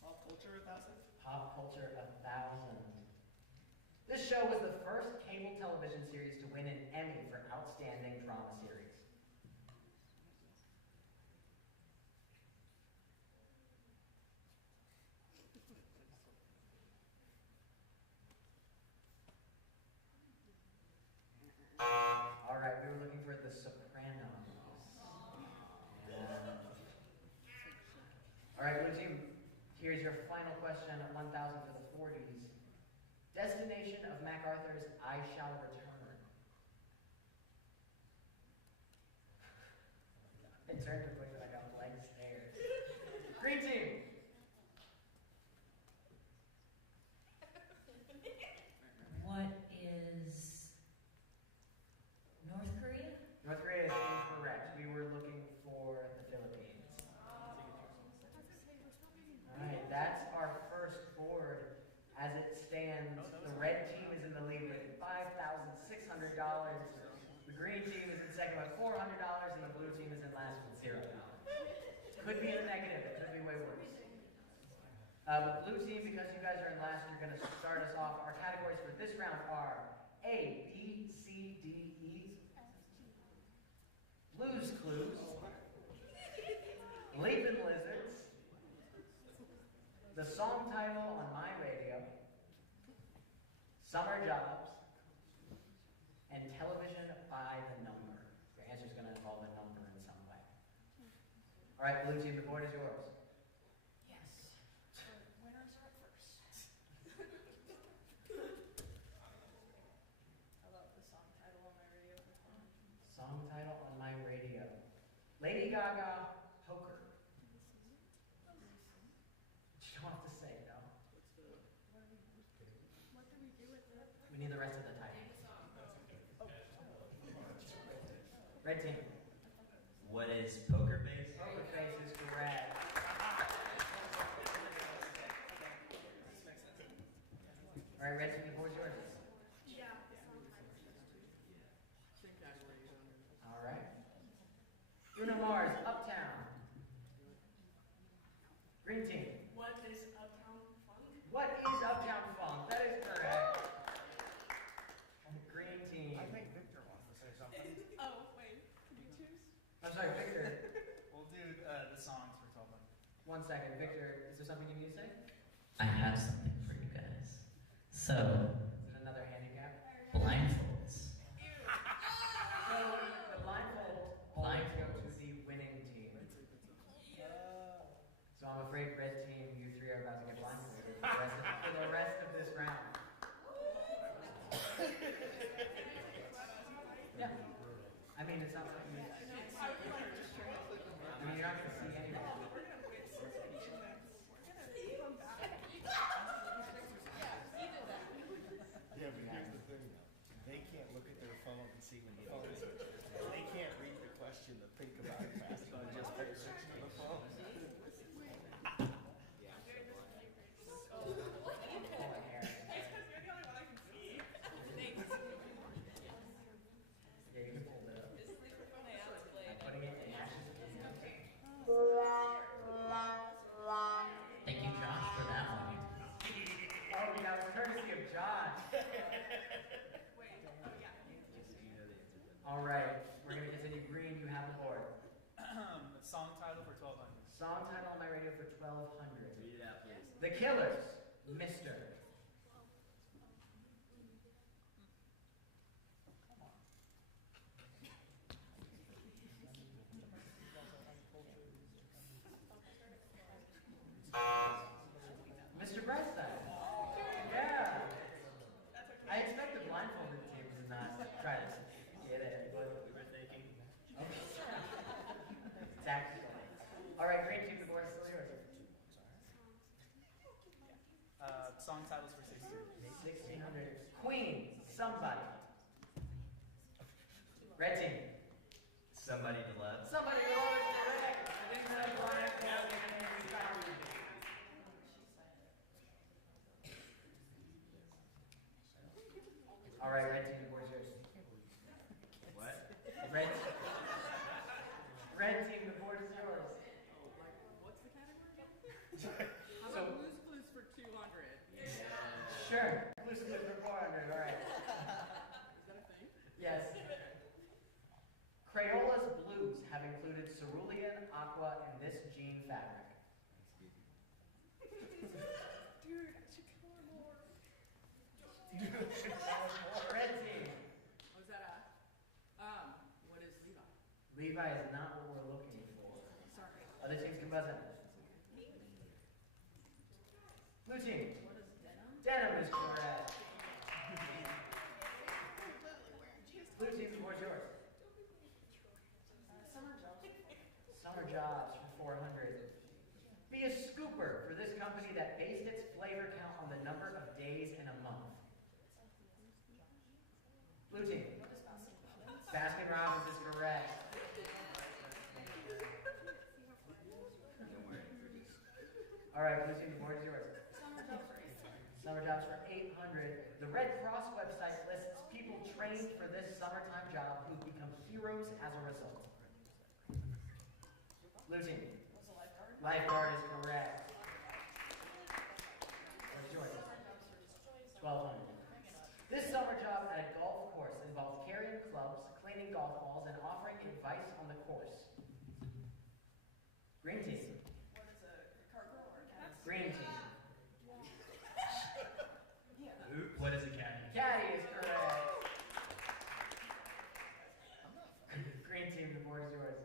Pop culture 1,000? Pop culture 1,000. This show was the first cable television series to win an Emmy for Outstanding Drama Series. All right, we were looking for The Sopranos. All right, blue team, here's your final question, 1,000 for the 40s. Destination of MacArthur's I Shall Return. I turned to quick and I got blank stares. Green team. What is North Korea? North Korea is incorrect. We were looking for the Philippines. All right, that's our first board. As it stands, the red team is in the lead with $5,600. The green team is in second with $400, and the blue team is in last with $0. Could be in the negative. It could be way worse. But blue team, because you guys are in last, you're going to start us off. Our categories for this round are A, B, C, D, E, Blues Clues, Leapin' Lizards, the song title on my radio, summer jobs, and television by the number. Your answer is going to involve a number in some way. All right, blue team, the board is yours. Yes. The winners are up first. I love the song title on my radio for fun. Song title on my radio. Lady Gaga, Poker. You don't have to say, no? What do we do with it? We need the rest of the title. Red team. What is Poker Face? Poker Face is correct. All right, red team, the board's yours. Yeah, the song title. All right. Bruno Mars, Uptown. Green team. What is Uptown Funk? What is Uptown Funk? That is correct. And the green team. I think Victor wants to say something. Oh, wait. Could you choose? I'm sorry, Victor. We'll do the songs for 12 months. 1 second. Victor, is there something you need to say? I have something for you guys. So, Is it another handicap? blindfolds. So the blindfold always go to the winning team. So I'm afraid red team, you three are about to get blindfolded for the rest of this round. Yeah. I mean, it's not like you. I mean, you're not going to see anything. phone and see when the phone is. They can't read the question to think about it fast enough. Just pay attention to the phone. Thank you, Josh, for that one. Oh, that was courtesy of Josh. All right, we're going to continue. Green, you have the board. Song title for 1200. Song title on my radio for 1200. Read it out, please. The Killers, Mister. Mr. Brightside. Yeah. I expect the blindfolded team to not try to get it, but We were thinking. tactical. All right, green team, the board is still yours. Song titles for 16. 1600. Queen, somebody. Red team. Somebody to love. Somebody who always correct. I think that's blindfolded. All right, red team, the board is yours. What? Red team, the board is yours. What's the category? How So, about Blues Clues for 200? sure. Blues Clues for 400, all right. Is that a thing? Yes. Crayola's blues have included cerulean, aqua, and this jean fabric. Dude, I should color more. Red team. What is that? What is Levi? Levi is not what we're looking for. Sorry. Other teams can buzz in. Blue team. What is denim? Denim is correct. Blue team, the board's yours. Summer jobs. Summer jobs for 400. Be a scooper for this company that based its flavor count on the number of days in a month. Blue team. What is Baskin? Baskin Robbins is correct. All right, blue team, the board is yours. Summer jobs for 800. Summer jobs for 800. The Red Cross website lists people trained for this summertime job who've become heroes as a result. Blue team. What's a lifeguard? Lifeguard is correct. What's yours? 1200. This summer job at a golf course involves carrying clubs, cleaning golf balls, and offering advice on the course. Green team. What is a cargo or a cat? Green team. What is a caddy? Caddy is correct. Green team, the board is yours.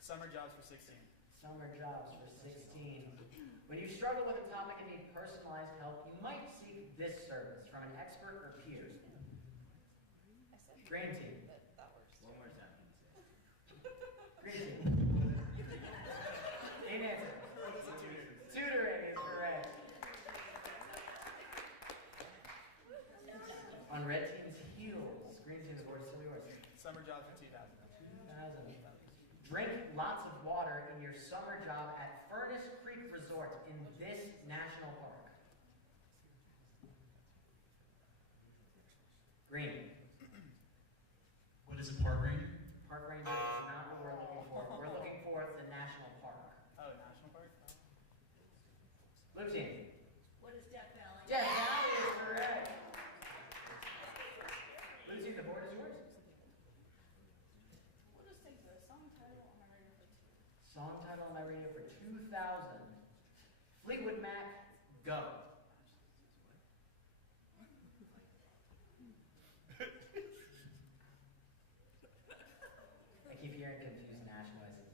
Summer jobs for 16. Summer jobs for 16. When you struggle with a topic and need personalized help, you might seek this service from an expert or peers. Green team. One more time. Green team. Ain't answer. Tutoring is correct. On red team's heels. Green team's board is still yours. Summer jobs for 2,000. 2000. Drink lots of water in your summer job at Furnace Creek Resort in this national park. Green. What is a park ranger? Park ranger is not what we're looking for. We're looking for the national park. Oh, national park? Blue team. What is Death Valley? Death Valley is correct. Blue team, the board is yours. We'll just take the song title on my radio for 2. Song title on my radio for 2000. Fleetwood Mac, go. I keep hearing confused nationalists.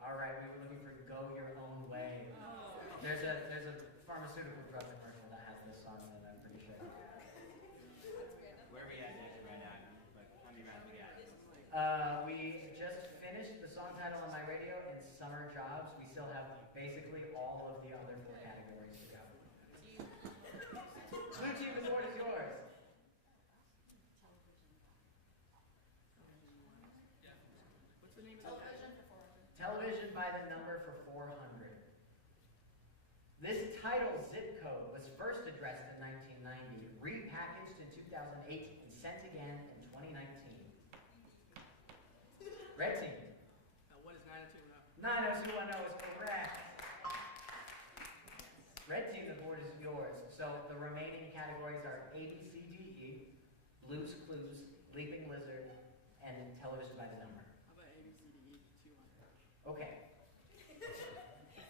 All right, we were looking for "Go Your Own Way." There's a pharmaceutical drug commercial that has this song in it. I'm pretty sure. Where are we at next right now? Like, how many rounds we got? We just finished the song title on my radio and summer jobs. We still have basically all of the other 4 categories to go. Blue Red team, the board is yours. So the remaining categories are A, B, C, D, E, Blues Clues, Leaping Lizard, and Television by the Number. How about A, B, C, D, E, 200? Okay.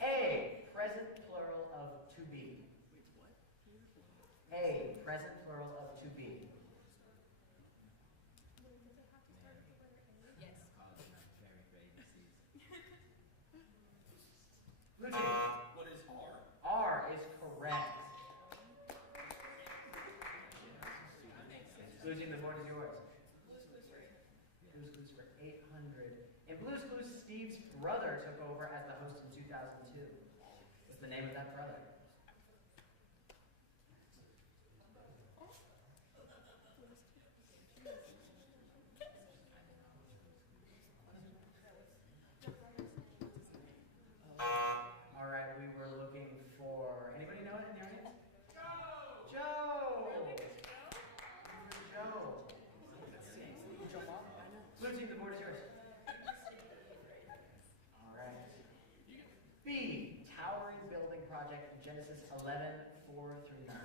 A, present plural of to be. Wait, what? A, present plural of to be. Yes. Blue team. What is R? R is correct. Blue team, the board is yours. Blues Clues for 800. In Blues Clues, Steve's brother took over as the host in 2002. What's the name of that brother? All right, we were looking for. Anybody know it in the audience? Joe! Joe! Joe. Blue team, the board is yours. All right. B, towering building project in Genesis 11:4-9.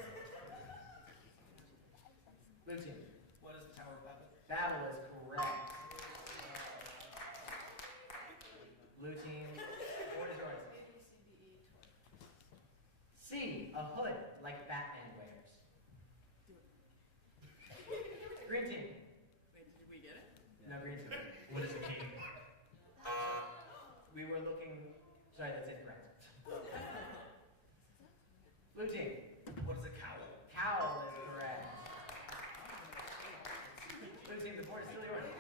Blue team. What is the Tower of Babel? Babel is correct. Blue team, board is yours. C, a hood like Batman wears. Green team. Wait, did we get it? No, green team. What is a cape? We were looking. Sorry, that's incorrect. Blue team. What is a cowl? Cowl is correct. Blue team, the board is still yours. 200.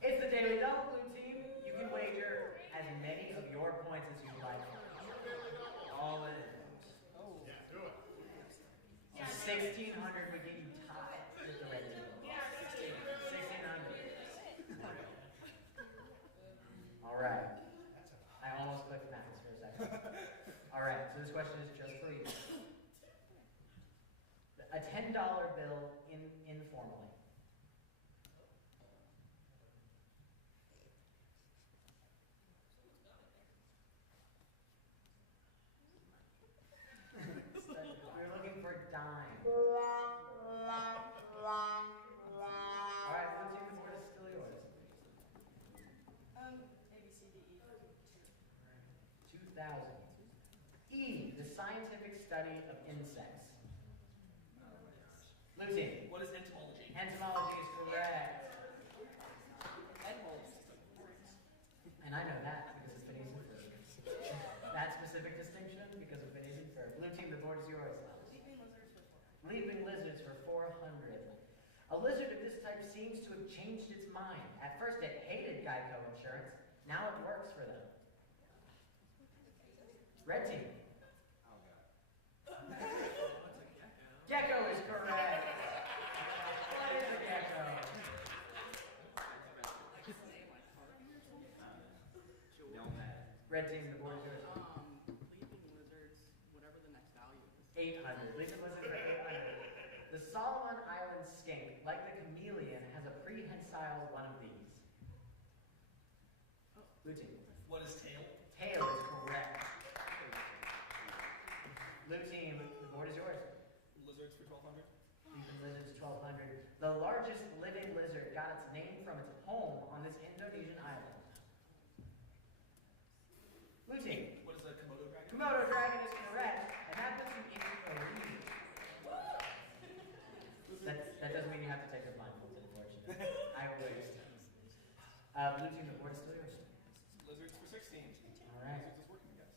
It's the Daily Double, Blue team. You can wager as many of your points as you like. All in. Oh. Yeah, do it. 1,600 would get you tied with the red team. 1,600. All right. I almost clicked Max for a second. All right, so this question is just for you. A $10 bill informally. We're looking for dime. All right, Blue team, the board is still yours. A, B, C, D, E. 2,000. E, the scientific study of insects. Blue team. What is entomology? Entomology is correct. And I know that because of Phineas and Ferb. That specific distinction because of Phineas and Ferb. Blue team, the board is yours. Leaping lizards for 400. A lizard of this type seems to have changed its mind. At first it hated Geico insurance. Now it works for them. Red team. Gecko is correct. What is a gecko? Red team, the board is yours. Leaping lizards, whatever the next value is. 800. Leaping lizards for 800. The Solomon Island skink, like the chameleon, has a prehensile one of these. Blue team. What is tail? Tail is correct. Blue team, the board is yours. Lizards for 1,200. Leaping lizards 1,200. The largest living lizard got its name from its home on this Indonesian island. Blue team. What is a Komodo dragon? Komodo dragon is correct, and that puts you in the lead. That doesn't mean you have to take the blindfolds, unfortunately. I wish. Blue team, the board is still yours. Lizards for 16. All right. Lizards is working, I guess.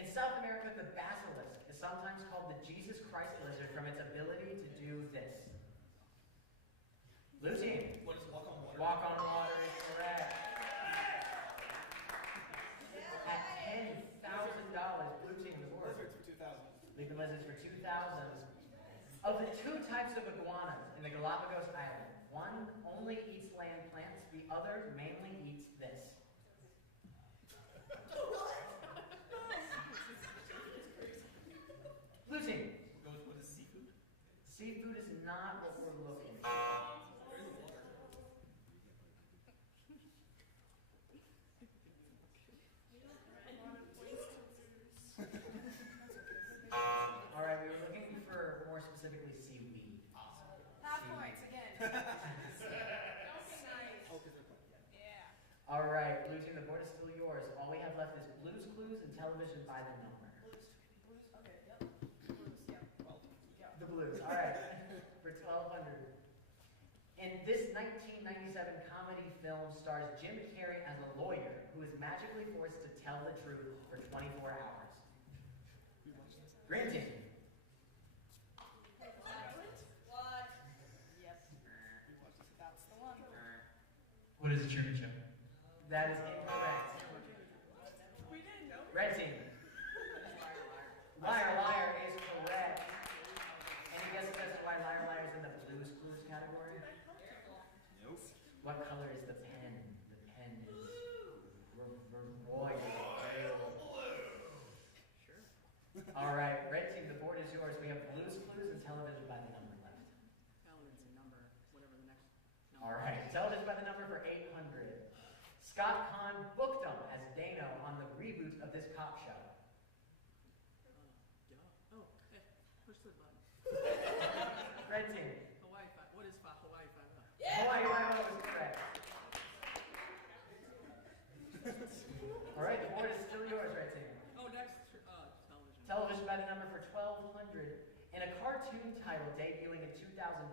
In South America, the basilisk is sometimes called the Jesus Christ lizard from its ability to do this. Blue team. What is walk on water? Walk on water is correct. At $10,000, blue team, the board. Lizards for 2,000. Leaping lizards for 2,000. Of the two types of iguanas in the Galapagos Island, one only eats land plants, the other mainly eats this. Blue team. What is seafood? Seafood is not what we're looking for. Where is the water? television by the number. Okay, yep. Blues, yeah. Well, yeah. The Blues, all right, for 1,200. In this 1997 comedy film stars Jim Carrey as a lawyer who is magically forced to tell the truth for 24 hours. Green team. What? Yep. That's the one. What is a Truman Show? That is incorrect. We didn't know. Red team. Liar, liar is correct. Any guesses as to why liar, liar is in the Blues Clues category? Nope. What color is the pen? The pen is royal. Sure. All right, red team, the board is yours. We have Blues Clues and television by the number left. Elements and number, whatever the next number. All right, television by the number for 800. Scott Kahn booked him as Dano on the reboot of this cop show. Oh, hey, push the button. Red team. Hawaii 5. What is Hawaii 5? Hawaii Five-0 is correct. All right, the board is still yours, red team. Oh, next, television. Television by the number for 1,200. In a cartoon title debuting in 2005,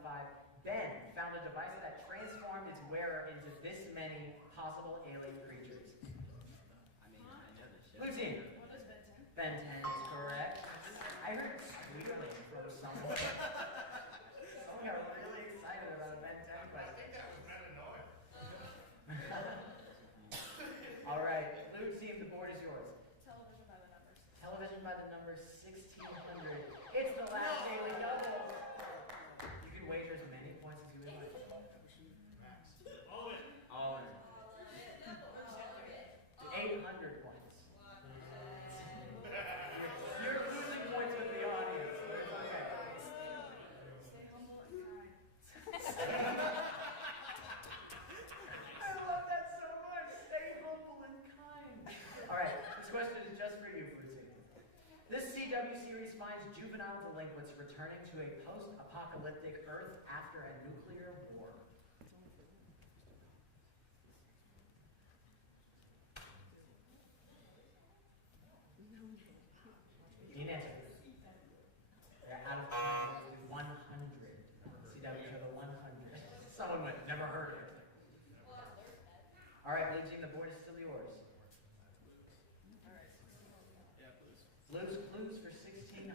Ben found a device that transformed its wearer into this many possible alien creatures. I mean, I know this shit. Blue team. What is Ben 10? Ben 10 is correct. I heard squealing from someone. Someone got really excited about a Ben 10 I question. think that was metanoia. All right, blue team, the board is yours. Television by the numbers. Television by the number 1,600. It's the last daily double. You can wager as many points as you would like. Max. All in. 800 points. You're losing points with the audience, but it's okay. Stay humble and kind. I love that so much. Stay humble and kind. All right, this question is just for you, Fruity. This CW series finds juvenile delinquents returning to a post-apocalyptic Earth after a nuclear war. Need an answer. They're out of time. 100. CW show the 100. Someone went, never heard of it. All right, blue team, the board is still yours. Yeah, please. Blues Clues for 1,600.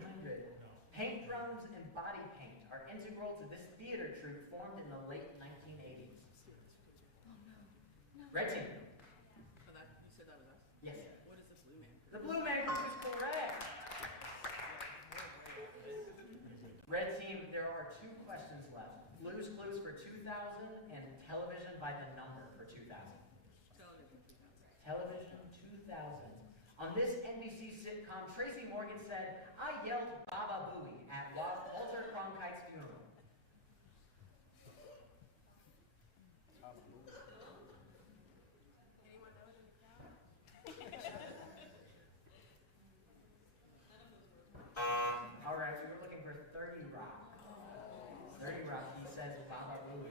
Paint drums and body paint are integral to this theater troupe formed in the late 1980s. Red team. Oh, that, you said that was us? Yes. What is the Blue Man? The Blue Man Group is correct. Red team, there are 2 questions left. Blues Clues for 2,000 and television by the number for 2,000. Television 2000. Television 2000. On this NBC sitcom, Tracy Morgan said, "I yelled Baba Booey at Walter Cronkite's funeral." Anyone know it in the crowd? All right, we were looking for 30 Rock. 30 Rock, he says Baba Booey.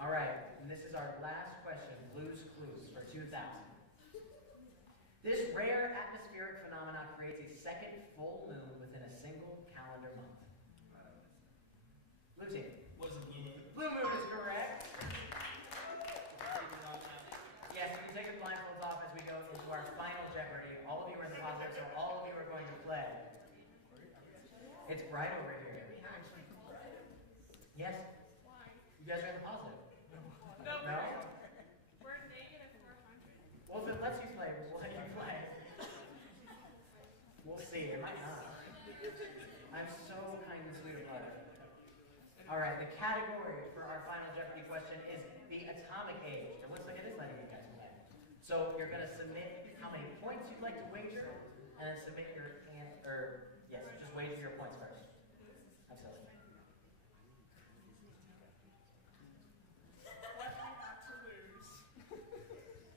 All right, and this is our last question, Blues Clues for 2,000. This rare atmospheric phenomenon creates a second full moon within a single calendar month. Blue team. Was it Blue Moon? Blue moon is correct. Yes, you can take your blindfolds off as we go into our final Jeopardy. All of you are in the positive, so all of you are going to play. It's bright over here. Yes? Why? You guys are in the positive. No, No? we're negative 400. Well, if it lets you play, we'll let you play. We'll see. It might not. I'm so kind and sweet about it. All right, the category for our final Jeopardy question is the atomic age. It looks like it is letting you guys play. So you're going to submit how many points you'd like to wager, and then submit your just wager your points first. Absolutely. What do we have to lose?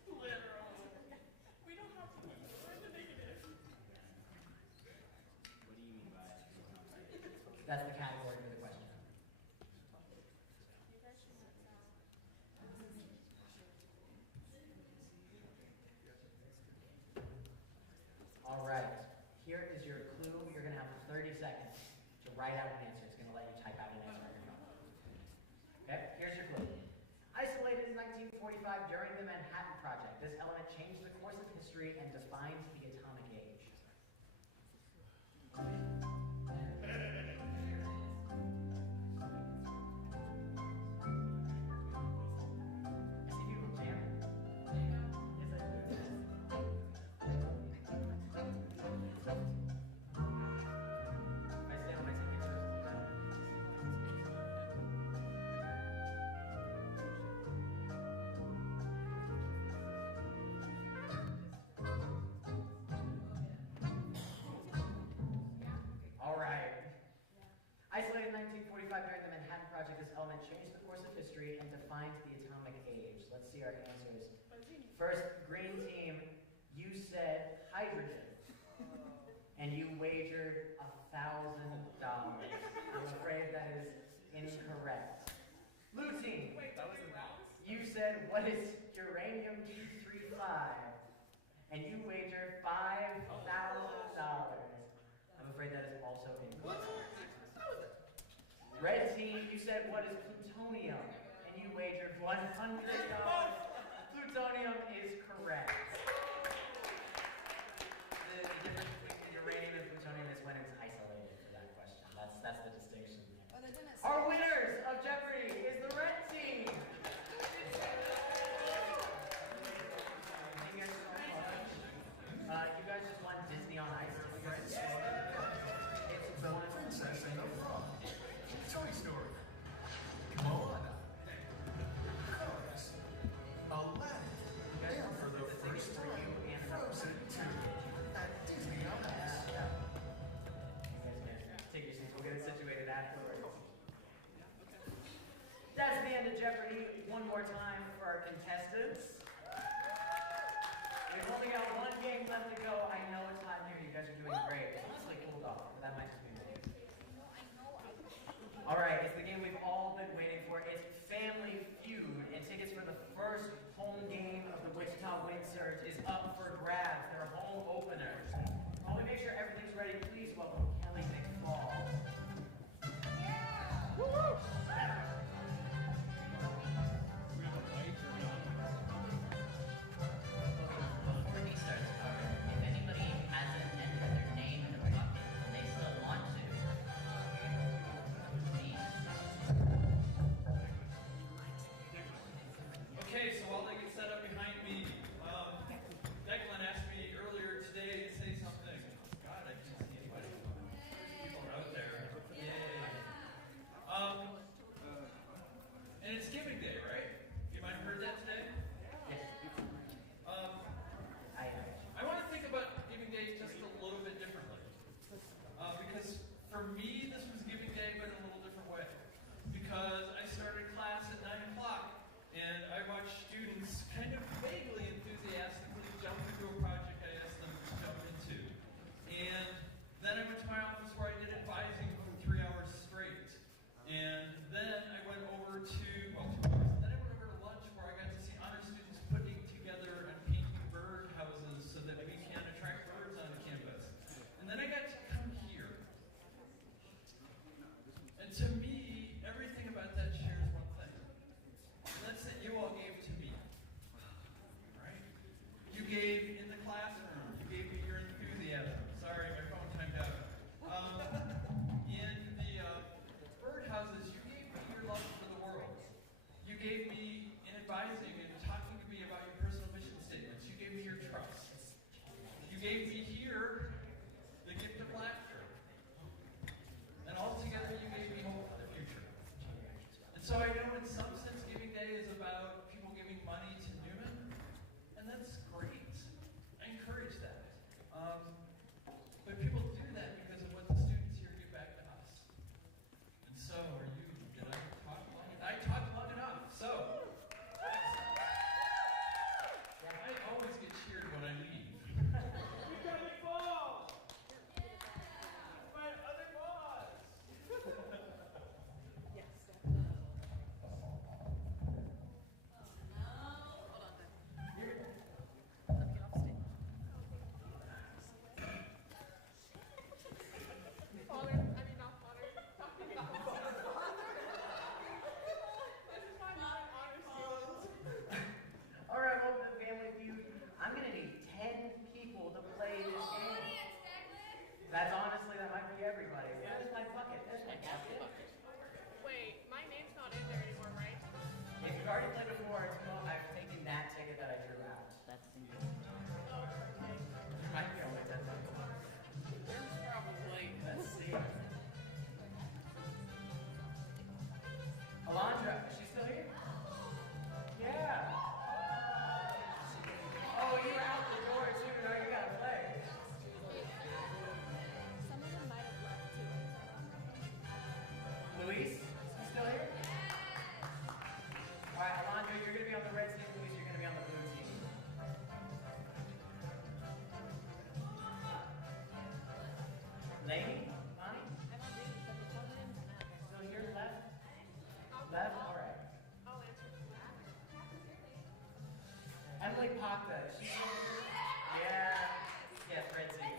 Literally. We don't have to lose. We're in the negative. What do you mean by it? That's the category for the question. You guys should sit down. find the atomic age. I see people jamming. Yes, I do. If I stand on my ticket, all right. Isolated in 1945 during the Manhattan Project, this element changed the course of history and defined the atomic age. Let's see our answers. First, green team, you said hydrogen. And you wagered $1,000. I'm afraid that is incorrect. Blue team, you said, what is uranium-235? And you wagered $5,000. I'm afraid that is also incorrect. Red team, you said, what is plutonium? And you wagered $100. Plutonium is correct. The difference between uranium and plutonium is when it's isolated for that question. That's the distinction. Our winners of Jeopardy is the red team. Thank you guys so much. You guys just won Disney on Ice. It's The Princess and the Frog. Toy Story. Moana. Cars. Aladdin. And for the first time, Frozen 2 at Disney on Ice. You guys can take your seats. We'll get it situated afterwards. That's the end of Jeopardy. One more time for our contestants. We've only got one game left to go. I know it's hot in here. You guys are doing great. It's honestly cooled off. That might just be me. All right, it's the game we've all been waiting for. It's Family Feud, and tickets for the first home game of the Wichita Wind Surge is up for grabs. They're home openers. While we make sure everything's ready, please welcome Kelly McFall. Before he starts covering, if anybody hasn't entered their name in the bucket and they still want to, please. Okay, so while they get set up behind me, Declan asked me earlier today to say something. God, I can't see anybody. People are out there. Yay. And it's Giving Day, right? You might have heard that today? Yes. I want to think about Giving Day just a little bit differently. Because for me, this was Giving Day, but in a little different way. Because I started class at 9 o'clock, and I watched students kind of vaguely enthusiastically jump into a project I asked them to jump into. And then I went to my office where I did advising for 3 hours straight. And then I went over to, well, 2 hours. Then I went over to lunch where I got to see honor students putting together and painting bird houses so that we can attract birds on the campus. And then I got to come here. And to me, everything about that shares one thing. And that's that you all gave to me. Right? You gave in the classroom. You gave me your enthusiasm. Sorry, my phone timed out. In the birdhouses, you gave me your love for the world. You gave me in advising and talking to me about your personal mission statements. You gave me your trust. You gave me here the gift of laughter. And altogether, you gave me hope for the future. And so I know in some sense Giving Day is about people giving money to Newman, and that's great. I encourage that. But people do that because of what the students here give back to us. And so are you. Did I talk long enough? I talked long enough. So I always get cheered when I leave. Lainey? Bonnie? Still here? Left? Left? All right. Emily Pacta. She's yeah. Yes, red team.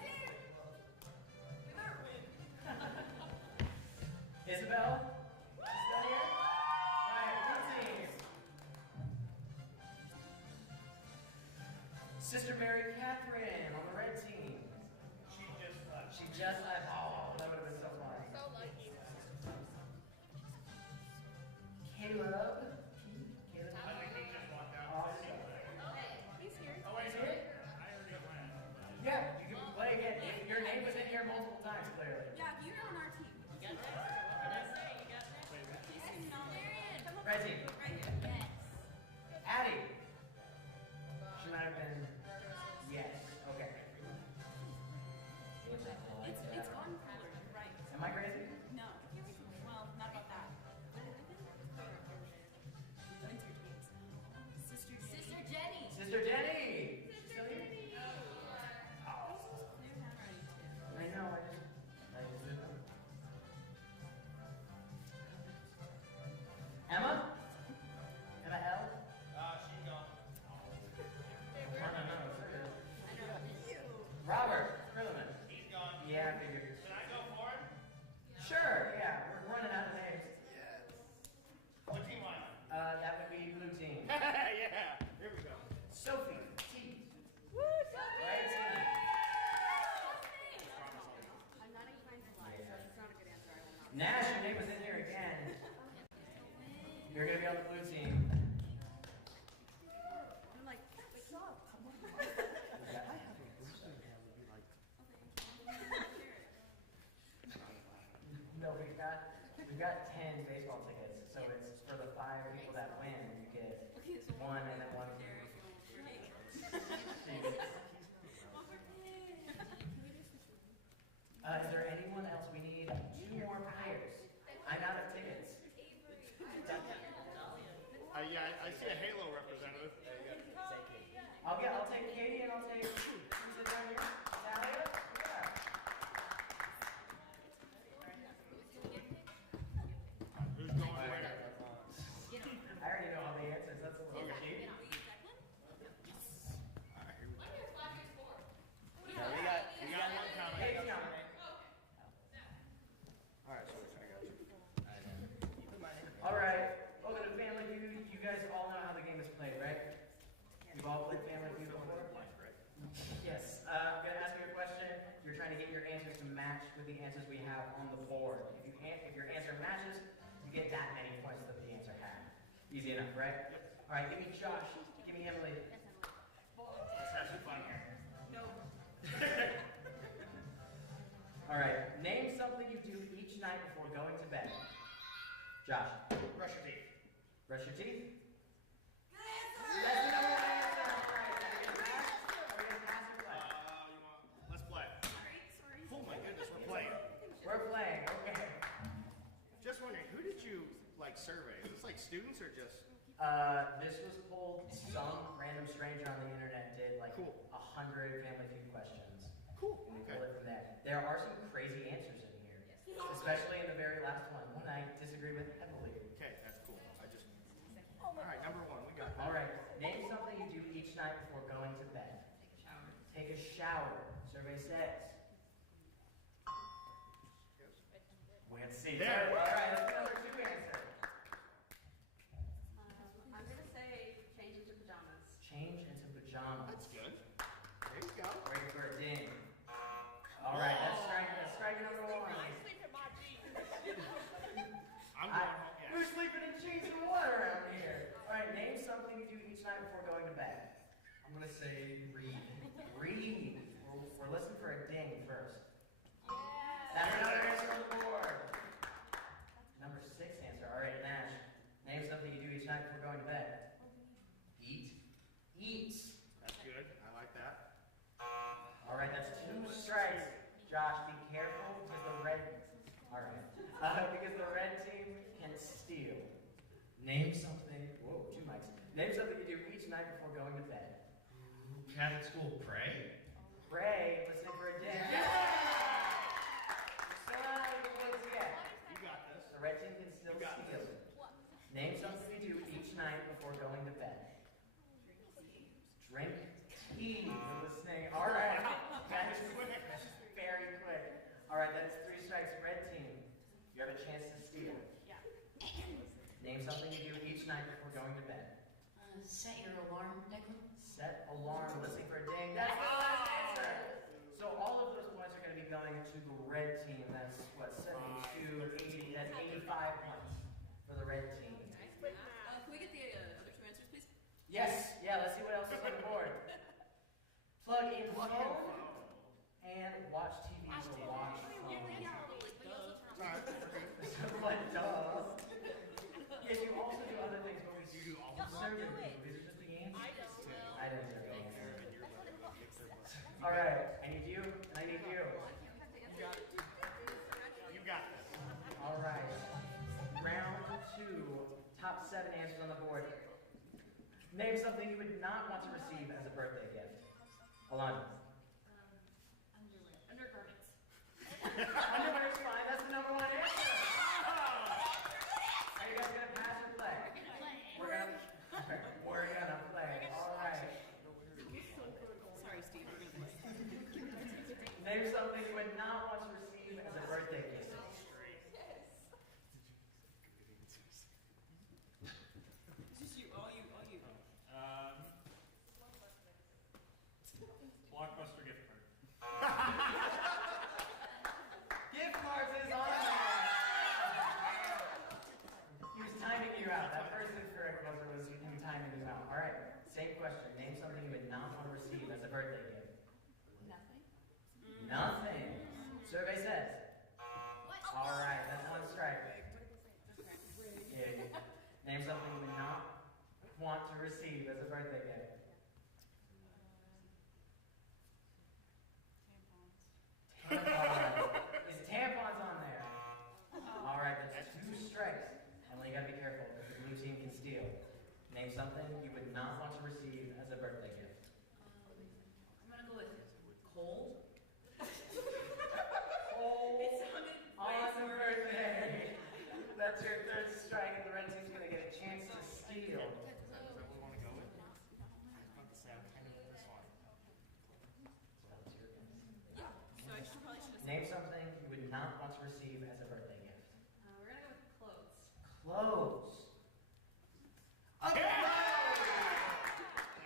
Isabel? She's still here? Right, blue team. Sister Mary Catherine on the red team. She just left. Oh, that would have been so fun. So lucky. Caleb. I think he just walked out. Awesome. He's here. Oh, wait, Is it? I already went. Yeah, you can play again. If your name was in here multiple times, clearly. Yeah, you're on our team. You got this. Red team. Right here. Yes. Addie. She might have been. Yes. Okay. It's gone cooler. You're right. Am I crazy? No. Well, not about that. Winter games. Sister Jenny. Sister Jenny. She's still here? Clear handwriting too. I know. I just didn't know. Emma? Emma L? She's gone. No. Robert Krilliman. He's gone. Yeah, I figured. Can I go for him? Sure, yeah. We're running out of names. What team am That would be blue team. yeah. Here we go. Sophie T. Red team. I'm not inclined to lie, so it's not a good answer. I will not. Nash, your name was in here again. You're gonna be on the blue team. I'm like, what's up? No, we've got 10 baseball tickets, so it's for the 5 people that win. You get one and then one. Is there anyone else? We need 2 more players. I'm out of tickets. I see a Halo representative. I'll take Katie and I'll take who's it down here? Talia? Yeah. Who's going where? I already know all the answers. That's a little cheap. We got one coming. Katie's coming. Alright, so I got you. All right. Welcome to Family Feud. You guys all know how the game is played, right? You've all played Family Feud before? Yes. I'm going to ask you a question. You're trying to get your answers to match with the answers we have on the board. If your answer matches, you get that many points that the answer had. Easy enough, right? All right. Give me Josh. Give me Emily. Let's have some fun here. No. All right. Name something you do each night before going to bed. Josh. Brush your teeth. Brush your teeth. That's the number one answer. All right. Are we gonna pass or play? Let's play. Sorry. Oh my goodness, we're playing. We're playing. Okay. Just wondering, who did you survey? Is this like students or just? This was pulled. Some random stranger on the internet did like Cool. 100 Family Feud questions. Cool. And we Okay. pulled it from there. There are some crazy answers in here, especially in the very last one I disagree with heavily. Okay, that's cool. All right, number 1, we got that. All right. Name something you do each night before going to bed. Take a shower. Survey says. We have to see. There. All right. Let's go number 2 answer. I'm gonna say change into pajamas. Change into pajamas. That's good. There you go. Waiting for a ding. All right, that's strike number 1. I sleep in my jeans. I'm going home. Yeah. Who's sleeping in jeans and water around here? All right, name something you do each night before going to bed. I'm gonna say read. Read. We're listening for a ding first. That's another answer on the board. Number 6 answer. All right, Nash. Name something you do each night before going to bed. Eat. Eat. That's good. I like that. All right, that's 2 strikes. Josh, be careful because the red. All right, because the red team can steal. Name something. Whoa, 2 mics. Name something you do each night before going to bed. Cat at school, pray. Pray. Listening for a ding. something you do each night before going to bed. Set your alarm, Declan. Set alarm, listening for a ding. That's the last answer. So all of those points are going to be going to the red team. That's what, 72, 80, that's 85 points for the red team. Can we get the other two answers, please? Yes, yeah, let's see what else is on the board. Plug in phone and watch TV. So watch phone. What, duh? Yes, you also do other things, but we do all the serving. These are just the games? I didn't do it. Alright, I need you, and I need you. You got this. Alright. Round 2. Top 7 answers on the board. Name something you would not want to receive as a birthday gift. Alana. Undergarments. Underwear's fine, that's the number 1 answer. Are you guys gonna pass or play? We're gonna play. Alright. Sorry, Steve. We're gonna play. Name something you would not want to receive as a birthday gift. This is you. All you. Blockbuster gift card. Gift cards is on there. He was timing you out. That first incorrect was him timing you out. All right. Same question. Name something you would not want to receive as a birthday gift. Nothing. Survey says. All right. That's 1 strike. Yeah. Name something you would not want to receive as a birthday gift. Tampons. Is tampons on there? All right, that's 2 strikes. Emily, you gotta be careful because the blue team can steal. Name something you would not want to receive as a birthday gift. I'm gonna go with cold. Cold on the birthday. That's your 3rd strike, and the red team's gonna get a chance to steal. Is that what we want to go with? I was about to say, I'm kind of this one. Yeah. So I probably should have. Name something you would not want to receive as a birthday gift. We're gonna go with clothes. Clothes. Okay.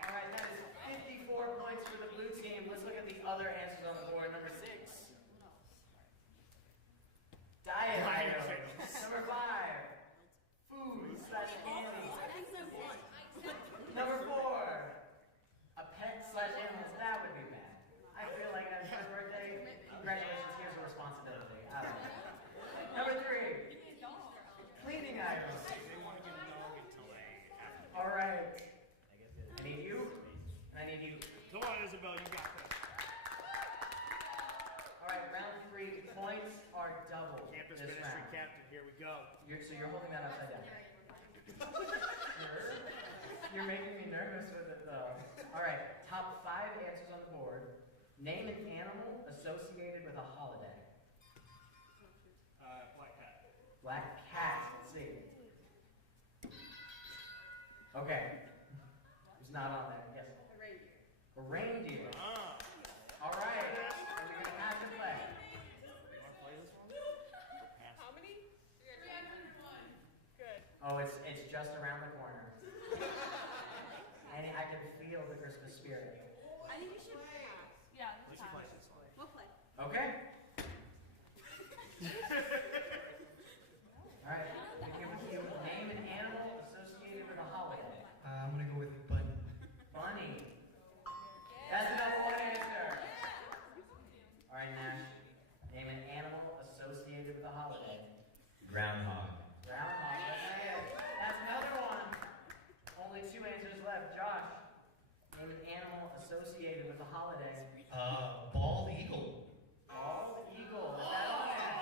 All right, that is 54 points for the blue team. Let's look at the other answers on the board. Number 6. Diet items. Number 5. Food / candy. Number 4. A pet / animals. That would be bad. I feel like that's your birthday. Congratulations, here's a responsibility. I don't know. Number 3. Cleaning items. They want to get a dog until they have to. All right. I need you. And I need you. Come on, Isabel, you got this. All right, round 3. Points are double. Campus this ministry round. captain, here we go. So you're holding that upside down. Sure. You're making me nervous with it, though. All right, top 5 answers on the board. Name an animal associated with a holiday. Black cat. Black cat. Let's see. Okay. Who's not on there? Yes. A reindeer. A reindeer. Ah. All right. Are we gonna pass or play? You want to play this one? Pass. How many? 301. Good. Oh, it's just around the corner. And I can feel the Christmas spirit. I think we should pass. Yeah, We should play this one. we'll play. Okay. All right. You name an animal associated with a holiday. I'm gonna go with bunny. Bunny. That's the number 1 answer. All right, Nash. Name an animal associated with a holiday. Groundhog. Groundhog. That's another one. Only 2 answers left. Josh. Name an animal associated with a holiday. Bald eagle. Bald eagle. Is that on there?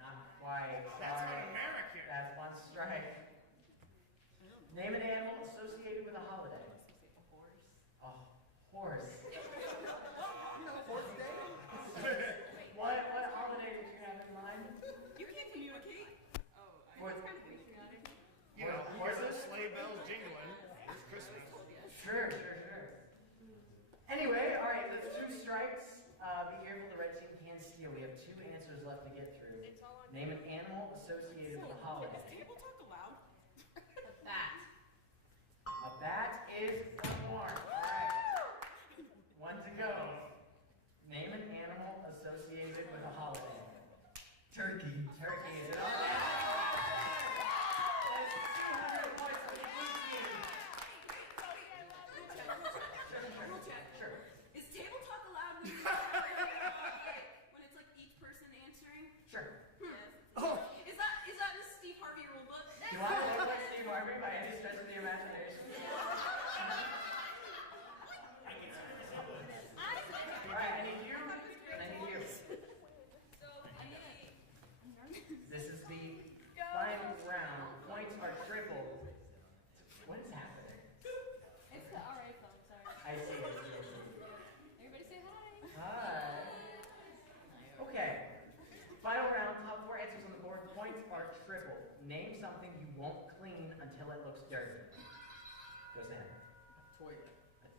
Not quite. That's Sorry. an American. That's 1 strike. Name an animal associated with a holiday. A horse. Horse day? What holiday did you have in mind? You can't communicate. Oh, What- it's kind of patriotic. You know, you hear those sleigh bells jingling. It's Christmas. Sure. Anyway, all right, that's 2 strikes. Be careful, the red team can steal. We have 2 answers left to get through. Name an animal associated with a holiday. Is table talk allowed?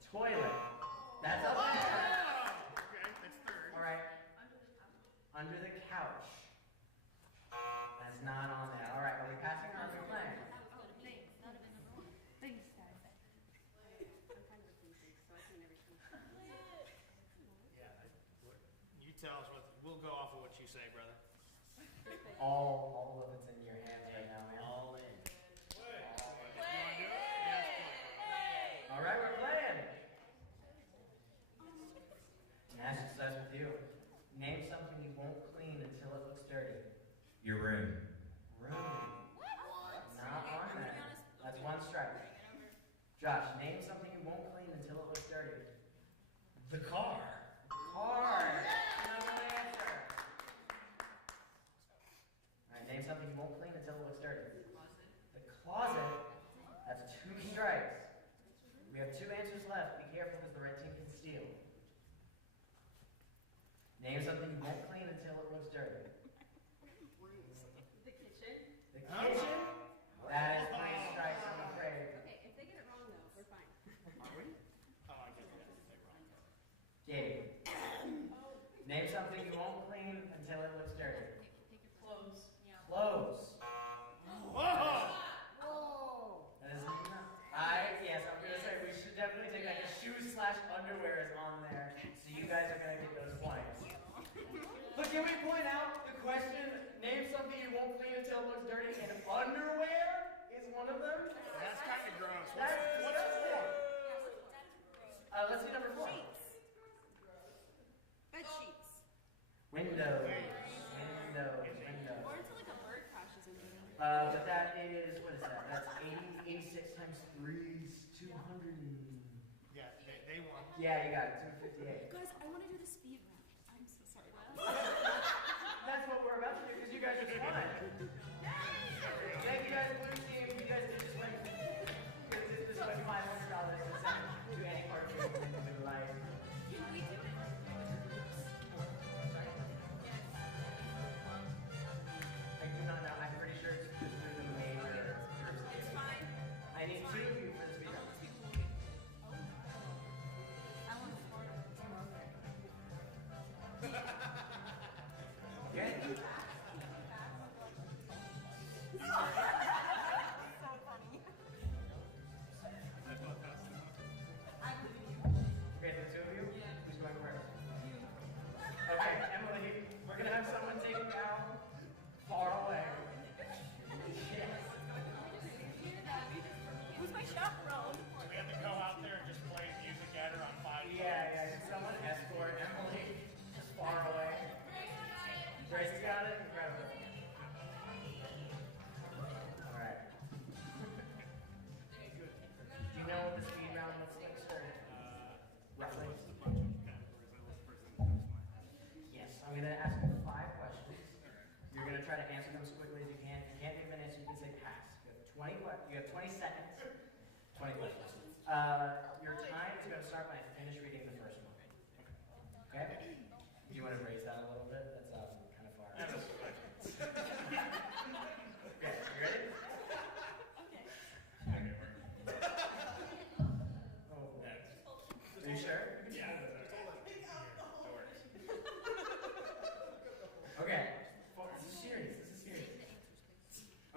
Toilet. That's up there. Okay, that's third. All right. Under the couch. That's not on there. All right, are we passing or are we playing? Thanks, guys. I'm kind of a basic, so I clean everything. Yeah, you tell us what, we'll go off of what you say, brother. All of it's in your hands right now, man. All in. All right, we're playing. Nash starts with you. Name something you won't clean until it looks dirty. Your room. Room. Not on there. That's one strike. Josh, name something you won't clean until it looks dirty. The car. Car. No answer. All right, name something you won't clean until it looks dirty. The closet. That's two strikes. We have two answers left. Be careful because the red team can steal. Name something you won't clean until it looks dirty. The kitchen. The kitchen? That is three strikes, I'm afraid. Okay, if they get it wrong, though, we're fine. Are we? Oh, I guess we have to say wrong. Gabe. Name something you won't clean until it looks dirty. Take your clothes. Yeah. Clothes. Whoa! That is not. Yes, I'm going to say we should definitely take like a shoes/underwear is on there. So you guys are going to get those points. But can we point out the question, name something you won't clean until it looks dirty, and underwear is one of them? That's kind of gross. That's What's disgusting. four? Let's see number 4. Bed sheets. Windows. Or until like a bird crashes into them. But that is, what is that? That's 86 times 3 is 200 and... Yeah, they won. Yeah, you got it, 258. Guys, I want to do the speed round. I'm so sorry. That's what we're about to do because you guys just won. Thank you guys, blue team. You guys did just win. This went $500 to send to any cartoon you would like. Can we do it? I do not know. I'm pretty sure it's just through the major jurisdiction. It's fine. I need 2 of you for this video. I want to start. Okay? Okay, the 2 of you? Who's going first? Okay, Emily, we're going to have someone take it down far away. Yes. Who's my chaperone? We have to go out there and just play music at her on 5. Yeah, can someone escort Emily just far away? Grace has got it? Incredible. Alright. Do you know what the speed round looks like, sir? Roughly? Yes, I'm going to ask you 5 questions. You're going to try to answer them as quickly as you can. If you can't give an answer, you can say pass. You have 20 seconds. 20 questions. Your time is going to start when I finish reading the first one. Okay? Do you want to raise that a little bit? That's kind of far. Okay, you ready? Okay. Oh, are you sure? Yeah. Okay. This is serious.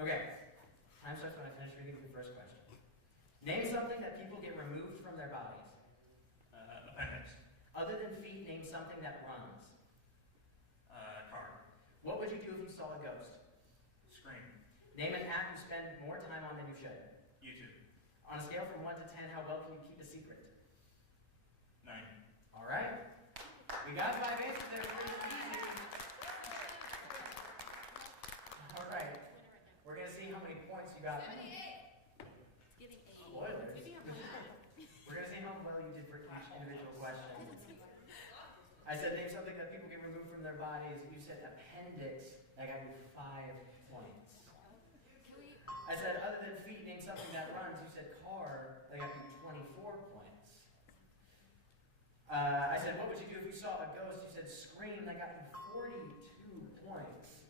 Okay. Time starts when I finish reading the first question. Name something that people get removed from their bodies. Appendix. Other than feet, name something that runs. Car. What would you do if you saw a ghost? Screen. Name an app you spend more time on than you should. YouTube. On a scale from 1 to 10, how well can you keep a secret? 9. All right. We got 5 answers there. Pretty easy. All right. We're going to see how many points you got. 78. It's giving 8. Spoilers. Maybe I'm like We're going to see how well you did for each individual question. I said name something that people get removed from their bodies. You said appendix. I got you 5 points. I said other than feet, name something that runs. You said car. I got you 24 points. I said what would you do if you saw a ghost? You said scream. I got you 42 points.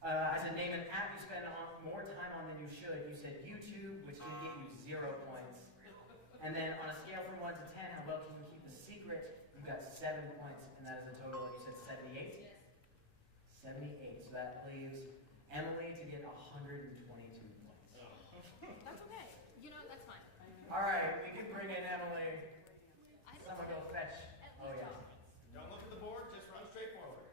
I said name an app you spend more time on than you should. You said YouTube, which did give you 0 points. And then on a scale from 1 to 10, how well can you keep a secret? You got 7 points, and that is a total of, you said 78? Yes. 78. So that leaves Emily to get 122 points. That's okay. You know, that's fine. All right, we can bring in Emily. I just Someone go fetch. Oh, yeah. Don't look at the board, just run straight forward.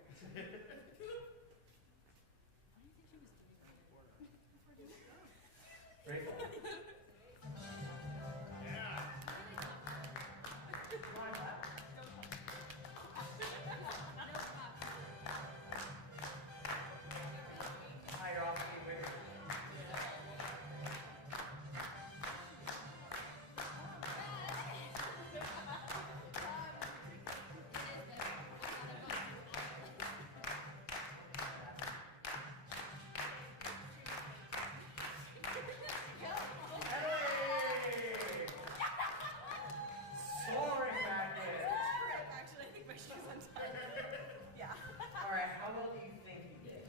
Great. Yeah. Come on, clap. Hi, you're off to be bigger. Emily! Soaring back in. Actually, I think my shoes untied. Yeah. All right, how well do you think you did?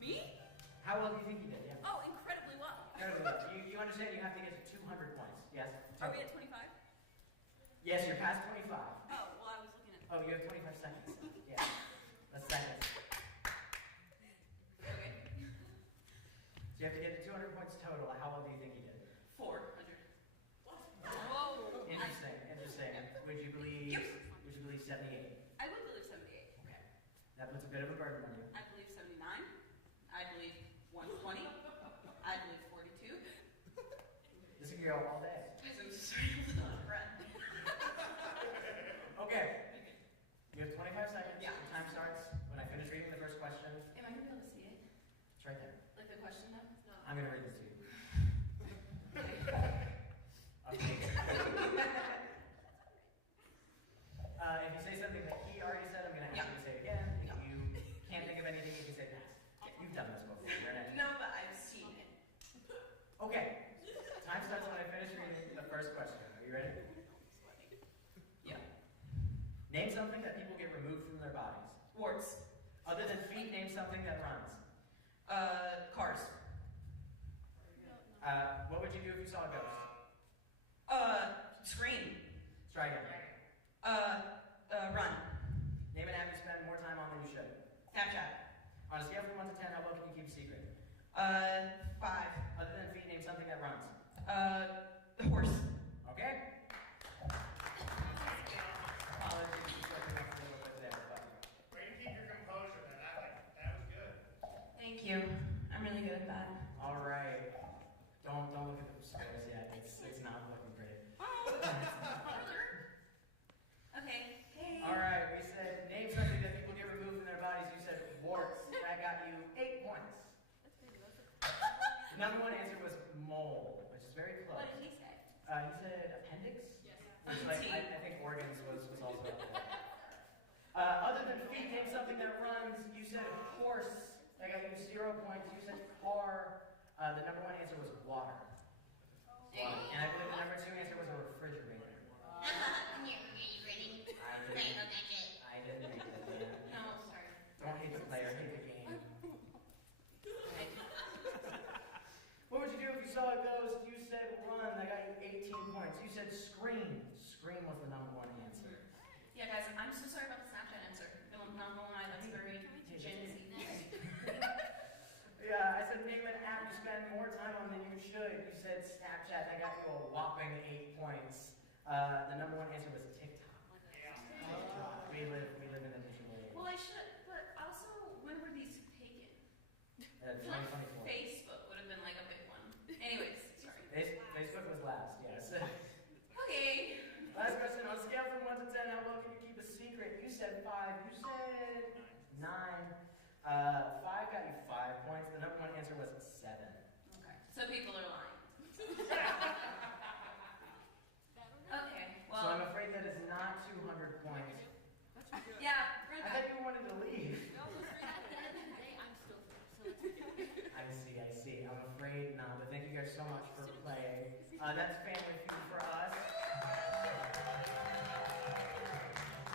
Me? How well do you think you did? Yeah. Oh, incredibly well. Incredibly well. You understand you have to get to 200 points. Yes? Are we at 25? Yes, you're past 25. Oh, well, I was looking at. Oh, you have 25 seconds. Yeah. That's seconds. Okay. So you have to get to 200 points total. How well do you think you did? 400. Whoa. Interesting. Interesting. Would you believe? Would you believe 78? I would believe 78. Okay. That puts a bit of a burden on you. I believe 79. I believe 120. I believe 42. This could go all day. Guys, I'm so sorry. I'm not breath. Okay. You have 25 seconds. Yeah. The time starts when I finish reading the first question. Am I going to be able to see it? It's right there. Like the question though? No. I'm going to read this to you. Okay. If you say something that he already said, I'm going to ask you to say it again. If you can't think of anything, you can say pass. You've done this before. You're an expert. No, but I've seen it. Okay. Time starts when I finish reading the first question. Are you ready? Yeah. Name something that people get removed from their bodies. Warts. Other than feet, name something that runs. Cars. What would you do if you saw a ghost? Scream. Try again. Run. Name an app you spend more time on than you should. Snapchat. On a scale from 1 to 10, how well can you keep a secret? 5. Other than feet, name something that runs. The horse. Okay? Apologies for slipping up a little bit there, but Way to keep your composure, man. That was good. Thank you. I'm really good at that. all right. Don't look at the scores yet. It's not looking great. Okay. Hey. All right, we said name something that people get removed from their bodies. You said warts. That got you 8 points. The number one answer was mole, which is very close. What did he say? He said appendix? Yes. Which, like, I think organs was also up there. Other than feet, name something that runs. You said horse. That got you 0 points. You said car. The number one answer was water. Dang. And I believe the number two answer was a refrigerator. I didn't make that, man. No, sorry. Don't hate the player, hate the game. Okay. What would you do if you saw a ghost? You said run. That got you 18 points. You said scream. Scream was the number one answer. Yeah, guys, I'm so sorry about the Snapchat answer. No, not gonna lie, that's very Gen Z. Yeah, I said name an app you spend more time on than you should. You said Snapchat. That got you a whopping 8 points. The number one answer was TikTok. We live in a digital age. Well, I should, but also, when were these taken? I feel like 2024. Facebook would have been like a big one. Anyways, sorry. Facebook was last, yes. Okay. Last question. On a scale from 1 to 10, how well can you keep a secret? You said 5. You said 9. 5 got you 5 points. The number one answer was 7. Okay. So people are lying. Okay, So I'm well, afraid that is not 200 points. yeah, I thought you wanted to leave. At the end of the day, I'm still here, so it's okay. I see. I'm afraid not. But thank you guys so much for playing. That's Family Feud for us.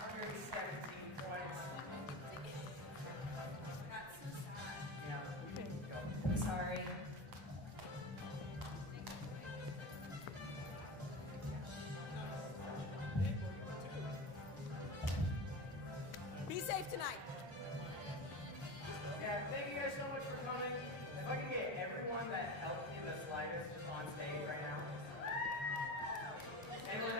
117 points. that's so sad. Yeah, you can go. I'm sorry. safe tonight. Yeah, thank you guys so much for coming. If I can get everyone that helped me the slightest just on stage right now. And we're